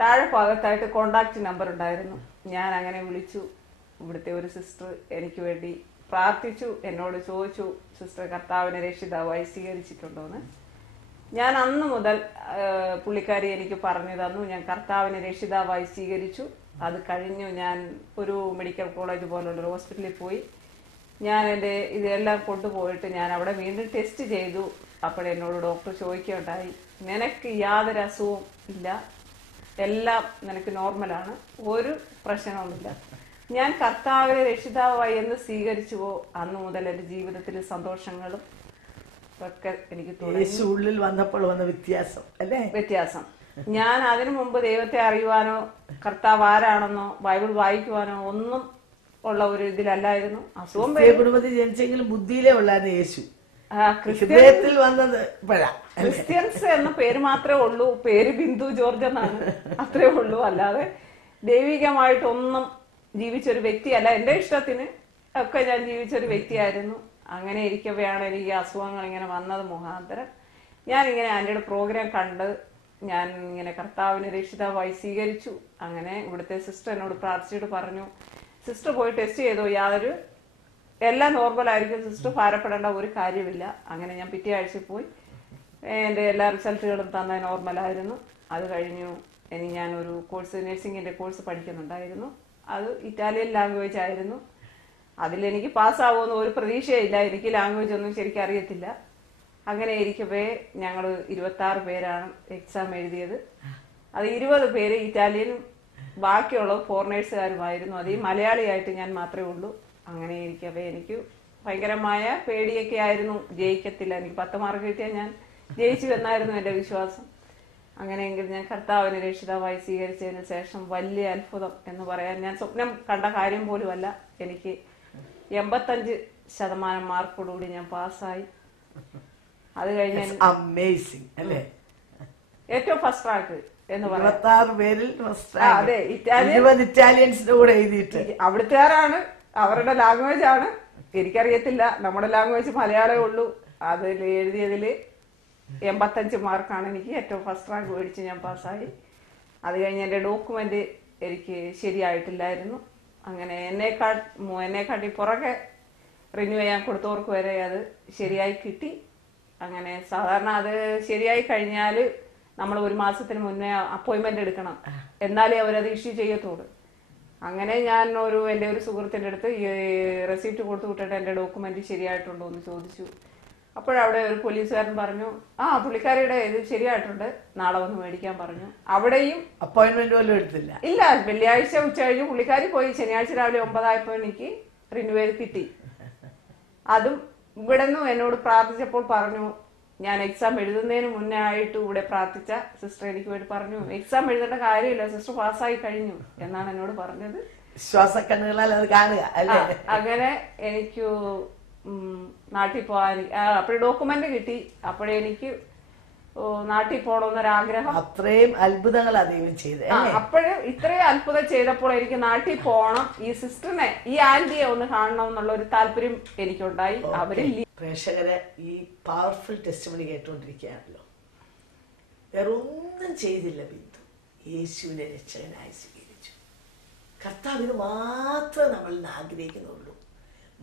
താഴെ ഭാഗത്തായിട്ട് കോണ്ടാക്ട് നമ്പർ ഉണ്ടായിരുന്നു. ഞാൻ അങ്ങനെ വിളിച്ചു. ഇവിടുത്തെ ഒരു സിസ്റ്റർ എനിക്ക് വേണ്ടി പ്രാർത്ഥിച്ചു. എന്നോട് ചോദിച്ചു, സിസ്റ്റർ കർത്താവിനെ രക്ഷിതാവായി സ്വീകരിച്ചിട്ടുണ്ടോന്ന്. ഞാൻ അന്ന് മുതൽ പുള്ളിക്കാരി എനിക്ക് പറഞ്ഞു തന്നു, ഞാൻ കർത്താവിനെ രക്ഷിതാവായി സ്വീകരിച്ചു. അത് കഴിഞ്ഞു ഞാൻ ഒരു മെഡിക്കൽ കോളേജ് പോലുള്ളൊരു ഹോസ്പിറ്റലിൽ പോയി. ഞാൻ എൻ്റെ ഇതെല്ലാം കൊണ്ടുപോയിട്ട് ഞാൻ അവിടെ വീണ്ടും ടെസ്റ്റ് ചെയ്തു. അപ്പോഴെന്നോട് ഡോക്ടർ ചോദിക്കുകയുണ്ടായി, നിനക്ക് യാതൊരു അസുഖവും ഇല്ല, എല്ലാം നിനക്ക് നോർമലാണ്, ഒരു പ്രശ്നവുമില്ല. ഞാൻ കർത്താവിനെ രക്ഷിതാവായി എന്ന് സ്വീകരിച്ചുവോ അന്ന് മുതൽ എൻ്റെ ജീവിതത്തിൽ സന്തോഷങ്ങളും ഒക്കെ എനിക്ക് യേശു ഉള്ളിൽ വന്നപ്പോൾ വന്ന വ്യത്യാസം അല്ലേ? വ്യത്യാസം. ഞാൻ അതിനു മുമ്പ് ദൈവത്തെ അറിയുവാനോ കർത്താവ് ആരാണെന്നോ ബൈബിൾ വായിക്കുവാനോ ഒന്നും ഉള്ള ഒരു ഇതിലല്ലായിരുന്നു. അസുഖം കുടുംബത്തിൽ ജനിച്ചെങ്കിലും ബുദ്ധിയിലേ ഉള്ളായിരുന്നു യേശു. ഹൃദയത്തിൽ വന്നത് ക്രിസ്ത്യൻസ് എന്ന പേര് മാത്രമേ ഉള്ളൂ. പേര് ബിന്ദു ജോർജ് എന്നാണ്, അത്രേ ഉള്ളൂ. അല്ലാതെ ദൈവികമായിട്ടൊന്നും ജീവിച്ചൊരു വ്യക്തിയല്ല. എന്റെ ഇഷ്ടത്തിന് ഒക്കെ ഞാൻ ജീവിച്ചൊരു വ്യക്തിയായിരുന്നു. അങ്ങനെ ഇരിക്കവെയാണ് എനിക്ക് അസുഖങ്ങൾ ഇങ്ങനെ വന്നത് മുഖാന്തരം. ഞാനിങ്ങനെ ആന്റിയുടെ പ്രോഗ്രാം കണ്ട് ഞാൻ ഇങ്ങനെ കർത്താവിനെ രക്ഷിതാവായി സ്വീകരിച്ചു. അങ്ങനെ ഇവിടുത്തെ സിസ്റ്റർ എന്നോട് പ്രാർത്ഥിച്ചിട്ട് പറഞ്ഞു, സിസ്റ്റർ പോയി ടെസ്റ്റ് ചെയ്തോ, യാതൊരു എല്ലാം നോർമലായിരിക്കും, സിസ്റ്റർ ഭാരപ്പെടേണ്ട ഒരു കാര്യമില്ല. അങ്ങനെ ഞാൻ പിറ്റേ ആഴ്ച പോയി എൻ്റെ എല്ലാ റിസൾട്ടുകളും തന്നെ നോർമലായിരുന്നു. അത് കഴിഞ്ഞു ഇനി ഞാനൊരു കോഴ്സ്, നഴ്സിംഗിൻ്റെ കോഴ്സ് പഠിക്കുന്നുണ്ടായിരുന്നു. അത് ഇറ്റാലിയൻ ലാംഗ്വേജ് ആയിരുന്നു. അതിലെനിക്ക് പാസ്സാവുമെന്ന് ഒരു പ്രതീക്ഷയില്ല. എനിക്ക് ലാംഗ്വേജ് ഒന്നും ശരിക്കും അറിയത്തില്ല. അങ്ങനെ ഇരിക്കവേ ഞങ്ങൾ 26 പേരാണ് എക്സാം എഴുതിയത്. അത് 20 പേര് ഇറ്റാലിയനും ബാക്കിയുള്ളത് ഫോറിനേഴ്സുകാരുമായിരുന്നു. അത് ഈ മലയാളിയായിട്ട് ഞാൻ മാത്രമേ ഉള്ളൂ. അങ്ങനെ ഇരിക്കവേ എനിക്ക് ഭയങ്കരമായ പേടിയൊക്കെ ആയിരുന്നു. ജയിക്കത്തില്ല, എനിക്ക് 10 മാർക്ക് കിട്ടിയാൽ ഞാൻ ജയിച്ചു എന്നായിരുന്നു എൻ്റെ വിശ്വാസം. അങ്ങനെയെങ്കിൽ ഞാൻ കർത്താവിനെ രക്ഷിതാവായി സ്വീകരിച്ചതിന് ശേഷം വലിയ അത്ഭുതം എന്ന് പറയാൻ ഞാൻ സ്വപ്നം കണ്ട കാര്യം പോലുമല്ല. എനിക്ക് 85% മാർക്കോടുകൂടി ഞാൻ പാസ്സായി. അത് കഴിഞ്ഞ ഏറ്റവും ഫസ്റ്റ് റാങ്ക് എന്ന് പറയാം. അതെ, ഇറ്റാലിയൻസിന്റെ കൂടെ എഴുതിയിട്ട് അവിടുത്തുകാരാണ്, അവരുടെ ലാംഗ്വേജ് ആണ്, എനിക്കറിയത്തില്ല. നമ്മുടെ ലാംഗ്വേജ് മലയാളമേ ഉള്ളൂ. അതിൽ എഴുതിയതില് 85 മാർക്കാണ് എനിക്ക് ഏറ്റവും ഫസ്റ്റ് റാങ്ക് മേടിച്ച് ഞാൻ പാസ്സായി. അത് കഴിഞ്ഞ് എൻ്റെ ഡോക്യുമെന്റ് എനിക്ക് ശരിയായിട്ടില്ലായിരുന്നു. അങ്ങനെ എന്നെക്കാട്ടി പുറകെ റിന്യൂ ചെയ്യാൻ കൊടുത്തവർക്ക് വരെ അത് ശരിയായി കിട്ടി. അങ്ങനെ സാധാരണ അത് ശരിയായി കഴിഞ്ഞാൽ നമ്മൾ 1 മാസത്തിന് മുന്നേ അപ്പോയിൻമെന്റ് എടുക്കണം, എന്നാലേ അവരത് ഇഷ്യൂ ചെയ്യത്തുള്ളൂ. അങ്ങനെ ഞാൻ എൻ്റെ ഒരു സുഹൃത്തിൻ്റെ അടുത്ത് ഈ റെസിപ്റ്റ് കൊടുത്തു വിട്ടിട്ട് എൻ്റെ ഡോക്യുമെന്റ് ശരിയായിട്ടുണ്ടോ എന്ന് ചോദിച്ചു. അപ്പോഴവിടെ ഒരു പോലീസുകാരൻ പറഞ്ഞു, പുള്ളിക്കാരിയുടെ ഇത് ശരിയായിട്ടുണ്ട്, നാളെ വന്ന് മേടിക്കാൻ പറഞ്ഞു. അവിടെയും അപ്പോയിന്റ്മെന്റ് പോലും എടുത്തില്ല. ഇല്ല, വെള്ളിയാഴ്ച ഉച്ച കഴിഞ്ഞ് പുള്ളിക്കാരി പോയി. ശനിയാഴ്ച രാവിലെ 9 ആയപ്പോൾ എനിക്ക് റിന്യൂ ചെയ്ത് കിട്ടി. അതും ഇവിടെ നിന്നും എന്നോട് പ്രാർത്ഥിച്ചപ്പോൾ പറഞ്ഞു, ഞാൻ എക്സാം എഴുതുന്നതിന് മുന്നേ ആയിട്ട് ഇവിടെ പ്രാർത്ഥിച്ച സിസ്റ്റർ എനിക്ക് വേണ്ടി പറഞ്ഞു, എക്സാം എഴുതേണ്ട കാര്യമില്ല, സിസ്റ്റർ പാസ്സായി കഴിഞ്ഞു എന്നാണ് എന്നോട് പറഞ്ഞത്. വിശ്വാസക്കണ്ണുകളാൽ അത് കാണുക അല്ലേ? അങ്ങനെ എനിക്ക് നാട്ടിൽ പോകാൻ അപ്പോഴേ ഡോക്യുമെന്റ് കിട്ടി. അപ്പോഴേ എനിക്ക് നാട്ടിൽ പോകണമെന്നൊരാഗ്രഹം. അത്രയും അത്ഭുതങ്ങളാ ദൈവം ചെയ്തത്. അപ്പോഴും ഇത്രയും അത്ഭുതം ചെയ്തപ്പോൾ എനിക്ക് നാട്ടിൽ പോകണം, ഈ സിസ്റ്ററിനെ, ഈ ആന്റിയെ ഒന്ന് കാണണം എന്നുള്ള ഒരു താല്പര്യം എനിക്കുണ്ടായി. അവരിൽ പ്രേക്ഷകരെ ഈ പവർഫുൾ ടെസ്റ്റിമണി കേട്ടുകൊണ്ടിരിക്കുകയാണല്ലോ. വേറെ ഒന്നും ചെയ്തില്ല ബിന്ദു, യേശുവിനെ രക്ഷകനായി സ്വീകരിച്ചു. കർത്താവിന് മാത്രമേ നമ്മൾ ആഗ്രഹിക്കുന്നുള്ളൂ.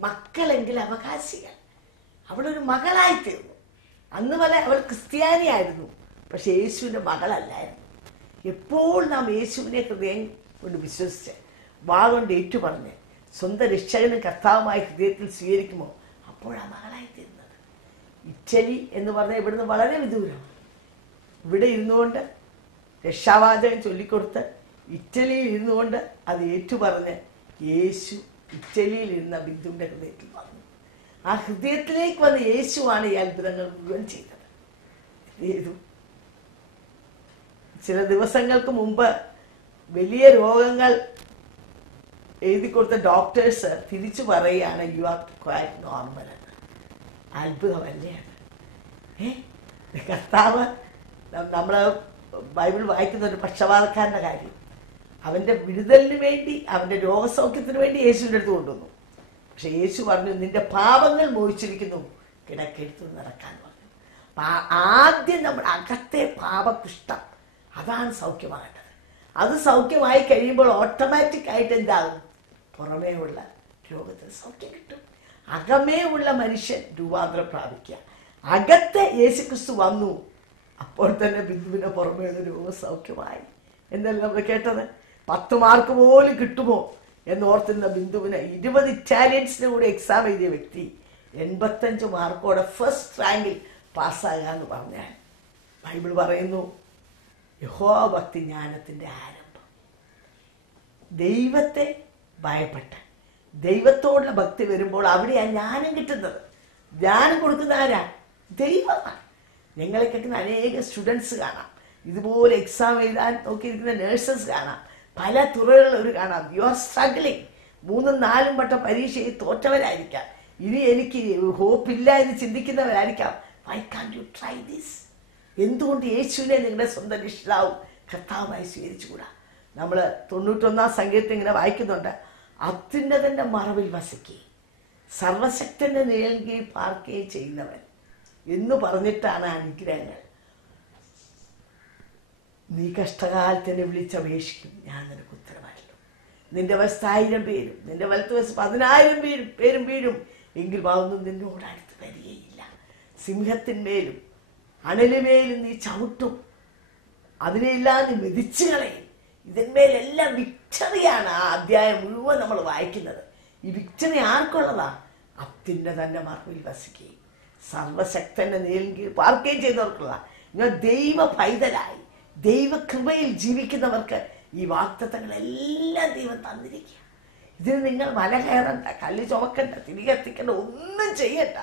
മക്കളെങ്കിൽ അവകാശികൾ. അവളൊരു മകളായി തീർന്നു. അന്ന് വരെ അവൾ ക്രിസ്ത്യാനിയായിരുന്നു, പക്ഷെ യേശുവിൻ്റെ മകളല്ലായിരുന്നു. എപ്പോൾ നാം യേശുവിനെ ഹൃദയം കൊണ്ട് വിശ്വസിച്ച് വാ കൊണ്ട് ഏറ്റുപറഞ്ഞ് സ്വന്തം രക്ഷകനും കർത്താവുമായി ഹൃദയത്തിൽ സ്വീകരിക്കുമോ അപ്പോഴാണ് മകളായി തീരുന്നത്. ഇറ്റലി എന്ന് പറഞ്ഞാൽ ഇവിടുന്ന് വളരെ വിദൂരമാണ്. ഇവിടെ ഇരുന്നുകൊണ്ട് രക്ഷാവാചകം ചൊല്ലിക്കൊടുത്ത് ഇറ്റലിയിൽ ഇരുന്നുകൊണ്ട് അത് ഏറ്റുപറഞ്ഞ് യേശു ഇറ്റലിയിൽ ഇരുന്ന ബിന്ദുവിൻ്റെ ഹൃദയത്തിൽ വന്നു. ആ ഹൃദയത്തിലേക്ക് വന്ന യേശുവാണ് ഈ അത്ഭുതങ്ങൾ മുഴുവൻ ചെയ്തത്. ചെയ്തു. ചില ദിവസങ്ങൾക്ക് മുമ്പ് വലിയ രോഗങ്ങൾ എഴുതി കൊടുത്ത ഡോക്ടേഴ്സ് തിരിച്ചു പറയുകയാണ്, യു ആർ ക്വൈറ്റ് നോർമൽ എന്ന്. അത്ഭുതമല്ലേ അത്? കർത്താവ്, നമ്മൾ ബൈബിൾ വായിക്കുന്ന ഒരു പക്ഷപാതക്കാരൻ്റെ കാര്യം, അവൻ്റെ വിടുതലിന് വേണ്ടി, അവൻ്റെ രോഗസൗഖ്യത്തിന് വേണ്ടി യേശുവിൻ്റെ അടുത്ത് കൊണ്ടുവന്നു. പക്ഷെ യേശു പറഞ്ഞു, നിന്റെ പാപങ്ങൾ മോഹിച്ചിരിക്കുന്നു, കിടക്കെടുത്ത് നടക്കാൻ പറഞ്ഞു. ആദ്യം നമ്മുടെ അകത്തെ പാപകുഷ്ഠം, അതാണ് സൗഖ്യമാകേണ്ടത്. അത് സൗഖ്യമായി കഴിയുമ്പോൾ ഓട്ടോമാറ്റിക് ആയിട്ട് എന്താകും? പുറമേ ഉള്ള രോഗത്തിന് സൗഖ്യം കിട്ടും. അകമേ ഉള്ള മനുഷ്യൻ രൂപാന്തരം പ്രാപിക്കുക. അകത്തെ യേശുക്രിസ്തു വന്നു, അപ്പോൾ തന്നെ ബിന്ദുവിന്റെ പുറമേ ഉള്ള രോഗസൗഖ്യമായി. എന്നല്ല നമ്മൾ കേട്ടത്? 10 മാർക്ക് പോലും കിട്ടുമോ എന്നോർത്തുന്ന ബിന്ദുവിന് 20 ഇറ്റാലിയൻസിന് കൂടെ എക്സാം എഴുതിയ വ്യക്തി 85 മാർക്കോടെ ഫസ്റ്റ് റാങ്കിൽ പാസ്സാകാന്ന് പറഞ്ഞാൽ ബൈബിൾ പറയുന്നു യഹോവ ഭക്തി ജ്ഞാനത്തിൻ്റെ ആരംഭം. ദൈവത്തെ ഭയപ്പെട്ട് ദൈവത്തോടുള്ള ഭക്തി വരുമ്പോൾ അവിടെയാണ് ജ്ഞാനം കിട്ടുന്നത്. ജ്ഞാനം കൊടുക്കുന്ന ആരാ? ദൈവമാണ്. ഞങ്ങളെ കേൾക്കുന്ന അനേക സ്റ്റുഡൻസ് കാണാം, ഇതുപോലെ എക്സാം എഴുതാൻ നോക്കിയിരിക്കുന്ന നേഴ്സസ് കാണാം, പല തുറകളിലൊരു കാണാം. You are struggling. 3ഉം 4ഉം വട്ടം പരീക്ഷയിൽ തോറ്റവരായിരിക്കാം, ഇനി എനിക്ക് ഹോപ്പില്ല എന്ന് ചിന്തിക്കുന്നവരായിരിക്കാം. Why can't you try this? എന്തുകൊണ്ട് യേശുവിനെ നിങ്ങളുടെ സ്വന്തം രക്ഷിതാവും കർത്താവായി സ്വീകരിച്ചുകൂടാ? നമ്മൾ 91 സങ്കീർത്തനം ഇങ്ങനെ വായിക്കുന്നുണ്ട്, അത്യുന്നതന്റെ മറവിൽ വസിക്കുകയും സർവശക്തന്റെ നിഴലിൽ കീഴിൽ പാർക്കുകയും ചെയ്യുന്നവൻ എന്ന് പറഞ്ഞിട്ടാണ് അനുഗ്രഹങ്ങൾ. നീ കഷ്ടകാലത്തിനെ വിളിച്ചപേക്ഷിക്കും, ഞാൻ നിനക്ക് ഉത്തരവായിരുന്നു. നിന്റെ വശത്ത് 1000 പേരും നിന്റെ വലത്ത് വശത്ത് 10,000 പേരും വീഴും, എങ്കിൽ അതൊന്നും നിന്നോട് അടുത്ത് വരികയില്ല. സിംഹത്തിന്മേലും അണലുമേലും നീ ചവിട്ടും, അതിനെല്ലാം നീ മെതിച്ചു കളയും. ഇതിന്മേലെല്ലാം വിക്ടറിയാണ്. ആ അധ്യായം മുഴുവൻ നമ്മൾ വായിക്കുന്നത്. ഈ വിക്ടറി ആർക്കുള്ളതാ? അത്യുന്നതന്റെ മറവിൽ വസിക്കുകയും സർവശക്തന്റെ നിഴലിൽ കീഴിൽ പാർക്കുകയും ചെയ്തവർക്കുള്ള. നിങ്ങൾ ദൈവ പൈതലായി ദൈവകൃപയിൽ ജീവിക്കുന്നവർക്ക് ഈ വാഗ്ദത്തങ്ങളെല്ലാം ദൈവം തന്നിരിക്കുക. ഇതിന് നിങ്ങൾ മല കയറണ്ട, കല്ല് ചുമക്കണ്ട, തിരികെ എത്തിക്കണ്ട, ഒന്നും ചെയ്യണ്ട.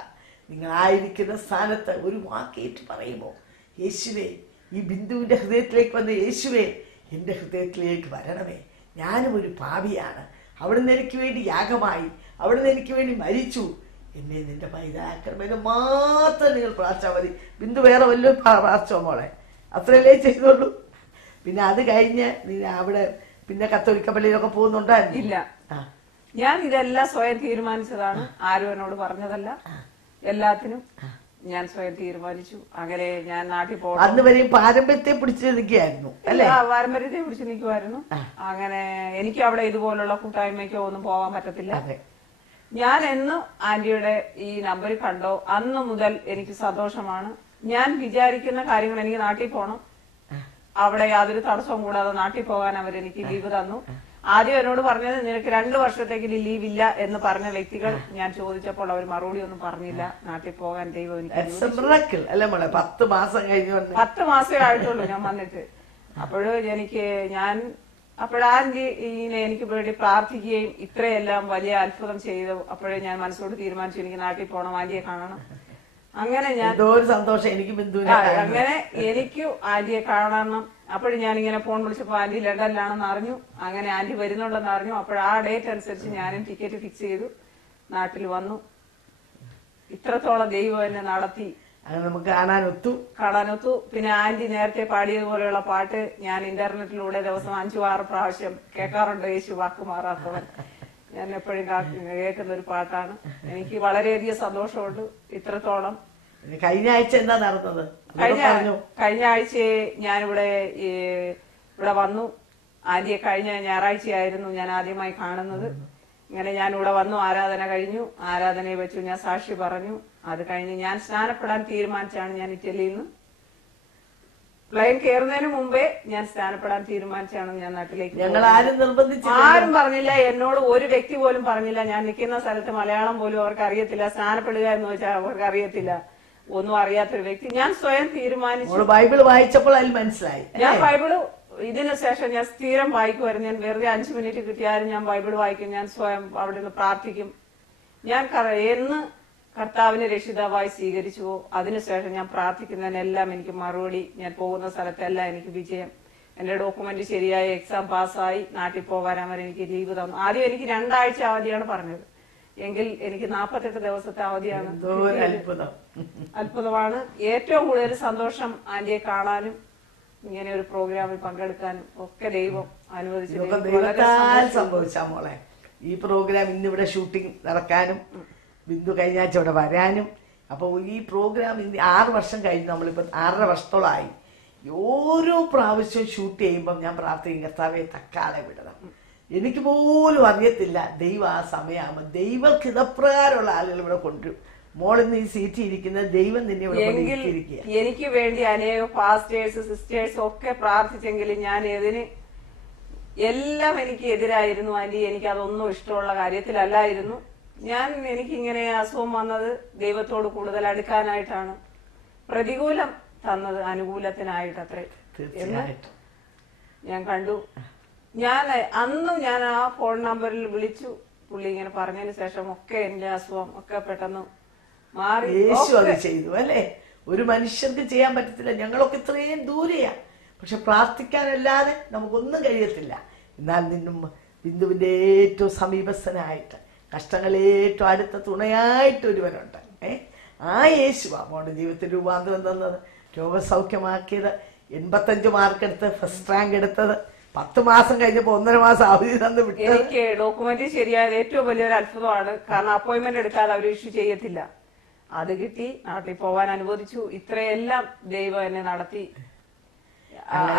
നിങ്ങളായിരിക്കുന്ന സ്ഥാനത്ത് ഒരു വാക്കേറ്റ് പറയുമ്പോൾ, യേശുവേ, ഈ ബിന്ദുവിൻ്റെ ഹൃദയത്തിലേക്ക് വന്ന്, യേശുവേ എൻ്റെ ഹൃദയത്തിലേക്ക് വരണമേ, ഞാനും ഒരു പാപിയാണ്, അവിടുന്ന് എനിക്ക് വേണ്ടി യാഗമായി, അവിടുന്ന് എനിക്ക് വേണ്ടി മരിച്ചു, എന്നെ നിന്റെ പൈതലാക്കണമെന്ന് മാത്രം നിങ്ങൾ പ്രാർത്ഥിച്ചാൽ മതി. ബിന്ദു വേറെ വല്ലതും പ്രാർത്ഥിച്ചോ മോളെ? അത്രയല്ലേ ചെയ്തോളൂ. പിന്നെ അത് കഴിഞ്ഞ് നീ അവിടെ പിന്നെ കത്തോലിക്ക പള്ളിയിലൊക്കെ പോകുന്നുണ്ടായിരുന്നു? ഇല്ല, ഞാൻ ഇതെല്ലാം സ്വയം തീരുമാനിച്ചതാണ്. ആരും എന്നോട് പറഞ്ഞതല്ല. എല്ലാത്തിനും ഞാൻ സ്വയം തീരുമാനിച്ചു. അങ്ങനെ ഞാൻ നാട്ടിൽ പോകണം. അന്ന് വരെയും പാരമ്പര്യത്തെ പിടിച്ചു നിൽക്കുകയായിരുന്നു അല്ലേ? പാരമ്പര്യത്തെ പിടിച്ചു നിൽക്കുമായിരുന്നു. അങ്ങനെ എനിക്ക് അവിടെ ഇതുപോലുള്ള കൂട്ടായ്മയ്ക്കോ ഒന്നും പോകാൻ പറ്റത്തില്ല. ഞാൻ എന്ന് ആന്റിയുടെ ഈ നമ്പർ കണ്ടോ അന്ന് മുതൽ എനിക്ക് സന്തോഷമാണ്. ഞാൻ വിചാരിക്കുന്ന കാര്യങ്ങൾ, എനിക്ക് നാട്ടിൽ പോകണം, അവിടെ യാതൊരു തടസ്സവും കൂടാതെ നാട്ടിൽ പോകാൻ അവരെനിക്ക് ലീവ് തന്നു. ആദ്യം എന്നോട് പറഞ്ഞത് നിനക്ക് 2 വർഷത്തേക്ക് ലീവ് ഇല്ല എന്ന് പറഞ്ഞ വ്യക്തികൾ ഞാൻ ചോദിച്ചപ്പോൾ അവർ മറുപടി ഒന്നും പറഞ്ഞില്ല. നാട്ടിൽ പോകാൻ ദൈവം എനിക്ക് 10 മാസം കഴിഞ്ഞു. 10 മാസമേ ആയിട്ടുള്ളൂ ഞാൻ വന്നിട്ട്. അപ്പോഴാന്റി എനിക്ക് വേണ്ടി പ്രാർത്ഥിക്കുകയും ഇത്രയെല്ലാം വലിയ അത്ഭുതം ചെയ്തു. അപ്പോഴേ ഞാൻ മനസ്സോട് തീരുമാനിച്ചു എനിക്ക് നാട്ടിൽ പോകണം, ആന്റിയെ കാണണം. അങ്ങനെ ഞാൻ സന്തോഷം എനിക്ക് അങ്ങനെ എനിക്കും ആന്റിയെ കാണണം. അപ്പോഴും ഞാനിങ്ങനെ ഫോൺ വിളിച്ചപ്പോ ആന്റി ലണ്ടനിലാണെന്ന് അറിഞ്ഞു. അങ്ങനെ ആന്റി വരുന്നുണ്ടെന്ന് അറിഞ്ഞു. അപ്പോൾ ആ ഡേറ്റ് അനുസരിച്ച് ഞാനും ടിക്കറ്റ് ഫിക്സ് ചെയ്തു, നാട്ടിൽ വന്നു. ഇത്രത്തോളം ദൈവം എന്നെ നടത്തി. നമുക്ക് കാണാനൊത്തു. പിന്നെ ആന്റി നേരത്തെ പാടിയതുപോലെയുള്ള പാട്ട് ഞാൻ ഇന്റർനെറ്റിലൂടെ ദിവസം 5-6 പ്രാവശ്യം കേൾക്കാറുണ്ട്. യേശു വാക്ക് മാറാത്തവൻ ഞാൻ എപ്പോഴും കേൾക്കുന്ന ഒരു പാട്ടാണ്. എനിക്ക് വളരെയധികം സന്തോഷമുണ്ട്. ഇത്രത്തോളം കഴിഞ്ഞ ആഴ്ച എന്താ നടന്നത്? കഴിഞ്ഞ ആഴ്ച ഞാനിവിടെ വന്നു. ആന്റിയെ കഴിഞ്ഞ ഞായറാഴ്ചയായിരുന്നു ഞാൻ ആദ്യമായി കാണുന്നത്. ഇങ്ങനെ ഞാൻ ഇവിടെ വന്നു, ആരാധന കഴിഞ്ഞു. ആരാധനയെ വെച്ചു ഞാൻ സാക്ഷി പറഞ്ഞു. അത് കഴിഞ്ഞ് ഞാൻ സ്നാനപ്പെടാൻ തീരുമാനിച്ചാണ്. ഞാൻ ഇറ്റലിയിൽ നിന്ന് പ്ലെയിൻ കയറുന്നതിന് മുമ്പേ ഞാൻ സ്നാനപ്പെടാൻ തീരുമാനിച്ചാണ് ഞാൻ നാട്ടിലേക്ക്. ആരും പറഞ്ഞില്ല, എന്നോട് ഒരു വ്യക്തി പോലും പറഞ്ഞില്ല. ഞാൻ നിൽക്കുന്ന സ്ഥലത്ത് മലയാളം പോലും അവർക്ക് അറിയത്തില്ല. സ്നാനപ്പെടുക എന്ന് വെച്ചാൽ അവർക്ക് അറിയത്തില്ല. ഒന്നും അറിയാത്തൊരു വ്യക്തി. ഞാൻ സ്വയം തീരുമാനിച്ചു. ബൈബിൾ വായിച്ചപ്പോൾ അതിൽ മനസ്സിലായി. ഞാൻ ബൈബിള് ഇതിന് ശേഷം ഞാൻ സ്ഥിരം വായിക്കുമായിരുന്നു. ഞാൻ വെറുതെ 5 മിനിറ്റ് കിട്ടിയാലും ഞാൻ ബൈബിൾ വായിക്കും. ഞാൻ സ്വയം അവിടെ നിന്ന് പ്രാർത്ഥിക്കും. ഞാൻ എന്ന് കർത്താവിനെ രക്ഷിതാവായി സ്വീകരിച്ചുവോ അതിനുശേഷം ഞാൻ പ്രാർത്ഥിക്കുന്നതിനെല്ലാം എനിക്ക് മറുപടി. ഞാൻ പോകുന്ന സ്ഥലത്തെല്ലാം എനിക്ക് വിജയം. എന്റെ ഡോക്യുമെന്റ് ശരിയായി, എക്സാം പാസ്സായി, നാട്ടിൽ പോകാൻ അവർ എനിക്ക് ലീവ് തന്നു. ആദ്യം എനിക്ക് 2 ആഴ്ച അവധിയാണ് പറഞ്ഞത്, എങ്കിൽ എനിക്ക് 48 ദിവസത്തെ അവധിയാണ്. അത്ഭുതമാണ്. ഏറ്റവും കൂടുതൽ സന്തോഷം ആന്റിയെ കാണാനും ഇങ്ങനെ ഒരു പ്രോഗ്രാമിൽ പങ്കെടുക്കാനും ഒക്കെ ദൈവം അനുവദിച്ചു. സംഭവിച്ചാ മോളെ ഈ പ്രോഗ്രാം ഇന്നിവിടെ ഷൂട്ടിംഗ് നടക്കാനും ബിന്ദു കഴിഞ്ഞ ആഴ്ച ഇവിടെ വരാനും. അപ്പോൾ ഈ പ്രോഗ്രാം 6 വർഷം കഴിഞ്ഞ്, നമ്മളിപ്പോൾ 6.5 വർഷത്തോളമായി. ഓരോ പ്രാവശ്യവും ഷൂട്ട് ചെയ്യുമ്പം ഞാൻ പ്രാർത്ഥിക്കും, കർത്താവെ തക്കാളെ വിടണം. എനിക്ക് പോലും അറിയത്തില്ല ദൈവം ആ സമയമാകുമ്പോൾ ദൈവർക്ക് ഇതപ്രകാരമുള്ള ആളുകൾ ഇവിടെ കൊണ്ടുവരും. മോളിന്ന് ഈ സീറ്റിൽ ഇരിക്കുന്ന ദൈവം നിന്നെ ഇവിടെ കൊണ്ടിരിക്കുക. എനിക്ക് വേണ്ടി അനേകം ഫാസ്റ്റേഴ്സ് സിസ്റ്റേഴ്സ് ഒക്കെ പ്രാർത്ഥിച്ചെങ്കിലും ഞാൻ എല്ലാം എനിക്ക് എതിരായിരുന്നു ആന്റി. എനിക്ക് അതൊന്നും ഇഷ്ടമുള്ള കാര്യത്തിലല്ലായിരുന്നു. എനിക്കിങ്ങനെ അസുഖം വന്നത് ദൈവത്തോട് കൂടുതൽ അടുക്കാനായിട്ടാണ്. പ്രതികൂലം തന്നത് അനുകൂലത്തിനായിട്ടത്രേ എന്ന് ഞാൻ കണ്ടു. അന്നും ഞാൻ ആ ഫോൺ നമ്പറിൽ വിളിച്ചു. പുള്ളി ഇങ്ങനെ പറഞ്ഞതിന് ശേഷം ഒക്കെ എന്റെ അസുഖം ഒക്കെ പെട്ടെന്ന് മാറി. യേശു അത് ചെയ്തു അല്ലേ? ഒരു മനുഷ്യർക്ക് ചെയ്യാൻ പറ്റത്തില്ല. ഞങ്ങളൊക്കെ ഇത്രയും ദൂരെയാ, പക്ഷെ പ്രാർത്ഥിക്കാനല്ലാതെ നമുക്കൊന്നും കഴിയത്തില്ല. എന്നാൽ നിന്നും ബിന്ദുവിന്റെ ഏറ്റവും സമീപസ്ഥനായിട്ട്, കഷ്ടങ്ങളേറ്റവും അടുത്ത തുണയായിട്ട് ഒരുവനുണ്ട്. ആ യേശുവാ മോളുടെ ജീവിതത്തിൽ രൂപാന്തരം തന്നത്, രോഗസൗഖ്യമാക്കിയത്, 85 മാർക്ക് എടുത്ത് ഫസ്റ്റ് റാങ്ക് എടുത്തത്, 10 മാസം കഴിഞ്ഞപ്പോ 1.5 മാസം അവധി തന്നു വിട്ടത്. എനിക്ക് ഡോക്യുമെന്റ് ശരിയായത് ഏറ്റവും വലിയൊരു അത്ഭുതമാണ്. കാരണം അപ്പോയിന്റ്മെന്റ് എടുക്കാതെ അവർ ഇഷ്യൂ ചെയ്യത്തില്ല. അത് കിട്ടി, നാട്ടിൽ പോവാൻ അനുവദിച്ചു. ഇത്രയെല്ലാം ദൈവം എന്നെ നടത്തി.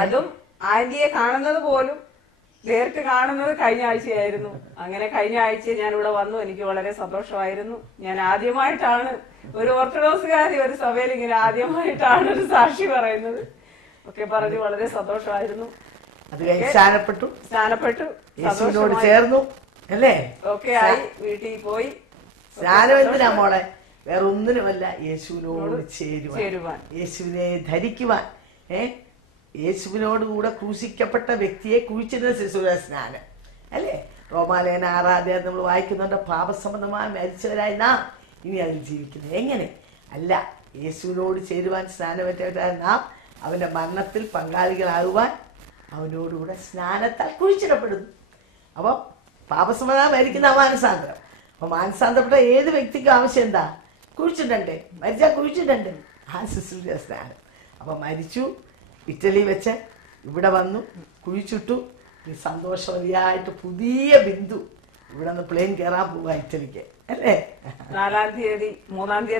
അതും ആന്റിയെ കാണുന്നത് പോലും നേരിട്ട് കാണുന്നത് കഴിഞ്ഞ ആഴ്ചയായിരുന്നു. അങ്ങനെ കഴിഞ്ഞ ആഴ്ച ഞാൻ ഇവിടെ വന്നു. എനിക്ക് വളരെ സന്തോഷമായിരുന്നു. ഞാൻ ആദ്യമായിട്ടാണ് ഒരു ഓർത്തഡോക്സുകാരി ഒരു സഭയിൽ ഇങ്ങനെ ആദ്യമായിട്ടാണ് ഒരു സാക്ഷി പറയുന്നത്. ഒക്കെ പറഞ്ഞു വളരെ സന്തോഷമായിരുന്നു. അത് കഴിഞ്ഞ് സ്നാനപ്പെട്ടു, യേശുവിനോട് ചേർന്നു അല്ലേ? ഒക്കെ ആയി വീട്ടിൽ പോയി. സ്നാനം എന്തിനാ മോളെ? വേറെ ഒന്നിനുമല്ല, യേശുവിനോട് ചേരുവാൻ, യേശുവിനെ ധരിക്കുവാൻ. യേശുവിനോട് കൂടെ ക്രൂശിക്കപ്പെട്ട വ്യക്തിയെ കുഴിച്ചിരുന്ന ശിശുര സ്നാനം അല്ലേ? റോമാലേഖന 6 നമ്മൾ വായിക്കുന്നുണ്ട്. പാപസംബന്ധമായി മരിച്ചവരായി നാം ഇനി അതിൽ ജീവിക്കുന്നത് എങ്ങനെ? അല്ല, യേശുവിനോട് ചേരുവാൻ സ്നാനമേറ്റവരായ നാം അവന്റെ മരണത്തിൽ പങ്കാളികളാകുവാൻ അവനോടുകൂടെ സ്നാനത്താൽ കുഴിച്ചിടപ്പെടുന്നു. അപ്പൊ പാപസംബന്ധമായി മരിക്കുന്ന മാനസാന്തരം. അപ്പൊ മാനസാന്തരപ്പെട്ട ഏത് വ്യക്തിക്കും ആവശ്യം എന്താ? കുഴിച്ചിടണ്ടേ? മരിച്ചാൽ കുഴിച്ചിടണ്ടേ? ആ ശുശ്രൂഷ സ്നാനം. അപ്പൊ മരിച്ചു, ഇറ്റലി വെച്ച് ഇവിടെ വന്നു, കുഴിച്ചിട്ടു. സന്തോഷവതിയായിട്ട് പുതിയ ബിന്ദു ഇവിടെ നിന്ന് പ്ലെയിൻ കയറാൻ പോവാ ഇറ്റലിക്ക് അല്ലേ? 3-ാം തീയതി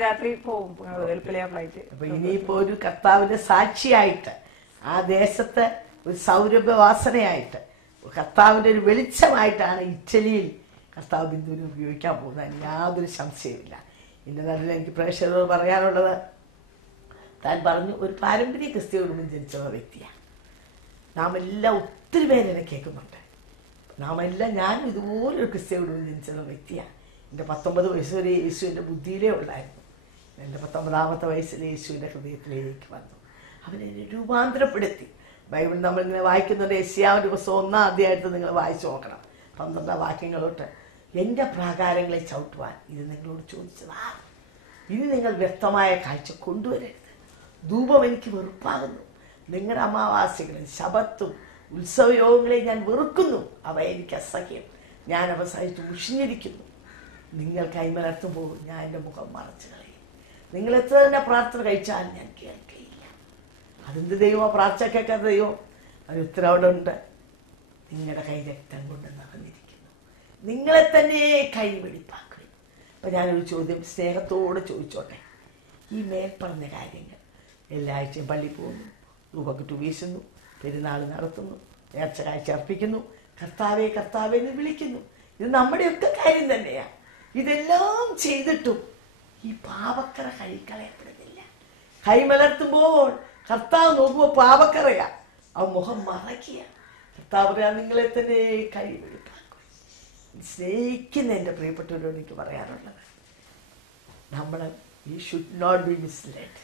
രാത്രി പോകും ഫ്ലൈറ്റ്. അപ്പൊ ഇനിയിപ്പോ ഒരു കർത്താവിന്റെ സാക്ഷിയായിട്ട്, ആ ദേശത്തെ ഒരു സൗരഭ്യവാസനയായിട്ട്, കർത്താവിന്റെ ഒരു വെളിച്ചമായിട്ടാണ് ഇറ്റലിയിൽ കർത്താവ് ബിന്ദുവിനെ ഉപയോഗിക്കാൻ പോകുന്നത്. യാതൊരു സംശയമില്ല. ഇതിന്റെ നടുവിൽ എനിക്ക് പ്രേക്ഷകരോട് പറയാനുള്ളത്, താൻ പറഞ്ഞു ഒരു പാരമ്പര്യ ക്രിസ്തീയ കുടുംബം ജനിച്ച വ്യക്തിയാണ്. നാം എല്ലാം ഒത്തിരി പേര് എന്നെ കേൾക്കുന്നുണ്ട്. ഞാനും ഇതുപോലൊരു ക്രിസ്തീയ കുടുംബം ജനിച്ച വ്യക്തിയാണ്. എൻ്റെ 19 വയസ്സ് വരെ യേശു എൻ്റെ ബുദ്ധിയിലേ ഉള്ളായിരുന്നു. എൻ്റെ 19ാമത്തെ വയസ്സിൽ യേശുവിൻ്റെ ഹൃദയത്തിലേക്ക് വന്നു. അവനെന്നെ രൂപാന്തരപ്പെടുത്തി. ബൈബിൾ നമ്മളിങ്ങനെ വായിക്കുന്നുണ്ട്. യെശയ്യാവിന്റെ പുസ്തകം 1-ാം അധ്യായത്തിൽ നിങ്ങൾ വായിച്ചു നോക്കണം. 12 വാക്യങ്ങളോട്ട്, എൻ്റെ പ്രാകാരങ്ങളെ ചവിട്ടുവാൻ ഇത് നിങ്ങളോട് ചോദിച്ചതാ. ഇനി നിങ്ങൾ വ്യക്തമായ കാഴ്ച കൊണ്ടുവരരുത്. ധൂപം എനിക്ക് വെറുപ്പാകുന്നു. നിങ്ങളുടെ അമാവാസ്യകളും ശബത്തും ഉത്സവയോഗങ്ങളെ ഞാൻ വെറുക്കുന്നു. അവ എനിക്ക് അസഹ്യം. ഞാൻ അവ സഹിച്ച് മുഷിഞ്ഞിരിക്കുന്നു. നിങ്ങൾ കൈമലർത്തുമ്പോൾ ഞാൻ എൻ്റെ മുഖം മറച്ചു കളയും. നിങ്ങൾ എത്ര തന്നെ പ്രാർത്ഥന കഴിച്ചാൽ ഞാൻ കേൾക്കുകയില്ല. അതെന്ത് ദൈവമോ? പ്രാർത്ഥന കേൾക്കാത്ത ദൈവം. അത് ഉത്തരം അവിടെ ഉണ്ട്. നിങ്ങളുടെ കൈ രക്തം കൊണ്ട് നിറഞ്ഞിരിക്കുന്നു. നിങ്ങളെ തന്നെ കൈ വെടിപ്പാക്കുക. അപ്പം ഞാനൊരു ചോദ്യം സ്നേഹത്തോടെ ചോദിച്ചോട്ടെ. ഈ മേൽപ്പറഞ്ഞ കാര്യങ്ങൾ എല്ലാ ആഴ്ചയും പള്ളി പോകുന്നു, ധൂപക്കുറ്റി വീശുന്നു, പെരുന്നാൾ നടത്തുന്നു, നേർച്ച കാഴ്ച അർപ്പിക്കുന്നു, കർത്താവെ കർത്താവെ എന്ന് വിളിക്കുന്നു. ഇത് നമ്മുടെയൊക്കെ കാര്യം തന്നെയാണ്. ഇതെല്ലാം ചെയ്തിട്ടും ഈ പാപക്കറ കഴിക്കളയപ്പെടുന്നില്ല. കൈമലർത്തുമ്പോൾ കർത്താവ് നോക്കുമ്പോൾ പാപക്കറയാ, ആ മുഖം മറയ്ക്കുക. കർത്താവ് പറയാ നിങ്ങളെ തന്നെ കൈ വെളിപ്പാക്കും. സ്നേഹിക്കുന്ന എൻ്റെ പ്രിയപ്പെട്ടവരോട് എനിക്ക് പറയാനുള്ളത്, നമ്മൾ ഈ ഷുഡ് നോട്ട് ബി മിസ്ലെഡ്.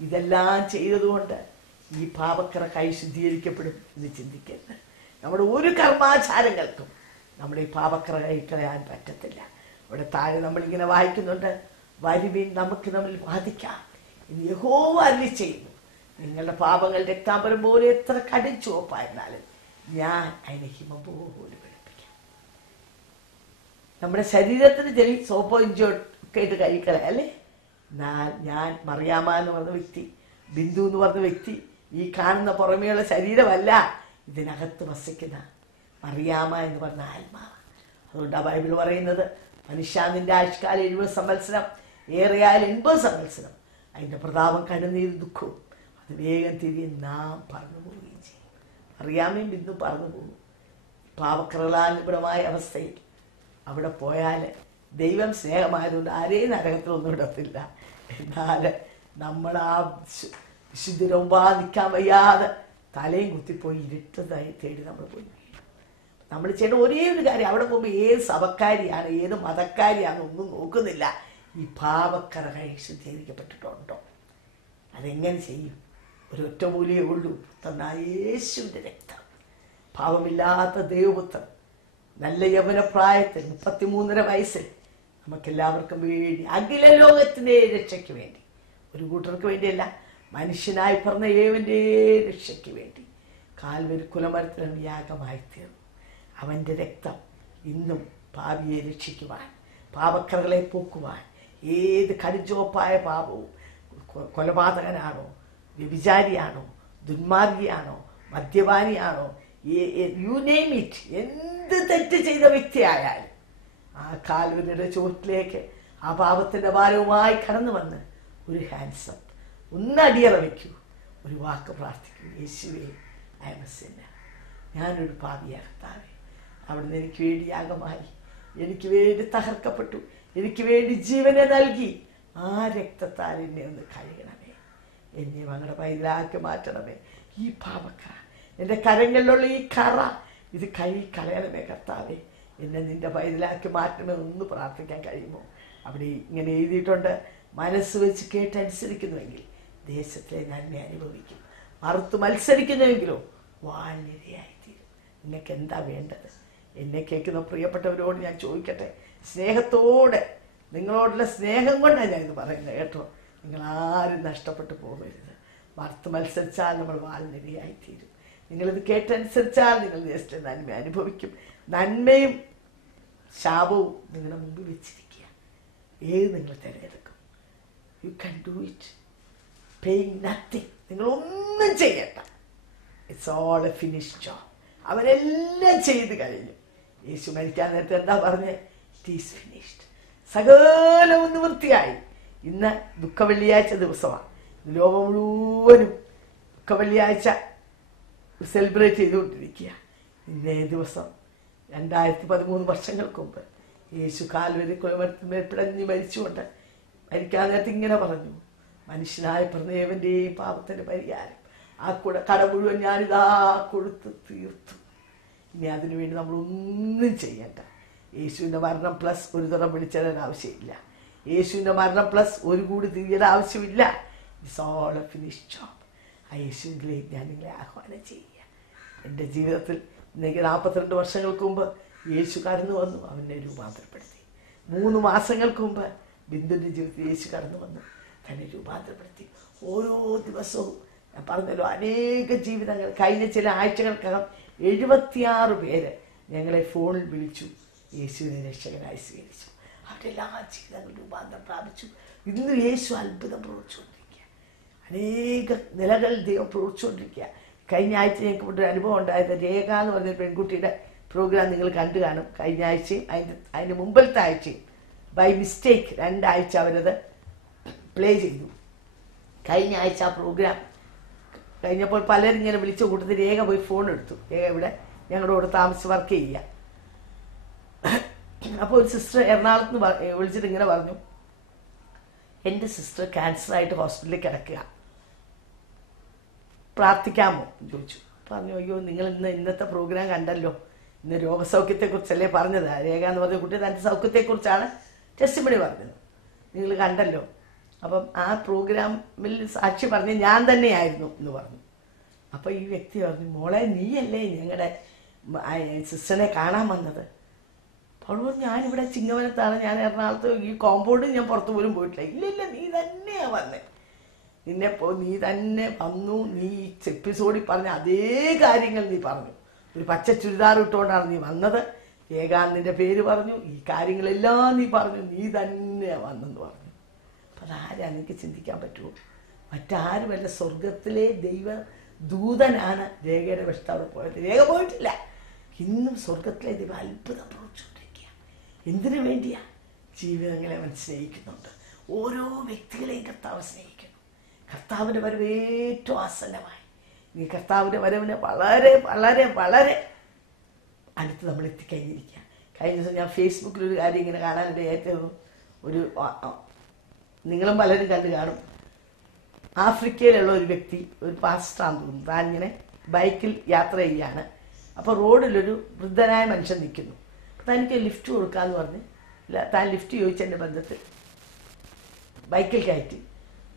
ഇതെല്ലാം ചെയ്തതുകൊണ്ട് ഈ പാപക്കറ കൈ ശുദ്ധീകരിക്കപ്പെടും എന്ന് ചിന്തിക്കരുത്. നമ്മുടെ ഒരു കർമാചാരങ്ങൾക്കും നമ്മുടെ ഈ പാപക്കറ കഴിക്കളയാൻ പറ്റത്തില്ല. ഇവിടെ താഴെ നമ്മളിങ്ങനെ വായിക്കുന്നുണ്ട്, വരുവിൻ നമുക്ക് തമ്മിൽ വാദിക്കാം എന്ന് യഹോവ അരുളി ചെയ്യുന്നു. നിങ്ങളുടെ പാപങ്ങൾ രക്താംബരം പോലെ എത്ര കടും ചുവപ്പായിരുന്നാലും ഞാൻ അതിനെ ഹിമം പോലെ വെളുപ്പിക്കാം. നമ്മുടെ ശരീരത്തിന് ചെറിയ സോപ്പോ ഇഞ്ചോ ഒക്കെ ഇട്ട് കഴിക്കളെ അല്ലേ? എന്നാൽ ഞാൻ മറിയാമ എന്ന് പറഞ്ഞ വ്യക്തി, ബിന്ദു എന്ന് പറഞ്ഞ വ്യക്തി ഈ കാണുന്ന പുറമേയുള്ള ശരീരമല്ല, ഇതിനകത്ത് വസിക്കുന്ന മറിയാമ എന്ന് പറഞ്ഞ ആത്മാവ്. അതുകൊണ്ടാണ് ബൈബിൾ പറയുന്നത്, മനുഷ്യാതിൻ്റെ ആയുഷ്കാലം 70 സംവത്സരം, ഏറെയായാൽ 80 സംവത്സരം. അതിൻ്റെ പ്രതാപം കണ്ണുനീരും ദുഃഖവും അത് വേഗം തിരികെ നാം പറന്നു പോവുകയും ചെയ്യും. അറിയാമയും ബിന്ദു പറന്നു പോകും. പാപക്രലാനുപരമായ അവസ്ഥയിൽ അവിടെ പോയാൽ ദൈവം സ്നേഹമായതുകൊണ്ട് ആരെയും നരകത്തിലൊന്നും ഇടത്തില്ല. എന്നാൽ നമ്മൾ ആ വിശുദ്ധരൊമ്പാ നിൽക്കാൻ വയ്യാതെ തലയും കുത്തിപ്പോയി ഇരുട്ടതായി തേടി നമ്മൾ പോയി. നമ്മൾ ചെയ്യേണ്ട ഒരേ ഒരു കാര്യം, അവിടെ പോകുമ്പോൾ ഏത് സഭക്കാരിയാണ് ഏത് മതക്കാരിയാണ് ഒന്നും നോക്കുന്നില്ല. ഈ പാപക്കറകൾ ശുദ്ധീകരിക്കപ്പെട്ടിട്ടുണ്ടോ? അതെങ്ങനെ ചെയ്യും? ഒരു ഒറ്റമൂലിയേ ഉള്ളൂ, തന്ന യേശുവിൻ്റെ രക്തം. പാപമില്ലാത്ത ദൈവപുത്രൻ നല്ല യൗവനപ്രായത്തിൽ 33.5 വയസ്സിൽ നമുക്കെല്ലാവർക്കും വേണ്ടി അഖില ലോകത്തിൻ്റെ രക്ഷയ്ക്ക് വേണ്ടി, ഒരു കൂട്ടർക്ക് വേണ്ടിയല്ല, മനുഷ്യനായി പറഞ്ഞ ഏവൻ്റെ രക്ഷയ്ക്ക് വേണ്ടി കാൽവരി കുലമരത്തിൽ യാഗമായി തീർന്നു. അവൻ്റെ രക്തം ഇന്നും പാപിയെ രക്ഷിക്കുവാൻ, പാപക്കറകളെ പോക്കുവാൻ, ഏത് കടുഞ്ചോപ്പായ പാപവും, കൊലപാതകനാണോ, വ്യഭിചാരിയാണോ, ദുന്മാർഗിയാണോ, മദ്യപാനിയാണോ, യു നെയിം ഇറ്റ്, എന്ത് തെറ്റ് ചെയ്ത വ്യക്തിയായാലും ആ കാൽവരിയുടെ ചുവട്ടിലേക്ക് ആ പാപത്തിൻ്റെ ഭാരവുമായി കടന്നു വന്ന് ഒരു ഹാൻഡ്സ് അപ്പ്, ഒന്ന് അടിയറ വയ്ക്കൂ, ഒരു വാക്ക് പ്രാർത്ഥിക്കൂ. യേശുവേ, ഐ ആം എ സിന്നർ, ഞാനൊരു പാപിയാ കർത്താവേ, അവിടുന്ന് എനിക്ക് വേണ്ടി യാഗമായി, എനിക്ക് വേണ്ടി തകർക്കപ്പെട്ടു, എനിക്ക് വേണ്ടി ജീവനെ നൽകി. ആ രക്തത്താൽ എന്നെ ഒന്ന് കഴുകണമേ, എന്നെ അങ്ങയുടെ പൈതലാക്കി മാറ്റണമേ. ഈ പാപക്കറ, എൻ്റെ കരങ്ങളിലുള്ള ഈ കറ, ഇത് കളയണമേ കർത്താവേ, എന്നെ നിൻ്റെ പൈതലാക്കി മാറ്റണമെന്ന് പ്രാർത്ഥിക്കാൻ കഴിയുമോ? അവിടെ ഇങ്ങനെ എഴുതിയിട്ടുണ്ട്, മനസ്സ് വെച്ച് കേട്ടനുസരിക്കുന്നുവെങ്കിൽ ദേശത്തിലെ നന്മ അനുഭവിക്കും, മറുത്ത് മത്സരിക്കുന്നുവെങ്കിലോ വാനിരയായിത്തീരും. നിങ്ങൾക്ക് എന്താ വേണ്ടത്? എന്നെ കേൾക്കുന്ന പ്രിയപ്പെട്ടവരോട് ഞാൻ ചോദിക്കട്ടെ, സ്നേഹത്തോടെ, നിങ്ങളോടുള്ള സ്നേഹം കൊണ്ടാണ് ഞാൻ ഇത് പറയുന്നത് കേട്ടോ. നിങ്ങളാരും നഷ്ടപ്പെട്ടു പോകരുത്. മറുത്ത് മത്സരിച്ചാൽ നമ്മൾ വാൽനിരയായിത്തീരും. നിങ്ങളിത് കേട്ടനുസരിച്ചാൽ നിങ്ങൾ ദേശത്തിലെ നന്മ അനുഭവിക്കും. നന്മയും ശാപവും നിങ്ങളുടെ മുമ്പിൽ വെച്ചിരിക്കുക. ഏത് നിങ്ങൾ തിരഞ്ഞെടുക്കും? You can do it, paying nothing. നിങ്ങളൊന്നും ചെയ്യണ്ട. It's all A finish job. അവരെല്ലാം ചെയ്ത് കഴിഞ്ഞു. യേശു മരിക്കാൻ നേരത്തെ എന്താ പറഞ്ഞത്? It is finished. സകലവും നിവൃത്തിയായി. ഇന്ന് ദുഃഖവെള്ളിയാഴ്ച ദിവസമാണ്. ലോകം മുഴുവനും ദുഃഖവെള്ളിയാഴ്ച സെലിബ്രേറ്റ് ചെയ്തുകൊണ്ടിരിക്കുക. ഇന്നേ ദിവസം 2013 വർഷങ്ങൾക്ക് മുമ്പ് യേശു കാൽവരി കുലമരത്തിന്മേൽ പിടഞ്ഞ് മരിച്ചുകൊണ്ട് മരിക്കാൻ നേരത്തെ ഇങ്ങനെ പറഞ്ഞു, മനുഷ്യനായ പ്രദേവൻ്റെയും പാപത്തിൻ്റെ പരിഹാരം, ആ കട മുഴുവൻ ഞാനിതാ കൊടുത്ത് തീർത്തു. ഇനി അതിനുവേണ്ടി നമ്മളൊന്നും ചെയ്യണ്ട. യേശുവിൻ്റെ മരണം പ്ലസ് ഒരു തരം വിളിച്ചതിന് ആവശ്യമില്ല. യേശുവിൻ്റെ മരണം പ്ലസ് ഒരു കൂടി തിരിയുടെ ആവശ്യമില്ല. It's all A finish job. ആ യേശുവിലേക്ക് ഞാൻ നിങ്ങളെ ആഹ്വാനം ചെയ്യുക. എൻ്റെ ജീവിതത്തിൽ ഇന്നേക്ക് 42 വർഷങ്ങൾക്ക് മുമ്പ് യേശു കടന്നു വന്നു, അവനെ രൂപാന്തരപ്പെടുത്തി. 3 മാസങ്ങൾക്ക് മുമ്പ് ബിന്ദുവിൻ്റെ ജീവിതത്തിൽ യേശു കടന്നു വന്നു, തന്നെ രൂപാന്തരപ്പെടുത്തി. ഓരോ ദിവസവും ഞാൻ പറഞ്ഞല്ലോ, അനേക ജീവിതങ്ങൾ. കഴിഞ്ഞ ചില ആഴ്ചകൾക്കകം 76 പേര് ഞങ്ങളെ ഫോണിൽ വിളിച്ചു, യേശുവിനെ രക്ഷകനായി സ്വീകരിച്ചു. അവരുടെ എല്ലാ ജീവിതങ്ങളും രൂപാന്തരം പ്രാപിച്ചു. ഇന്ന് യേശു അത്ഭുതം പ്രവർത്തിച്ചുകൊണ്ടിരിക്കുക. അനേക നിലകൾ ദൈവം പ്രവർത്തിച്ചുകൊണ്ടിരിക്കുക. കഴിഞ്ഞ ആഴ്ച ഞങ്ങൾക്ക് ഒരു അനുഭവം ഉണ്ടായത്, രേഖ എന്ന് പറഞ്ഞ പെൺകുട്ടിയുടെ പ്രോഗ്രാം നിങ്ങൾ കണ്ടു കാണും. കഴിഞ്ഞ ആഴ്ചയും അതിന് മുമ്പിലത്തെ ആഴ്ചയും ബൈ മിസ്റ്റേക്ക് 2 ആഴ്ച അവരത് പ്ലേ ചെയ്തു. കഴിഞ്ഞ ആഴ്ച ആ പ്രോഗ്രാം കഴിഞ്ഞപ്പോൾ പലരും ഇങ്ങനെ വിളിച്ച കൂട്ടത്തിൽ രേഖ പോയി ഫോൺ എടുത്തു. രേഖ ഇവിടെ ഞങ്ങളുടെ കൂടെ താമസിച്ച് വർക്ക് ചെയ്യുക. അപ്പോൾ ഒരു സിസ്റ്റർ എറണാകുളത്ത് നിന്ന് വിളിച്ചിട്ട് ഇങ്ങനെ പറഞ്ഞു, എൻ്റെ സിസ്റ്റർ ക്യാൻസറായിട്ട് ഹോസ്പിറ്റലിൽ കിടക്കുക, പ്രാർത്ഥിക്കാമോ എന്ന് ചോദിച്ചു. പറഞ്ഞു, അയ്യോ നിങ്ങൾ ഇന്നത്തെ പ്രോഗ്രാം കണ്ടല്ലോ, ഇന്ന് രോഗസൗഖ്യത്തെക്കുറിച്ചല്ലേ പറഞ്ഞത്. രേഖ എന്ന് പറഞ്ഞ കുട്ടി തൻ്റെ സൗഖ്യത്തെക്കുറിച്ചാണ് ടെസ്റ്റിമണി പറഞ്ഞത്, നിങ്ങൾ കണ്ടല്ലോ. അപ്പം ആ പ്രോഗ്രാമിൽ സാക്ഷി പറഞ്ഞ് ഞാൻ തന്നെയായിരുന്നു എന്ന് പറഞ്ഞു. അപ്പോൾ ഈ വ്യക്തി പറഞ്ഞു, മോളെ നീയല്ലേ ഞങ്ങളുടെ സിസ്റ്ററിനെ കാണാൻ വന്നത്? അവൾ പറഞ്ഞു, ഞാനിവിടെ ചിങ്ങവനത്താണ്, ഞാൻ എറണാകുളത്ത് ഈ കോമ്പൗണ്ടിൽ ഞാൻ പുറത്തു പോലും പോയിട്ടില്ല. ഇല്ല നീ തന്നെയാണ് വന്നേ, നീ തന്നെ വന്നു, നീ എപ്പിസോഡിൽ പറഞ്ഞ അതേ കാര്യങ്ങൾ നീ പറഞ്ഞു. ഒരു പച്ച ചുരിദാർ ഇട്ടുകൊണ്ടാണ് നീ വന്നത്, ഏകാന്തിൻ്റെ പേര് പറഞ്ഞു, ഈ കാര്യങ്ങളെല്ലാം നീ പറഞ്ഞു, നീ തന്നെ വന്നെന്ന് പറഞ്ഞു. അപ്പം അതാരാ എനിക്ക് ചിന്തിക്കാൻ പറ്റുമോ? മറ്റാരുമല്ല, സ്വർഗത്തിലെ ദൈവ ദൂതനാണ് രേഖയുടെ വശത്ത് അവിടെ പോയത്. രേഖ പോയിട്ടില്ല. ഇന്നും സ്വർഗത്തിലെ ദൈവം അത്ഭുതം പ്രവർത്തിച്ചുകൊണ്ടിരിക്കുക. എന്തിനു വേണ്ടിയാ? ജീവിതങ്ങളെ അവൻ സ്നേഹിക്കുന്നുണ്ട്. ഓരോ വ്യക്തികളെയും കർത്താവ് സ്നേഹിക്കുന്നു. കർത്താവിൻ്റെ വരവ് ഏറ്റവും ആസന്നമായി. ഈ കർത്താവിൻ്റെ വരവിന് വളരെ വളരെ വളരെ അടുത്ത് നമ്മൾ എത്തിക്കഴിഞ്ഞിരിക്കുക. കഴിഞ്ഞ ദിവസം ഞാൻ ഫേസ്ബുക്കിൽ ഒരു കാര്യം ഇങ്ങനെ കാണാനിടയായിട്ട്, ഒരു നിങ്ങളും പലരും കണ്ടു കാണും. ആഫ്രിക്കയിലുള്ള ഒരു വ്യക്തി, ഒരു പാസ്റ്ററാണെന്ന് തോന്നുന്നു, താൻ ഇങ്ങനെ ബൈക്കിൽ യാത്ര ചെയ്യുകയാണ്. അപ്പോൾ റോഡിലൊരു വൃദ്ധനായ മനുഷ്യൻ നിൽക്കുന്നു. തനിക്ക് ലിഫ്റ്റ് കൊടുക്കാമെന്ന് പറഞ്ഞ് താൻ ലിഫ്റ്റ് ചോദിച്ചതിൻ്റെ ബന്ധത്തിൽ ബൈക്കിൽ കയറ്റി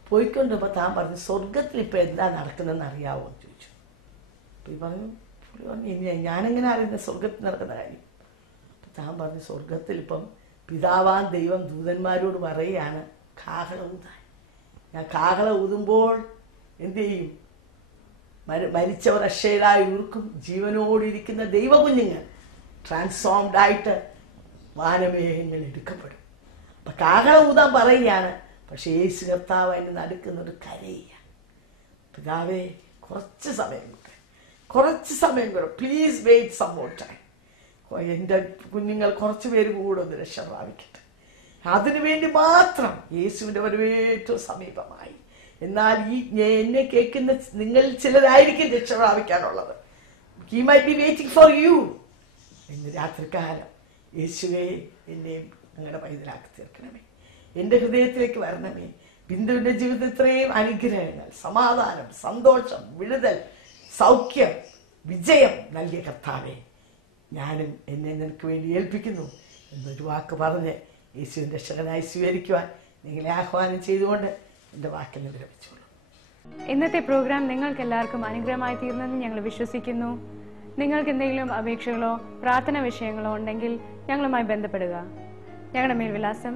പോയിക്കൊണ്ടിപ്പോൾ താൻ പറഞ്ഞു, സ്വർഗത്തിൽ ഇപ്പോൾ എന്താ നടക്കുന്നതെന്ന് അറിയാമോ എന്ന് ചോദിച്ചു. അപ്പോൾ പുള്ളി പറഞ്ഞു ഞാനെങ്ങനെ അറിയുന്നത് സ്വർഗത്തിൽ നടക്കുന്ന കാര്യം? അപ്പം താൻ പറഞ്ഞു, സ്വർഗത്തിൽ ഇപ്പം പിതാവാൻ ദൈവം ദൂതന്മാരോട് പറയുകയാണ് കാഹളം ഊതാൻ. ഞാൻ കാഹളം ഊതുമ്പോൾ എന്ത് ചെയ്യും? മരിച്ചവർ അക്ഷയരായി ഉയർക്കും, ജീവനോടിരിക്കുന്ന ദൈവകുഞ്ഞുങ്ങൾ ട്രാൻസ്ഫോംഡ് ആയിട്ട് വാനമേഘങ്ങൾ എടുക്കപ്പെടും. അപ്പം കാഹളം ഊതാൻ പറയുകയാണ്. പക്ഷേ യേശു കർത്താവ് അതിന് നടുക്കുന്നൊരു കരയുക. പിതാവേ, കുറച്ച് സമയം കൂടെ please wait some more time. എൻ്റെ കുഞ്ഞുങ്ങൾ കുറച്ച് പേര് കൂടെ ഒന്ന് രക്ഷ പ്രാപിക്കട്ടെ. അതിനുവേണ്ടി മാത്രം യേശുവിൻ്റെ വരവേറ്റവും സമീപമായി. എന്നാൽ എന്നെ കേൾക്കുന്ന നിങ്ങൾ ചിലരായിരിക്കും രക്ഷ പ്രാപിക്കാനുള്ളത്. He might be waiting for you. ഇന്ന് രാത്രികാലം യേശുവേ, എന്നെയും ഞങ്ങളുടെ പൈതലാക്കി തീർക്കണമേ, എൻ്റെ ഹൃദയത്തിലേക്ക് വരണമേ. ബിന്ദുവിൻ്റെ ജീവിതത്തിൽ ഇത്രയും അനുഗ്രഹങ്ങൾ, സമാധാനം, സന്തോഷം, വിടുതൽ, സൗഖ്യം, വിജയം നൽകിയ കർത്താവേ, ഞാനും എന്നെ നിനക്ക് വേണ്ടി ഏൽപ്പിക്കുന്നു എന്നൊരു വാക്ക് പറഞ്ഞ് യേശുവിൻ്റെ രക്ഷകനായി സ്വീകരിക്കുവാൻ നിങ്ങളെ ആഹ്വാനം ചെയ്തുകൊണ്ട് എൻ്റെ വാക്കിനെ വിരമിച്ചോളൂ. ഇന്നത്തെ പ്രോഗ്രാം നിങ്ങൾക്ക് എല്ലാവർക്കും അനുഗ്രഹമായി തീർന്നെന്ന് ഞങ്ങൾ വിശ്വസിക്കുന്നു. നിങ്ങൾക്ക് എന്തെങ്കിലും അപേക്ഷകളോ പ്രാർത്ഥന വിഷയങ്ങളോ ഉണ്ടെങ്കിൽ ഞങ്ങളുമായി ബന്ധപ്പെടുക. ഞങ്ങളുടെ മേൽവിലാസം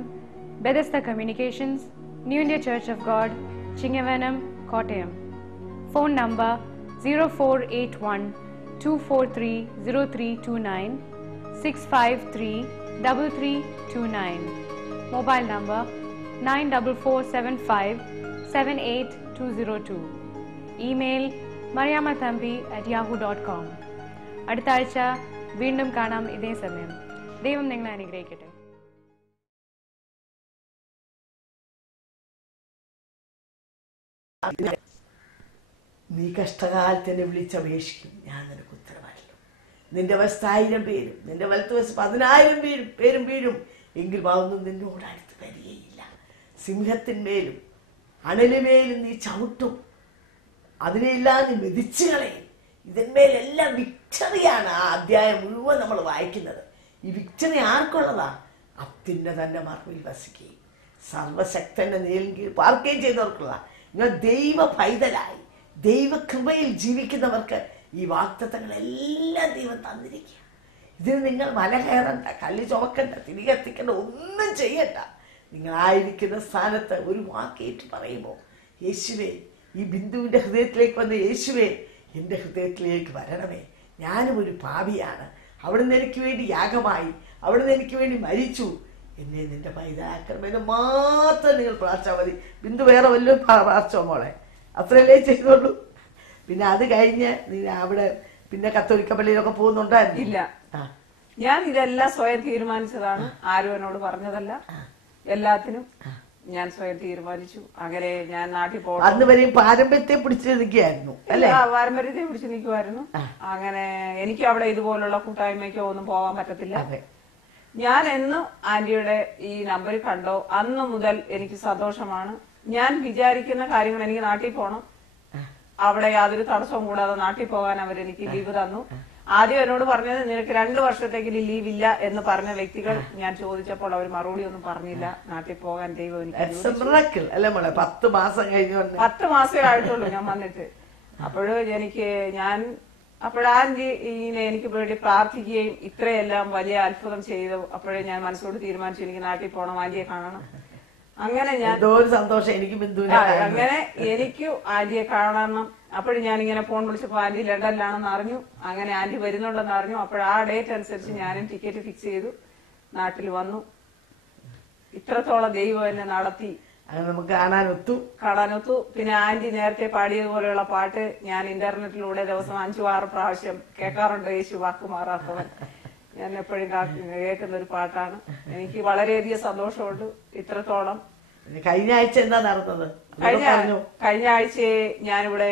Bethesda communications, new India church of God, Chingavanam, Kottayam. Phone number 0481-243-0329, 653-3329. Mobile number 9447578202. Email mariamathambi@yahoo.com. അടുത്ത ആഴ്ച വീണ്ടും കാണാം ഇതേ സമയം. ദൈവം നിങ്ങളെ അനുഗ്രഹിക്കട്ടെ. നീ കഷ്ടകാലത്ത് എന്നെ വിളിച്ചപേക്ഷിക്കും, ഞാൻ നിനക്ക് ഉത്തരവാദില്ല. നിന്റെ വശത്ത് 1000 പേരും നിന്റെ വലത്ത് വശത്ത് 10,000 പേരും വീഴും, എങ്കിലും അതൊന്നും നിന്നോട് അടുത്ത് വരികയില്ല. സിംഹത്തിന്മേലും അണലുമേലും നീ ചവിട്ടും, അതിനെല്ലാം നീ മെതിച്ചു കളയും. ഇതിന്മേലെല്ലാം വിക്ടറിയാണ്. ആ അധ്യായം മുഴുവൻ നമ്മൾ വായിക്കുന്നത്. ഈ വിക്ടറി ആർക്കുള്ളതാ? അത്യുന്നതന്റെ മറവിൽ വസിക്കുകയും സർവശക്തന്റെ നിഴലിൻ കീഴിൽ പാർക്കുകയും ചെയ്തവർക്കുള്ള. നിങ്ങൾ ദൈവ പൈതലായി ദൈവകൃപയിൽ ജീവിക്കുന്നവർക്ക് ഈ വാഗ്ദത്തങ്ങളെല്ലാം ദൈവം തന്നിരിക്കുക. ഇതിന് നിങ്ങൾ മല കയറണ്ട, കല്ല് ചുമക്കണ്ട, തിരികെ എത്തിക്കണ്ട, ഒന്നും ചെയ്യണ്ട. നിങ്ങളായിരിക്കുന്ന സ്ഥാനത്ത് ഒരു വാക്കേറ്റ് പറയുമ്പോൾ, യേശുവേ, ഈ ബിന്ദുവിൻ്റെ ഹൃദയത്തിലേക്ക് വന്ന്, യേശുവേ, എൻ്റെ ഹൃദയത്തിലേക്ക് വരണമേ, ഞാനും ഒരു പാപിയാണ്, അവിടുന്ന് എനിക്ക് വേണ്ടി യാഗമായി, അവിടുന്ന് എനിക്ക് വേണ്ടി മരിച്ചു, എന്നെ നിന്റെ പൈതലാക്കണമെന്ന് മാത്രം നിങ്ങൾ പ്രാർത്ഥിച്ചാൽ മതി. ബിന്ദു വേറെ വല്ലതും പ്രാർത്ഥിച്ചോ മോളെ? അത്രയല്ലേ ചെയ്തോളൂ. പിന്നെ അത് കഴിഞ്ഞ് നീ അവിടെ പിന്നെ കത്തോലിക്ക പള്ളിയിലൊക്കെ പോകുന്നുണ്ടായിരുന്നു? ഇല്ല, ഞാൻ ഇതെല്ലാം സ്വയം തീരുമാനിച്ചതാണ്. ആരും എന്നോട് പറഞ്ഞതല്ല. എല്ലാത്തിനും ഞാൻ സ്വയം തീരുമാനിച്ചു. അങ്ങനെ ഞാൻ നാട്ടിൽ പോകണം. അന്ന് വരെയും പാരമ്പര്യത്തെ പിടിച്ചു നിൽക്കുകയായിരുന്നു അല്ലേ? പാരമ്പര്യത്തെ പിടിച്ചു നിൽക്കുമായിരുന്നു. അങ്ങനെ എനിക്ക് അവിടെ ഇതുപോലുള്ള കൂട്ടായ്മയ്ക്കോ ഒന്നും പോകാൻ പറ്റത്തില്ല. ഞാൻ എന്നും ആന്റിയുടെ ഈ നമ്പർ കണ്ടോ അന്ന് മുതൽ എനിക്ക് സന്തോഷമാണ്. ഞാൻ വിചാരിക്കുന്ന കാര്യങ്ങൾ, എനിക്ക് നാട്ടിൽ പോകണം, അവിടെ യാതൊരു തടസ്സവും കൂടാതെ നാട്ടിൽ പോകാൻ അവരെനിക്ക് ലീവ് തന്നു. ആദ്യം എന്നോട് പറഞ്ഞത് നിനക്ക് 2 വർഷത്തേക്ക് ലീവ് ഇല്ല എന്ന് പറഞ്ഞ വ്യക്തികൾ ഞാൻ ചോദിച്ചപ്പോൾ അവർ മറുപടി ഒന്നും പറഞ്ഞില്ല. നാട്ടിൽ പോകാൻ ദൈവം എനിക്ക് 10 മാസം കഴിഞ്ഞു. 10 മാസമേ ആയിട്ടുള്ളൂ ഞാൻ വന്നിട്ട്. അപ്പോഴും അപ്പോഴാന്റി എനിക്ക് വേണ്ടി പ്രാർത്ഥിക്കുകയും ഇത്രയെല്ലാം വലിയ അത്ഭുതം ചെയ്തു. അപ്പോഴേ ഞാൻ മനസ്സോട് തീരുമാനിച്ചു എനിക്ക് നാട്ടിൽ പോകണം, ആന്റിയെ കാണണം. അങ്ങനെ ഞാൻ സന്തോഷം എനിക്ക് അങ്ങനെ എനിക്കും ആന്റിയെ കാണണം. അപ്പോഴും ഞാനിങ്ങനെ ഫോൺ വിളിച്ചപ്പോ ആന്റി ലണ്ടനിലാണെന്ന് അറിഞ്ഞു. അങ്ങനെ ആന്റി വരുന്നുണ്ടെന്ന് അറിഞ്ഞു. അപ്പോൾ ആ ഡേറ്റ് അനുസരിച്ച് ഞാനും ടിക്കറ്റ് ഫിക്സ് ചെയ്തു, നാട്ടിൽ വന്നു. ഇത്രത്തോളം ദൈവം എന്നെ നടത്തി. നമുക്ക് കാണാനൊത്തു. പിന്നെ ആന്റി നേരത്തെ പാടിയതുപോലെയുള്ള പാട്ട് ഞാൻ ഇന്റർനെറ്റിലൂടെ ദിവസം 5-6 പ്രാവശ്യം കേൾക്കാറുണ്ട്. യേശു വാക്ക് മാറാത്തവൻ. ഞാൻ എപ്പോഴും കേൾക്കുന്ന ഒരു പാട്ടാണ്. എനിക്ക് വളരെയധികം സന്തോഷമുണ്ട്. ഇത്രത്തോളം കഴിഞ്ഞ ആഴ്ച എന്താ നടന്നത്? കഴിഞ്ഞ ആഴ്ച ഞാനിവിടെ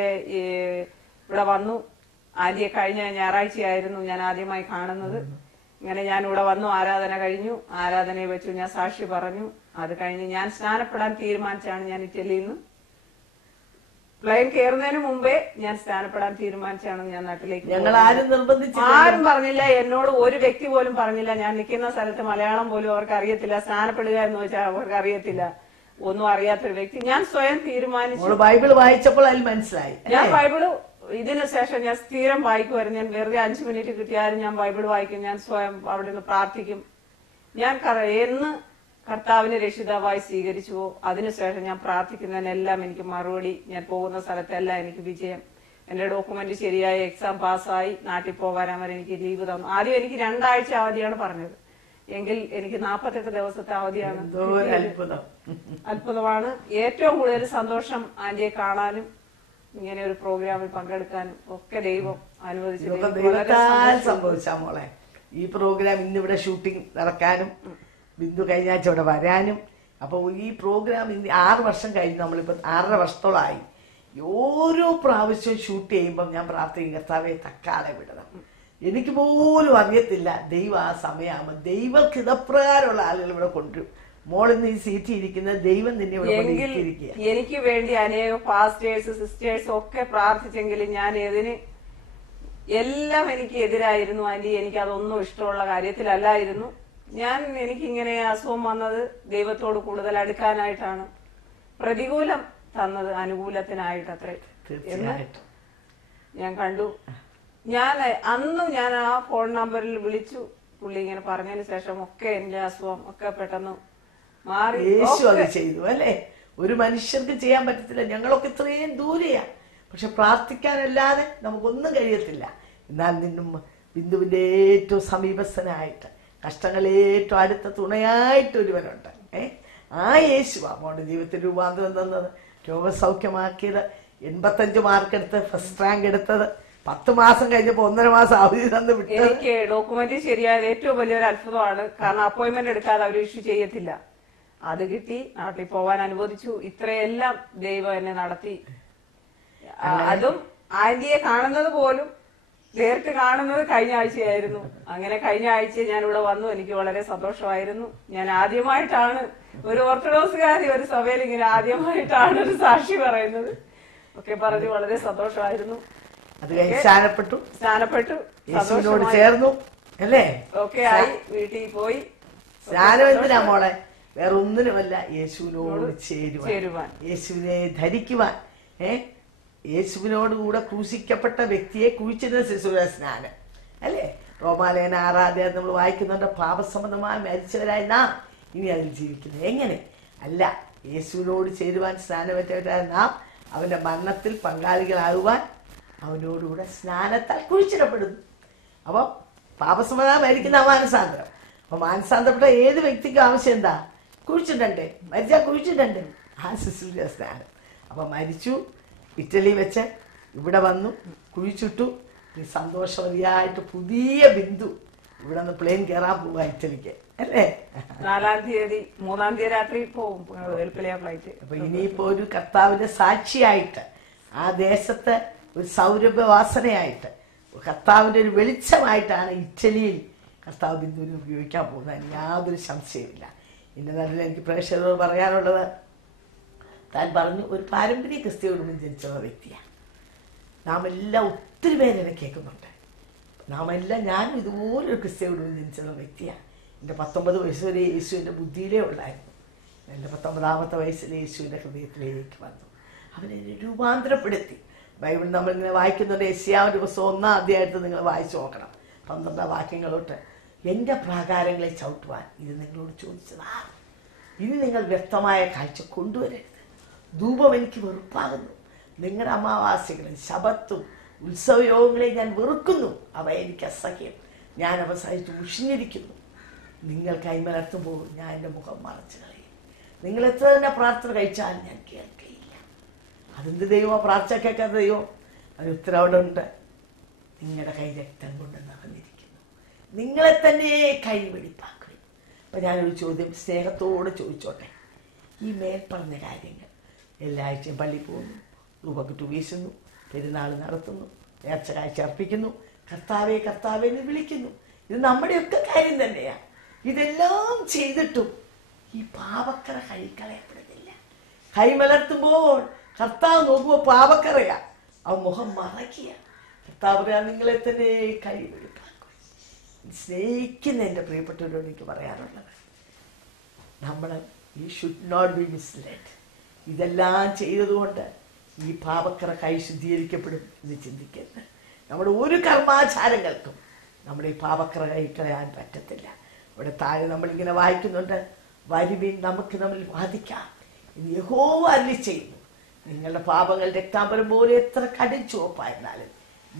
വന്നു. ആന്റിയെ കഴിഞ്ഞ ഞായറാഴ്ചയായിരുന്നു ഞാൻ ആദ്യമായി കാണുന്നത്. ഇങ്ങനെ ഞാൻ ഇവിടെ വന്നു, ആരാധന കഴിഞ്ഞു. ആരാധനയെ വെച്ചു ഞാൻ സാക്ഷി പറഞ്ഞു. അത് കഴിഞ്ഞ് ഞാൻ സ്നാനപ്പെടാൻ തീരുമാനിച്ചാണ് ഞാൻ ഇറ്റലിയിൽ നിന്ന് പ്ലെയിൻ കയറുന്നതിന് മുമ്പേ ഞാൻ സ്നാനപ്പെടാൻ തീരുമാനിച്ചാണ് ഞാൻ നാട്ടിലേക്ക് ഞങ്ങൾ ആരും നിർബന്ധിച്ചില്ല. ആരും പറഞ്ഞില്ല, എന്നോട് ഒരു വ്യക്തി പോലും പറഞ്ഞില്ല. ഞാൻ നിൽക്കുന്ന സ്ഥലത്ത് മലയാളം പോലും അവർക്ക് അറിയത്തില്ല. സ്നാനപ്പെടുക എന്ന് വെച്ചാൽ അവർക്ക് അറിയത്തില്ല. ഒന്നും അറിയാത്തൊരു വ്യക്തി. ഞാൻ സ്വയം തീരുമാനിച്ചു. ബൈബിൾ വായിച്ചപ്പോൾ അതിൽ മനസ്സിലായി. ഞാൻ ബൈബിള് ഇതിന് ശേഷം ഞാൻ സ്ഥിരം വായിക്കുമായിരുന്നു. ഞാൻ വെറുതെ 5 മിനിറ്റ് കിട്ടിയാലും ഞാൻ ബൈബിൾ വായിക്കും. ഞാൻ സ്വയം അവിടെ നിന്ന് പ്രാർത്ഥിക്കും. ഞാൻ എന്ന് കർത്താവിനെ രക്ഷിതാവായി സ്വീകരിച്ചുവോ അതിനുശേഷം ഞാൻ പ്രാർത്ഥിക്കുന്നതിനെല്ലാം എനിക്ക് മറുപടി. ഞാൻ പോകുന്ന സ്ഥലത്തെല്ലാം എനിക്ക് വിജയം. എന്റെ ഡോക്യുമെന്റ് ശരിയായി, എക്സാം പാസ്സായി, നാട്ടിൽ പോകാൻ വരെ എനിക്ക് ലീവ് തന്നു. ആദ്യം എനിക്ക് 2 ആഴ്ച അവധിയാണ് പറഞ്ഞത്, എങ്കിൽ എനിക്ക് 48 ദിവസത്തെ അവധിയാണ്. അത്ഭുതമാണ്. ഏറ്റവും കൂടുതൽ സന്തോഷം ആന്റിയെ കാണാനും ഇങ്ങനെ ഒരു പ്രോഗ്രാമിൽ പങ്കെടുക്കാനും ഒക്കെ ദൈവം അനുവദിച്ചു. സംഭവിച്ചാ മോളെ, ഈ പ്രോഗ്രാം ഇന്നിവിടെ ഷൂട്ടിംഗ് നടക്കാനും ബിന്ദു കഴിഞ്ഞ ആഴ്ച ഇവിടെ വരാനും. അപ്പൊ ഈ പ്രോഗ്രാം 6 വർഷം കഴിഞ്ഞ്, നമ്മളിപ്പോ 6.5 വർഷത്തോളമായി. ഓരോ പ്രാവശ്യവും ഷൂട്ട് ചെയ്യുമ്പോൾ ഞാൻ പ്രാർത്ഥിക്കും, കർത്താവെ തക്കാളെ വിടണം. എനിക്ക് പോലും അറിയത്തില്ല ദൈവം ആ സമയമാകുമ്പോൾ ദൈവർക്ക് ഇതപ്രകാരമുള്ള ആളുകൾ ഇവിടെ കൊണ്ടുവരും. മോളിന്ന് ഈ സീറ്റിൽ ഇരിക്കുന്ന ദൈവം നിന്നെ ഇവിടെ കൊണ്ടിരിക്കുക. എനിക്ക് വേണ്ടി അനേകം ഫാസ്റ്റേഴ്സ് സിസ്റ്റേഴ്സ് ഒക്കെ പ്രാർത്ഥിച്ചെങ്കിലും ഞാൻ എല്ലാം എനിക്ക് എതിരായിരുന്നു ആന്റി. എനിക്ക് അതൊന്നും ഇഷ്ടമുള്ള കാര്യത്തിലല്ലായിരുന്നു. എനിക്കിങ്ങനെ അസുഖം വന്നത് ദൈവത്തോട് കൂടുതൽ അടുക്കാനായിട്ടാണ്. പ്രതികൂലം തന്നത് അനുകൂലത്തിനായിട്ടത്രേ എന്ന് ഞാൻ കണ്ടു. അന്ന് ഞാൻ ആ ഫോൺ നമ്പറിൽ വിളിച്ചു. പുള്ളി ഇങ്ങനെ പറഞ്ഞതിന് ശേഷം ഒക്കെ എന്റെ അസുഖം ഒക്കെ പെട്ടെന്ന് മാറി. യേശു അത് ചെയ്തു അല്ലേ? ഒരു മനുഷ്യർക്ക് ചെയ്യാൻ പറ്റത്തില്ല. ഞങ്ങളൊക്കെ ഇത്രയും ദൂരെയാ, പക്ഷെ പ്രാർത്ഥിക്കാനല്ലാതെ നമുക്കൊന്നും കഴിയത്തില്ല. എന്നാൽ നിന്നും ബിന്ദുവിന്റെ ഏറ്റവും സമീപസ്ഥനായിട്ട്, കഷ്ടങ്ങളേറ്റവും അടുത്ത തുണയായിട്ട് ഒരുവനുണ്ട്. ആ യേശുവാ മോളുടെ ജീവിതത്തിൽ രൂപാന്തരം തന്നത്, രോഗസൗഖ്യമാക്കിയത്, 85 മാർക്ക് എടുത്ത് ഫസ്റ്റ് റാങ്ക് എടുത്തത്, 10 മാസം കഴിഞ്ഞപ്പോ 1.5 മാസം അവധി തന്ന് വിട്ടത്. എനിക്ക് ഡോക്യുമെന്റ് ശരിയായത് ഏറ്റവും വലിയൊരു അത്ഭുതമാണ്. കാരണം അപ്പോയിന്റ്മെന്റ് എടുക്കാതെ അവർ ഇഷ്യൂ ചെയ്യത്തില്ല. അത് കിട്ടി, നാട്ടിൽ പോവാൻ അനുവദിച്ചു. ഇത്രയെല്ലാം ദൈവം എന്നെ നടത്തി. അതും ആന്റിയെ കാണുന്നത് പോലും നേരിട്ട് കാണുന്നത് കഴിഞ്ഞ ആഴ്ചയായിരുന്നു. അങ്ങനെ കഴിഞ്ഞ ആഴ്ച ഞാൻ ഇവിടെ വന്നു. എനിക്ക് വളരെ സന്തോഷമായിരുന്നു. ഞാൻ ആദ്യമായിട്ടാണ് ഒരു ഓർത്തഡോക്സുകാരി ഒരു സഭയിൽ ഇങ്ങനെ ആദ്യമായിട്ടാണ് ഒരു സാക്ഷി പറയുന്നത്. ഒക്കെ പറഞ്ഞ് വളരെ സന്തോഷമായിരുന്നു. അത് കഴിഞ്ഞ് സ്നാനപ്പെട്ടു, യേശുവിനോട് ചേർന്നു അല്ലേ? ഒക്കെ ആയി, വീട്ടിൽ പോയി. സ്നാനം എന്തിനാ മോളെ? വേറെ ഒന്നിനുമല്ല, യേശുവിനോട് ചേരുവാൻ, യേശുവിനെ ധരിക്കുവാൻ. യേശുവിനോട് കൂടെ ക്രൂശിക്കപ്പെട്ട വ്യക്തിയെ കുഴിച്ചിരുന്ന ശിശുര സ്നാനം അല്ലേ? റോമാലേഖന 6 നമ്മൾ വായിക്കുന്നുണ്ട്. പാപസംബന്ധമായി മരിച്ചവരായി നാം ഇനി അതിൽ ജീവിക്കുന്നത് എങ്ങനെ? അല്ല, യേശുവിനോട് ചേരുവാൻ സ്നാനമേറ്റവരായ നാം അവന്റെ മരണത്തിൽ പങ്കാളികളാകുവാൻ അവനോടുകൂടെ സ്നാനത്താൽ കുഴിച്ചിടപ്പെടുന്നു. അപ്പൊ പാപസംബന്ധമായി മരിക്കുന്ന മാനസാന്തരം. അപ്പൊ മാനസാന്തരപ്പെട്ട ഏത് വ്യക്തിക്കും ആവശ്യം എന്താ? കുഴിച്ചിടണ്ടേ? മരിച്ചാൽ കുഴിച്ചിടണ്ടേ? ആ ശുശ്രൂഷ സ്നാനം. അപ്പൊ മരിച്ചു, ഇറ്റലി വെച്ച് ഇവിടെ വന്നു, കുഴിച്ചിട്ടു. സന്തോഷവതിയായിട്ട് പുതിയ ബിന്ദു ഇവിടെ നിന്ന് പ്ലെയിൻ കയറാൻ പോവാ ഇറ്റലിക്ക് അല്ലേ? 4-ാം തീയതി 3-ാം തീയതി രാത്രി പോകും ഫ്ലൈറ്റ്. അപ്പൊ ഇനിയിപ്പോ ഒരു കർത്താവിന്റെ സാക്ഷിയായിട്ട്, ആ ദേശത്തെ ഒരു സൗരഭ്യവാസനയായിട്ട്, കർത്താവിന്റെ ഒരു വെളിച്ചമായിട്ടാണ് ഇറ്റലിയിൽ കർത്താവ് ബിന്ദുവിനെ ഉപയോഗിക്കാൻ പോകുന്നതിന് യാതൊരു സംശയമില്ല. ഇതിന്റെ നടുവിൽ എനിക്ക് പ്രേക്ഷകരോട് പറയാനുള്ളത്, താൻ പറഞ്ഞു ഒരു പാരമ്പര്യ ക്രിസ്തീയ കുടുംബം ജനിച്ച വ്യക്തിയാണ്. നാം എല്ലാം ഒത്തിരി പേരെന്നെ കേൾക്കുന്നുണ്ട്. ഞാനും ഇതുപോലൊരു ക്രിസ്തീയ കുടുംബം ജനിച്ച വ്യക്തിയാണ്. എൻ്റെ 19 വയസ്സ് വരെ യേശുവിൻ്റെ ബുദ്ധിയിലേ ഉള്ളായിരുന്നു. എൻ്റെ 19ാമത്തെ വയസ്സിൽ യേശുവിൻ്റെ ഹൃദയത്തിലേക്ക് വന്നു. അവനെ രൂപാന്തരപ്പെടുത്തി. ബൈബിൾ നമ്മളിങ്ങനെ വായിക്കുന്നുണ്ട്. യെശയ്യാവിന്റെ പുസ്തകം 1-ാം അധ്യായത്തിൽ നിങ്ങൾ വായിച്ചു നോക്കണം. 12 വാക്യങ്ങളോട്ട്, എൻ്റെ പ്രാകാരങ്ങളെ ചവിട്ടുവാൻ ഇത് നിങ്ങളോട് ചോദിച്ചതാ. ഇനി നിങ്ങൾ വ്യക്തമായ കാഴ്ച കൊണ്ടുവരരുത്. ധൂപം എനിക്ക് വെറുപ്പാകുന്നു. നിങ്ങളുടെ അമാവാസ്യകളും ശബത്തും ഉത്സവയോഗങ്ങളെ ഞാൻ വെറുക്കുന്നു. അവ എനിക്ക് അസഹ്യം. ഞാൻ അവ സഹിച്ച് മുഷിഞ്ഞിരിക്കുന്നു. നിങ്ങൾ കൈമലർത്തുമ്പോൾ ഞാൻ എൻ്റെ മുഖം മറച്ചു കളയും. നിങ്ങൾ എത്ര തന്നെ പ്രാർത്ഥന കഴിച്ചാലും ഞാൻ കേൾക്കുകയില്ല. അതെന്ത് ദൈവമോ? പ്രാർത്ഥന കേൾക്കാത്ത ദൈവം? അത് ഉത്തരം അവിടെ ഉണ്ട്. നിങ്ങളുടെ കൈ രക്തം കൊണ്ട് നിറഞ്ഞിരിക്കുന്നു. നിങ്ങളെ തന്നെ കൈ വെടിപ്പാക്കുക. അപ്പൊ ഞാനൊരു ചോദ്യം സ്നേഹത്തോടെ ചോദിച്ചോട്ടെ. ഈ മേൽപ്പറഞ്ഞ കാര്യങ്ങൾ എല്ലാ ആഴ്ചയും പള്ളി പോകുന്നു, ധൂപക്കുറ്റി വീശുന്നു, പെരുന്നാൾ നടത്തുന്നു, നേർച്ച കാഴ്ച അർപ്പിക്കുന്നു, കർത്താവെ കർത്താവെ എന്ന് വിളിക്കുന്നു. ഇത് നമ്മുടെയൊക്കെ കാര്യം തന്നെയാണ്. ഇതെല്ലാം ചെയ്തിട്ടും ഈ പാപക്കറ കഴിക്കളയപ്പെടുന്നില്ല. കൈമലർത്തുമ്പോൾ കർത്താവ് നോക്കുമ്പോൾ പാപക്കറയാ, അവൻ മുഖം മറയ്ക്കുക. കർത്താവ് പറയാ, നിങ്ങളെ തന്നെ കൈ വെളുപ്പാക്കും. സ്നേഹിക്കുന്ന എൻ്റെ പ്രിയപ്പെട്ടവരോട് എനിക്ക് പറയാനുള്ളത്, നമ്മൾ ഈ ഷുഡ് നോട്ട് ബി മിസ്ലെഡ്. ഇതെല്ലാം ചെയ്തതുകൊണ്ട് ഈ പാപക്കറ കൈ ശുദ്ധീകരിക്കപ്പെടും എന്ന് ചിന്തിക്കരുത്. നമ്മുടെ ഒരു കർമാചാരങ്ങൾക്കും നമ്മുടെ ഈ പാപക്കറ കൈ കളയാൻ പറ്റത്തില്ല. ഇവിടെ താഴെ നമ്മളിങ്ങനെ വായിക്കുന്നുണ്ട്, വരുവിൻ നമുക്ക് തമ്മിൽ വാദിക്കാം ഇന്ന് യഹോവ അരുളി ചെയ്യുന്നു, നിങ്ങളുടെ പാപങ്ങൾ രക്താംബരം പോലെ എത്ര കടും ചുവപ്പായിരുന്നാലും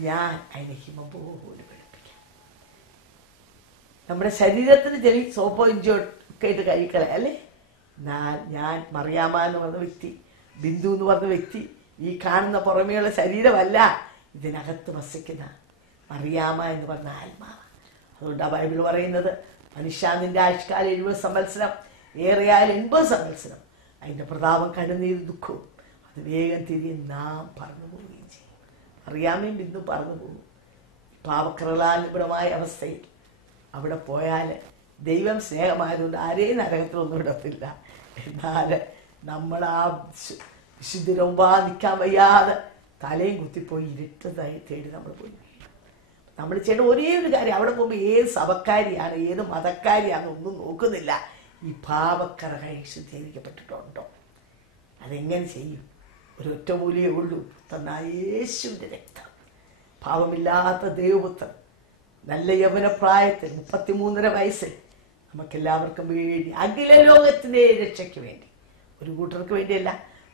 ഞാൻ അതിനെ ഹിമം പോലെ വെളുപ്പിക്കാം. നമ്മുടെ ശരീരത്തിന് ചെറിയ സോപ്പോ ഇഞ്ചോ ഒക്കെ ഇട്ട് കഴിക്കളയാം അല്ലേ? ഞാൻ മറിയാമ എന്ന് പറഞ്ഞ വ്യക്തി, ബിന്ദു എന്ന് പറഞ്ഞ വ്യക്തി ഈ കാണുന്ന പുറമേയുള്ള ശരീരമല്ല, ഇതിനകത്ത് വസിക്കുന്ന മറിയാമ എന്ന് പറഞ്ഞ ആത്മാവ്. അതുകൊണ്ടാണ് ബൈബിൾ പറയുന്നത്, മനുഷ്യാനിന്റെ ആയുഷ്കാലം 70 സംവത്സരം, ഏറെയാൽ 80 സംവത്സരം. അതിൻ്റെ പ്രതാപം കണ്ണുനീര് ദുഃഖവും അത് വേഗം തിരികെ നാം പറന്നു പോവുകയും ചെയ്യും. അറിയാമേയും ബിന്ദു പറന്നു പോകും. പാവക്രലാനുപരമായ അവസ്ഥയിൽ അവിടെ പോയാൽ ദൈവം സ്നേഹമായതുകൊണ്ട് ആരെയും നരകത്തിലൊന്നും ഇടത്തില്ല. എന്നാൽ നമ്മൾ ആ വിശുദ്ധരൊമ്പാ നിൽക്കാൻ വയ്യാതെ തലയും കുത്തിപ്പോയി ഇരുട്ടതായി തേടി നമ്മൾ പോയി. നമ്മൾ ചെയ്യേണ്ട ഒരേ ഒരു കാര്യം, അവിടെ പോകുമ്പോൾ ഏത് സഭക്കാരിയാണ് ഏത് മതക്കാരിയാണ് ഒന്നും നോക്കുന്നില്ല, ഈ പാപക്കറ കൈ ശുദ്ധീകരിക്കപ്പെട്ടിട്ടുണ്ടോ. അതെങ്ങനെ ചെയ്യും? ഒരൊറ്റ മൂലിയേ ഉള്ളൂ, തന്ന യേശുവിൻ്റെ രക്തം. പാവമില്ലാത്ത ദൈവപുത്രൻ നല്ല യൗവനപ്രായത്തിൽ 33.5 വയസ്സിൽ നമുക്കെല്ലാവർക്കും വേണ്ടി അഖില ലോകത്തിൻ്റെ രക്ഷയ്ക്ക് വേണ്ടി, ഒരു കൂട്ടർക്ക് വേണ്ടിയല്ല,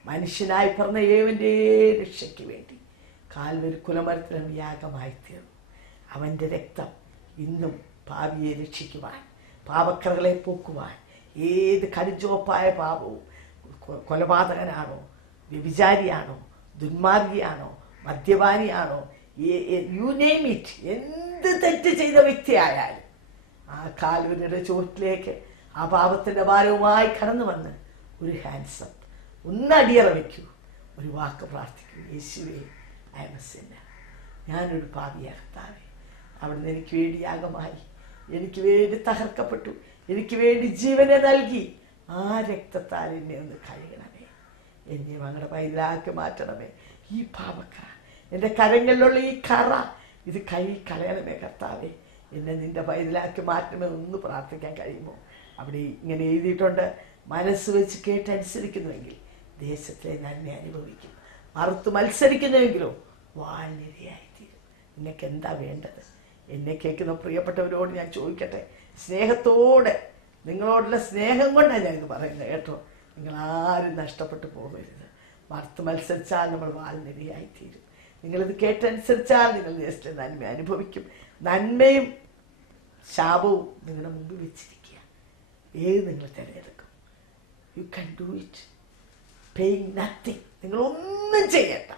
മനുഷ്യനായി പറഞ്ഞ ഏവൻ്റെ രക്ഷയ്ക്ക് വേണ്ടി കാൽവരി കുലമരത്തിലും യാഗമായി തീർന്നു. അവൻ്റെ രക്തം ഇന്നും പാപിയെ രക്ഷിക്കുവാൻ, പാപക്കറകളെ പോക്കുവാൻ, ഏത് കടുഞ്ചുവപ്പായ പാപവും, കൊലപാതകനാണോ, വ്യഭിചാരിയാണോ, ദുന്മാർഗിയാണോ, മദ്യപാനിയാണോ, യു നെയിം ഇറ്റ്, എന്ത് തെറ്റ് ചെയ്ത വ്യക്തിയായാലും ആ കാൽവരിയുടെ ചുവട്ടിലേക്ക് ആ പാപത്തിൻ്റെ ഭാരവുമായി കടന്നു വന്ന് ഒരു ഹാൻഡ്സപ്പ് ഒന്ന് അടിയറ വയ്ക്കൂ, ഒരു വാക്ക് പ്രാർത്ഥിക്കൂ, യേശുവേ ഐ ആം എ സിന്നർ, ഞാനൊരു പാപിയാ കർത്താവേ, അവിടുന്ന് എനിക്ക് വേണ്ടി യാഗമായി, എനിക്ക് വേണ്ടി തകർക്കപ്പെട്ടു, എനിക്ക് വേണ്ടി ജീവനെ നൽകി, ആ രക്തത്താൽ എന്നെ ഒന്ന് കഴുകണമേ, എന്നെ അങ്ങയുടെ പൈതലാക്കി മാറ്റണമേ. ഈ പാപക്കറ, എൻ്റെ കരങ്ങളിലുള്ള ഈ കറ ഇത് കളയണമേ കർത്താവേ, എന്നെ നിൻ്റെ പൈതലാക്കി മാറ്റണമേ ഒന്ന് പ്രാർത്ഥിക്കാൻ കഴിയുമോ? അവിടെ ഇങ്ങനെ എഴുതിയിട്ടുണ്ട്, മനസ്സ് വെച്ച് കേട്ടനുസരിക്കുന്നുവെങ്കിൽ ദേശത്തിലെ നന്മ അനുഭവിക്കും, മറുത്ത് മത്സരിക്കുന്നുവെങ്കിലോ വാൾനിരയായിത്തീരും. നിങ്ങൾക്ക് എന്താ വേണ്ടത്? എന്നെ കേൾക്കുന്ന പ്രിയപ്പെട്ടവരോട് ഞാൻ ചോദിക്കട്ടെ, സ്നേഹത്തോടെ, നിങ്ങളോടുള്ള സ്നേഹം കൊണ്ടാണ് ഞാനിത് പറയുന്നത് കേട്ടോ. നിങ്ങളാരും നഷ്ടപ്പെട്ടു പോകരുത്. മറുത്ത് മത്സരിച്ചാൽ നമ്മൾ വാൾനിരയായിത്തീരും. നിങ്ങളിത് കേട്ടനുസരിച്ചാൽ നിങ്ങൾ ദേശത്തിലെ നന്മ അനുഭവിക്കും. നന്മയും ശാപവും നിങ്ങളുടെ മുമ്പിൽ വെച്ചിരിക്കുക, ഏത് നിങ്ങൾ തിരഞ്ഞെടുക്കും? You can do it paying nothing. നിങ്ങളൊന്നും ചെയ്യണ്ട,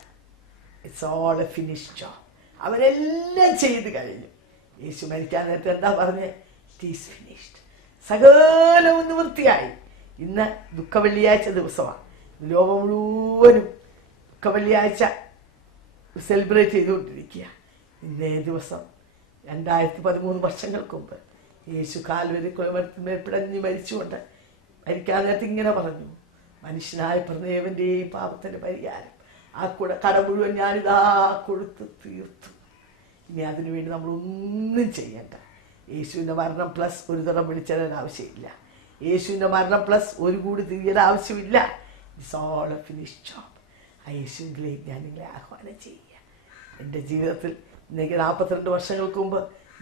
it's all A finish job. അവരെല്ലാം ചെയ്ത് കഴിഞ്ഞു. യേശു മരിക്കാൻ നേരത്തെ എന്താ പറഞ്ഞത്? It is finished. സകലവും നിവൃത്തിയായി. ഇന്ന് ദുഃഖവെള്ളിയാഴ്ച ദിവസമാണ്. ലോകം മുഴുവനും ദുഃഖവെള്ളിയാഴ്ച സെലിബ്രേറ്റ് ചെയ്തുകൊണ്ടിരിക്കുക. ഇന്നേ ദിവസം 2013 വർഷങ്ങൾക്ക് മുമ്പ് യേശു കാൽവരി കുലമരത്തിന്മേൽ പിടഞ്ഞ് മരിച്ചുകൊണ്ട് മരിക്കാൻ നേരത്തെ ഇങ്ങനെ പറഞ്ഞു, മനുഷ്യനായി പറഞ്ഞവൻ്റെയും പാപത്തിൻ്റെ പരിഹാരം, ആ കട മുഴുവൻ ഞാനിതാ കൊടുത്ത് തീർത്തു. ഇനി അതിനുവേണ്ടി നമ്മളൊന്നും ചെയ്യണ്ട. യേശുവിൻ്റെ മരണം പ്ലസ് ഒരു തരം വിളിച്ചതിന് ആവശ്യമില്ല. യേശുവിൻ്റെ മരണം പ്ലസ് ഒരു കൂടി തിരിയുടെ ആവശ്യമില്ല. It's all A finish job. ആ യേശുവിലേക്ക് ഞാൻ നിങ്ങളെ ആഹ്വാനം ചെയ്യുക. എൻ്റെ ജീവിതത്തിൽ ഇന്നേക്ക് 42 വർഷങ്ങൾക്ക് മുമ്പ്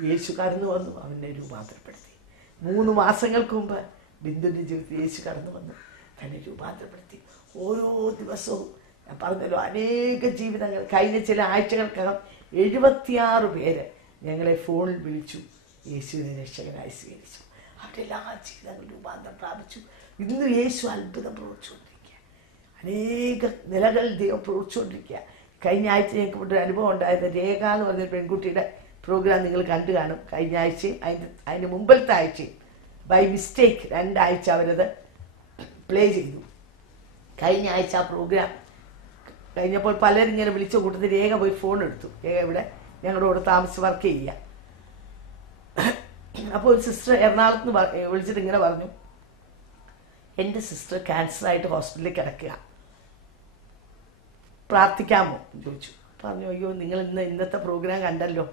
യേശു കടന്നു വന്നു, അവനെ രൂപാന്തരപ്പെടുത്തി. 3 മാസങ്ങൾക്ക് മുമ്പ് ബിന്ദുവിൻ്റെ ജീവിതത്തിൽ യേശു കടന്നു വന്നു, തന്നെ രൂപാന്തരപ്പെടുത്തി. ഓരോ ദിവസവും ഞാൻ പറഞ്ഞല്ലോ, അനേക ജീവിതങ്ങൾ. കഴിഞ്ഞ ചില ആഴ്ചകൾക്കകം 76 പേര് ഞങ്ങളെ ഫോണിൽ വിളിച്ചു, യേശുവിനെ രക്ഷകനായി സ്വീകരിച്ചു. അവരുടെ എല്ലാ ജീവിതങ്ങളും രൂപാന്തരം പ്രാപിച്ചു. ഇന്ന് യേശു അത്ഭുതം പ്രവർത്തിച്ചുകൊണ്ടിരിക്കുക. അനേക നിലകൾ ദൈവം പ്രവർത്തിച്ചുകൊണ്ടിരിക്കുക. കഴിഞ്ഞ ആഴ്ച ഞങ്ങൾക്ക് ഒരു അനുഭവം ഉണ്ടായത്, രേഖ എന്ന് പറഞ്ഞ പെൺകുട്ടിയുടെ പ്രോഗ്രാം നിങ്ങൾ കണ്ടു കാണും. കഴിഞ്ഞ ആഴ്ചയും അതിന് മുമ്പത്തെ ആഴ്ചയും ബൈ മിസ്റ്റേക്ക് 2 ആഴ്ച അവരത് പ്ലേ ചെയ്തു. കഴിഞ്ഞ ആഴ്ച ആ പ്രോഗ്രാം കഴിഞ്ഞപ്പോൾ പലരും ഇങ്ങനെ വിളിച്ച കൂട്ടത്തിൽ രേഖ പോയി ഫോൺ എടുത്തു. രേഖ ഇവിടെ ഞങ്ങളുടെ കൂടെ താമസിച്ച് വർക്ക് ചെയ്യുക. അപ്പോൾ ഒരു സിസ്റ്റർ എറണാകുളത്ത് നിന്ന് വിളിച്ചിട്ട് ഇങ്ങനെ പറഞ്ഞു, എൻ്റെ സിസ്റ്റർ ക്യാൻസറായിട്ട് ഹോസ്പിറ്റലിൽ കിടക്കുക, പ്രാർത്ഥിക്കാമോ എന്ന് ചോദിച്ചു. പറഞ്ഞു, അയ്യോ നിങ്ങൾ ഇന്നത്തെ പ്രോഗ്രാം കണ്ടല്ലോ,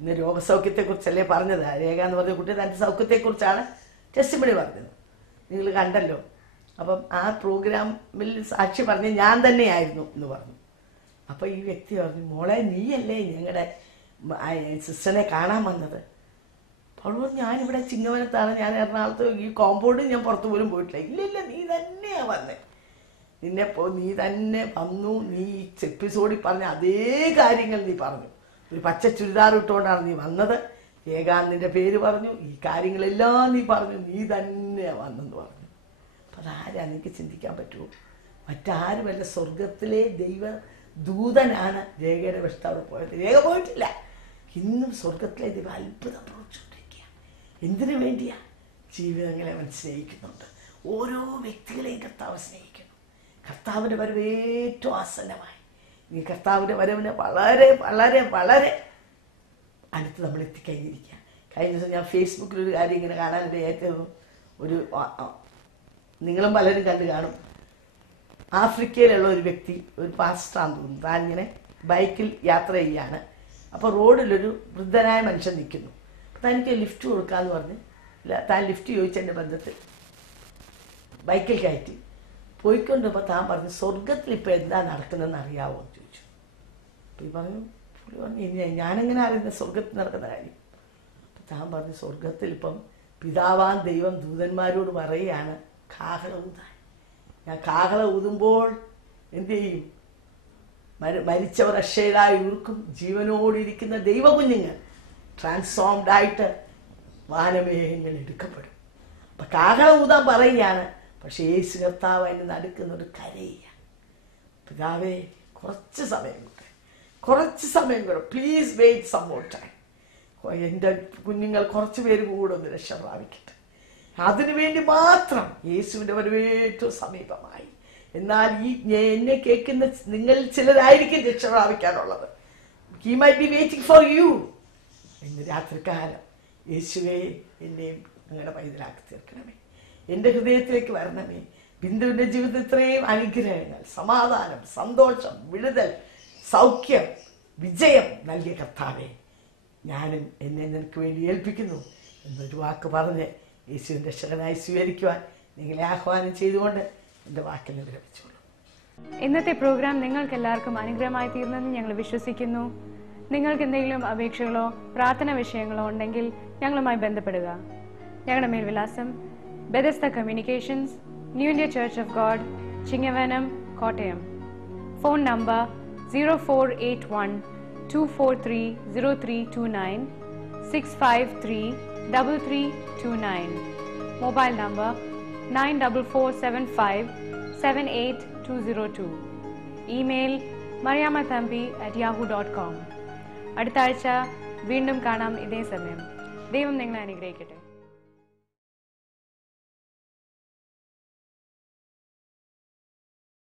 ഇന്ന് രോഗസൗഖ്യത്തെക്കുറിച്ചല്ലേ പറഞ്ഞത്. രേഖ എന്ന് പറഞ്ഞ കുട്ടി തൻ്റെ സൗഖ്യത്തെക്കുറിച്ചാണ് ടെസ്റ്റിമണി പറഞ്ഞത്, നിങ്ങൾ കണ്ടല്ലോ. അപ്പം ആ പ്രോഗ്രാമിൽ സാക്ഷി പറഞ്ഞ് ഞാൻ തന്നെയായിരുന്നു എന്ന് പറഞ്ഞു. അപ്പം ഈ വ്യക്തി പറഞ്ഞു, മോളെ നീയല്ലേ ഞങ്ങളുടെ സിസ്റ്ററിനെ കാണാൻ വന്നത്? അപ്പോൾ ഞാനിവിടെ ചിങ്ങവനത്താണ്, ഞാൻ എറണാകുളത്ത് ഈ കോമ്പൗണ്ടിൽ ഞാൻ പുറത്തു പോലും പോയിട്ടില്ല. ഇല്ല നീ തന്നെയാണ് വന്നേ, നീ തന്നെ വന്നു, നീ എപ്പിസോഡിൽ പറഞ്ഞ അതേ കാര്യങ്ങൾ നീ പറഞ്ഞു. ഒരു പച്ച ചുരിദാർ ഇട്ടുകൊണ്ടാണ് നീ വന്നത്, ഏകാന്തിൻ്റെ പേര് പറഞ്ഞു, ഈ കാര്യങ്ങളെല്ലാം നീ പറഞ്ഞു, നീ തന്നെയാണ് വന്നെന്ന് പറഞ്ഞു. അപ്പം അതാരാ എനിക്ക് ചിന്തിക്കാൻ പറ്റുമോ? മറ്റാരുമല്ല, സ്വർഗത്തിലെ ദൈവ ദൂതനാണ് രേഖയുടെ വശത്ത് അവിടെ പോയത്. രേഖ പോയിട്ടില്ല, ഇന്നും സ്വർഗത്തിലെ ദൈവം അത്ഭുതം പ്രവർത്തിച്ചുകൊണ്ടിരിക്കുക. എന്തിനു വേണ്ടിയാ? ജീവിതങ്ങളെ അവൻ സ്നേഹിക്കുന്നുണ്ട്. ഓരോ വ്യക്തികളെയും കർത്താവ് സ്നേഹിക്കുന്നു. കർത്താവിൻ്റെ വരവ് ഏറ്റവും ആസന്നമായി. ഈ കർത്താവിൻ്റെ വരവിന് വളരെ വളരെ വളരെ അടുത്ത് നമ്മൾ എത്തിക്കഴിഞ്ഞിരിക്കുക. കഴിഞ്ഞ ദിവസം ഞാൻ ഫേസ്ബുക്കിലൊരു കാര്യം ഇങ്ങനെ കാണാനിടയായിരുന്നു. ഒരു നിങ്ങളും പലരും കണ്ടു കാണും. ആഫ്രിക്കയിലുള്ള ഒരു വ്യക്തി, ഒരു പാസ്റ്ററാന്ന് തോന്നുന്നു, താൻ ഇങ്ങനെ ബൈക്കിൽ യാത്ര ചെയ്യാണ്. അപ്പോൾ റോഡിലൊരു വൃദ്ധനായ മനുഷ്യൻ നിൽക്കുന്നു. അപ്പോൾ തനിക്ക് ലിഫ്റ്റ് കൊടുക്കാമെന്ന് പറഞ്ഞ് താൻ ലിഫ്റ്റ് ചോദിച്ചതിൻ്റെ ബന്ധത്തിൽ ബൈക്കിൽ കയറ്റി പോയിക്കൊണ്ടപ്പോൾ താൻ പറഞ്ഞു, സ്വർഗത്തിൽ ഇപ്പോൾ എന്താ നടക്കുന്നതെന്ന് അറിയാമോ എന്ന് ചോദിച്ചു. അപ്പോൾ പുള്ളി പറഞ്ഞു, ഞാനെങ്ങനെ അറിയുന്നത് സ്വർഗത്തിൽ നടക്കുന്ന കാര്യം? അപ്പം താൻ പറഞ്ഞു, സ്വർഗത്തിൽ ഇപ്പം പിതാവാൻ ദൈവം ദൂതന്മാരോട് പറയുകയാണ് കാഹളം ഊതാൻ. ഞാൻ കാഹളം ഊതുമ്പോൾ എന്തു ചെയ്യും? മരിച്ചവർ അക്ഷയരായി ഉയർക്കും, ജീവനോടിരിക്കുന്ന ദൈവകുഞ്ഞുങ്ങൾ ട്രാൻസ്ഫോംഡ് ആയിട്ട് വാനമേഘങ്ങൾ എടുക്കപ്പെടും. അപ്പം കാഹളം ഊതാൻ പറയുകയാണ്. പക്ഷേ യേശു കർത്താവ് അതിൻ്റെ നടുക്കുന്നൊരു കരയുക, പിതാവേ കുറച്ച് സമയം കൂടെ please wait some more time, എൻ്റെ കുഞ്ഞുങ്ങൾ കുറച്ച് പേര് കൂടെ ഒന്ന് രക്ഷ പ്രാപിക്കട്ടെ. അതിനുവേണ്ടി മാത്രം യേശുവിൻ്റെ വരവ് ഏറ്റവും സമീപമായി. എന്നാൽ എന്നെ കേൾക്കുന്ന നിങ്ങളിൽ ചിലരായിരിക്കും രക്ഷ പ്രാപിക്കാനുള്ളത്. He might be waiting for you. ഇന്ന് രാത്രികാലം യേശുവേ എന്നെയും നിങ്ങളുടെ പൈതലാക്കി തീർക്കണമേ, എൻ്റെ ഹൃദയത്തിലേക്ക് വരണമേ. ബിന്ദുവിൻ്റെ ജീവിതത്തിൽ ഇത്രയും അനുഗ്രഹങ്ങൾ, സമാധാനം, സന്തോഷം, വിടുതൽ, സൗഖ്യം, വിജയം നൽകിയ കർത്താവേ, ഞാനും എന്നെ നിനക്ക് വേണ്ടി ഏൽപ്പിക്കുന്നു എന്നൊരു വാക്ക് പറഞ്ഞ് യേശുവിൻ്റെ രക്ഷകനായി സ്വീകരിക്കുവാൻ നിങ്ങളെ ആഹ്വാനം ചെയ്തുകൊണ്ട് എൻ്റെ വാക്കിൽ വിരമിച്ചോളൂ. ഇന്നത്തെ പ്രോഗ്രാം നിങ്ങൾക്ക് എല്ലാവർക്കും അനുഗ്രഹമായി തീർന്നെന്ന് ഞങ്ങൾ വിശ്വസിക്കുന്നു. നിങ്ങൾക്ക് എന്തെങ്കിലും അപേക്ഷകളോ പ്രാർത്ഥന വിഷയങ്ങളോ ഉണ്ടെങ്കിൽ ഞങ്ങളുമായി ബന്ധപ്പെടുക. ഞങ്ങളുടെ മേൽവിലാസം Bethesda communications, new India church of God, Chingavanam, Kottayam. Phone number 0481-243-0329, 653-3329. Mobile number 9447578202. Email mariamathampi@yahoo.com. അടുത്ത ആഴ്ച വീണ്ടും കാണാം ഇതേ സമയം. ദൈവം നിങ്ങളെ അനുഗ്രഹിക്കട്ടെ.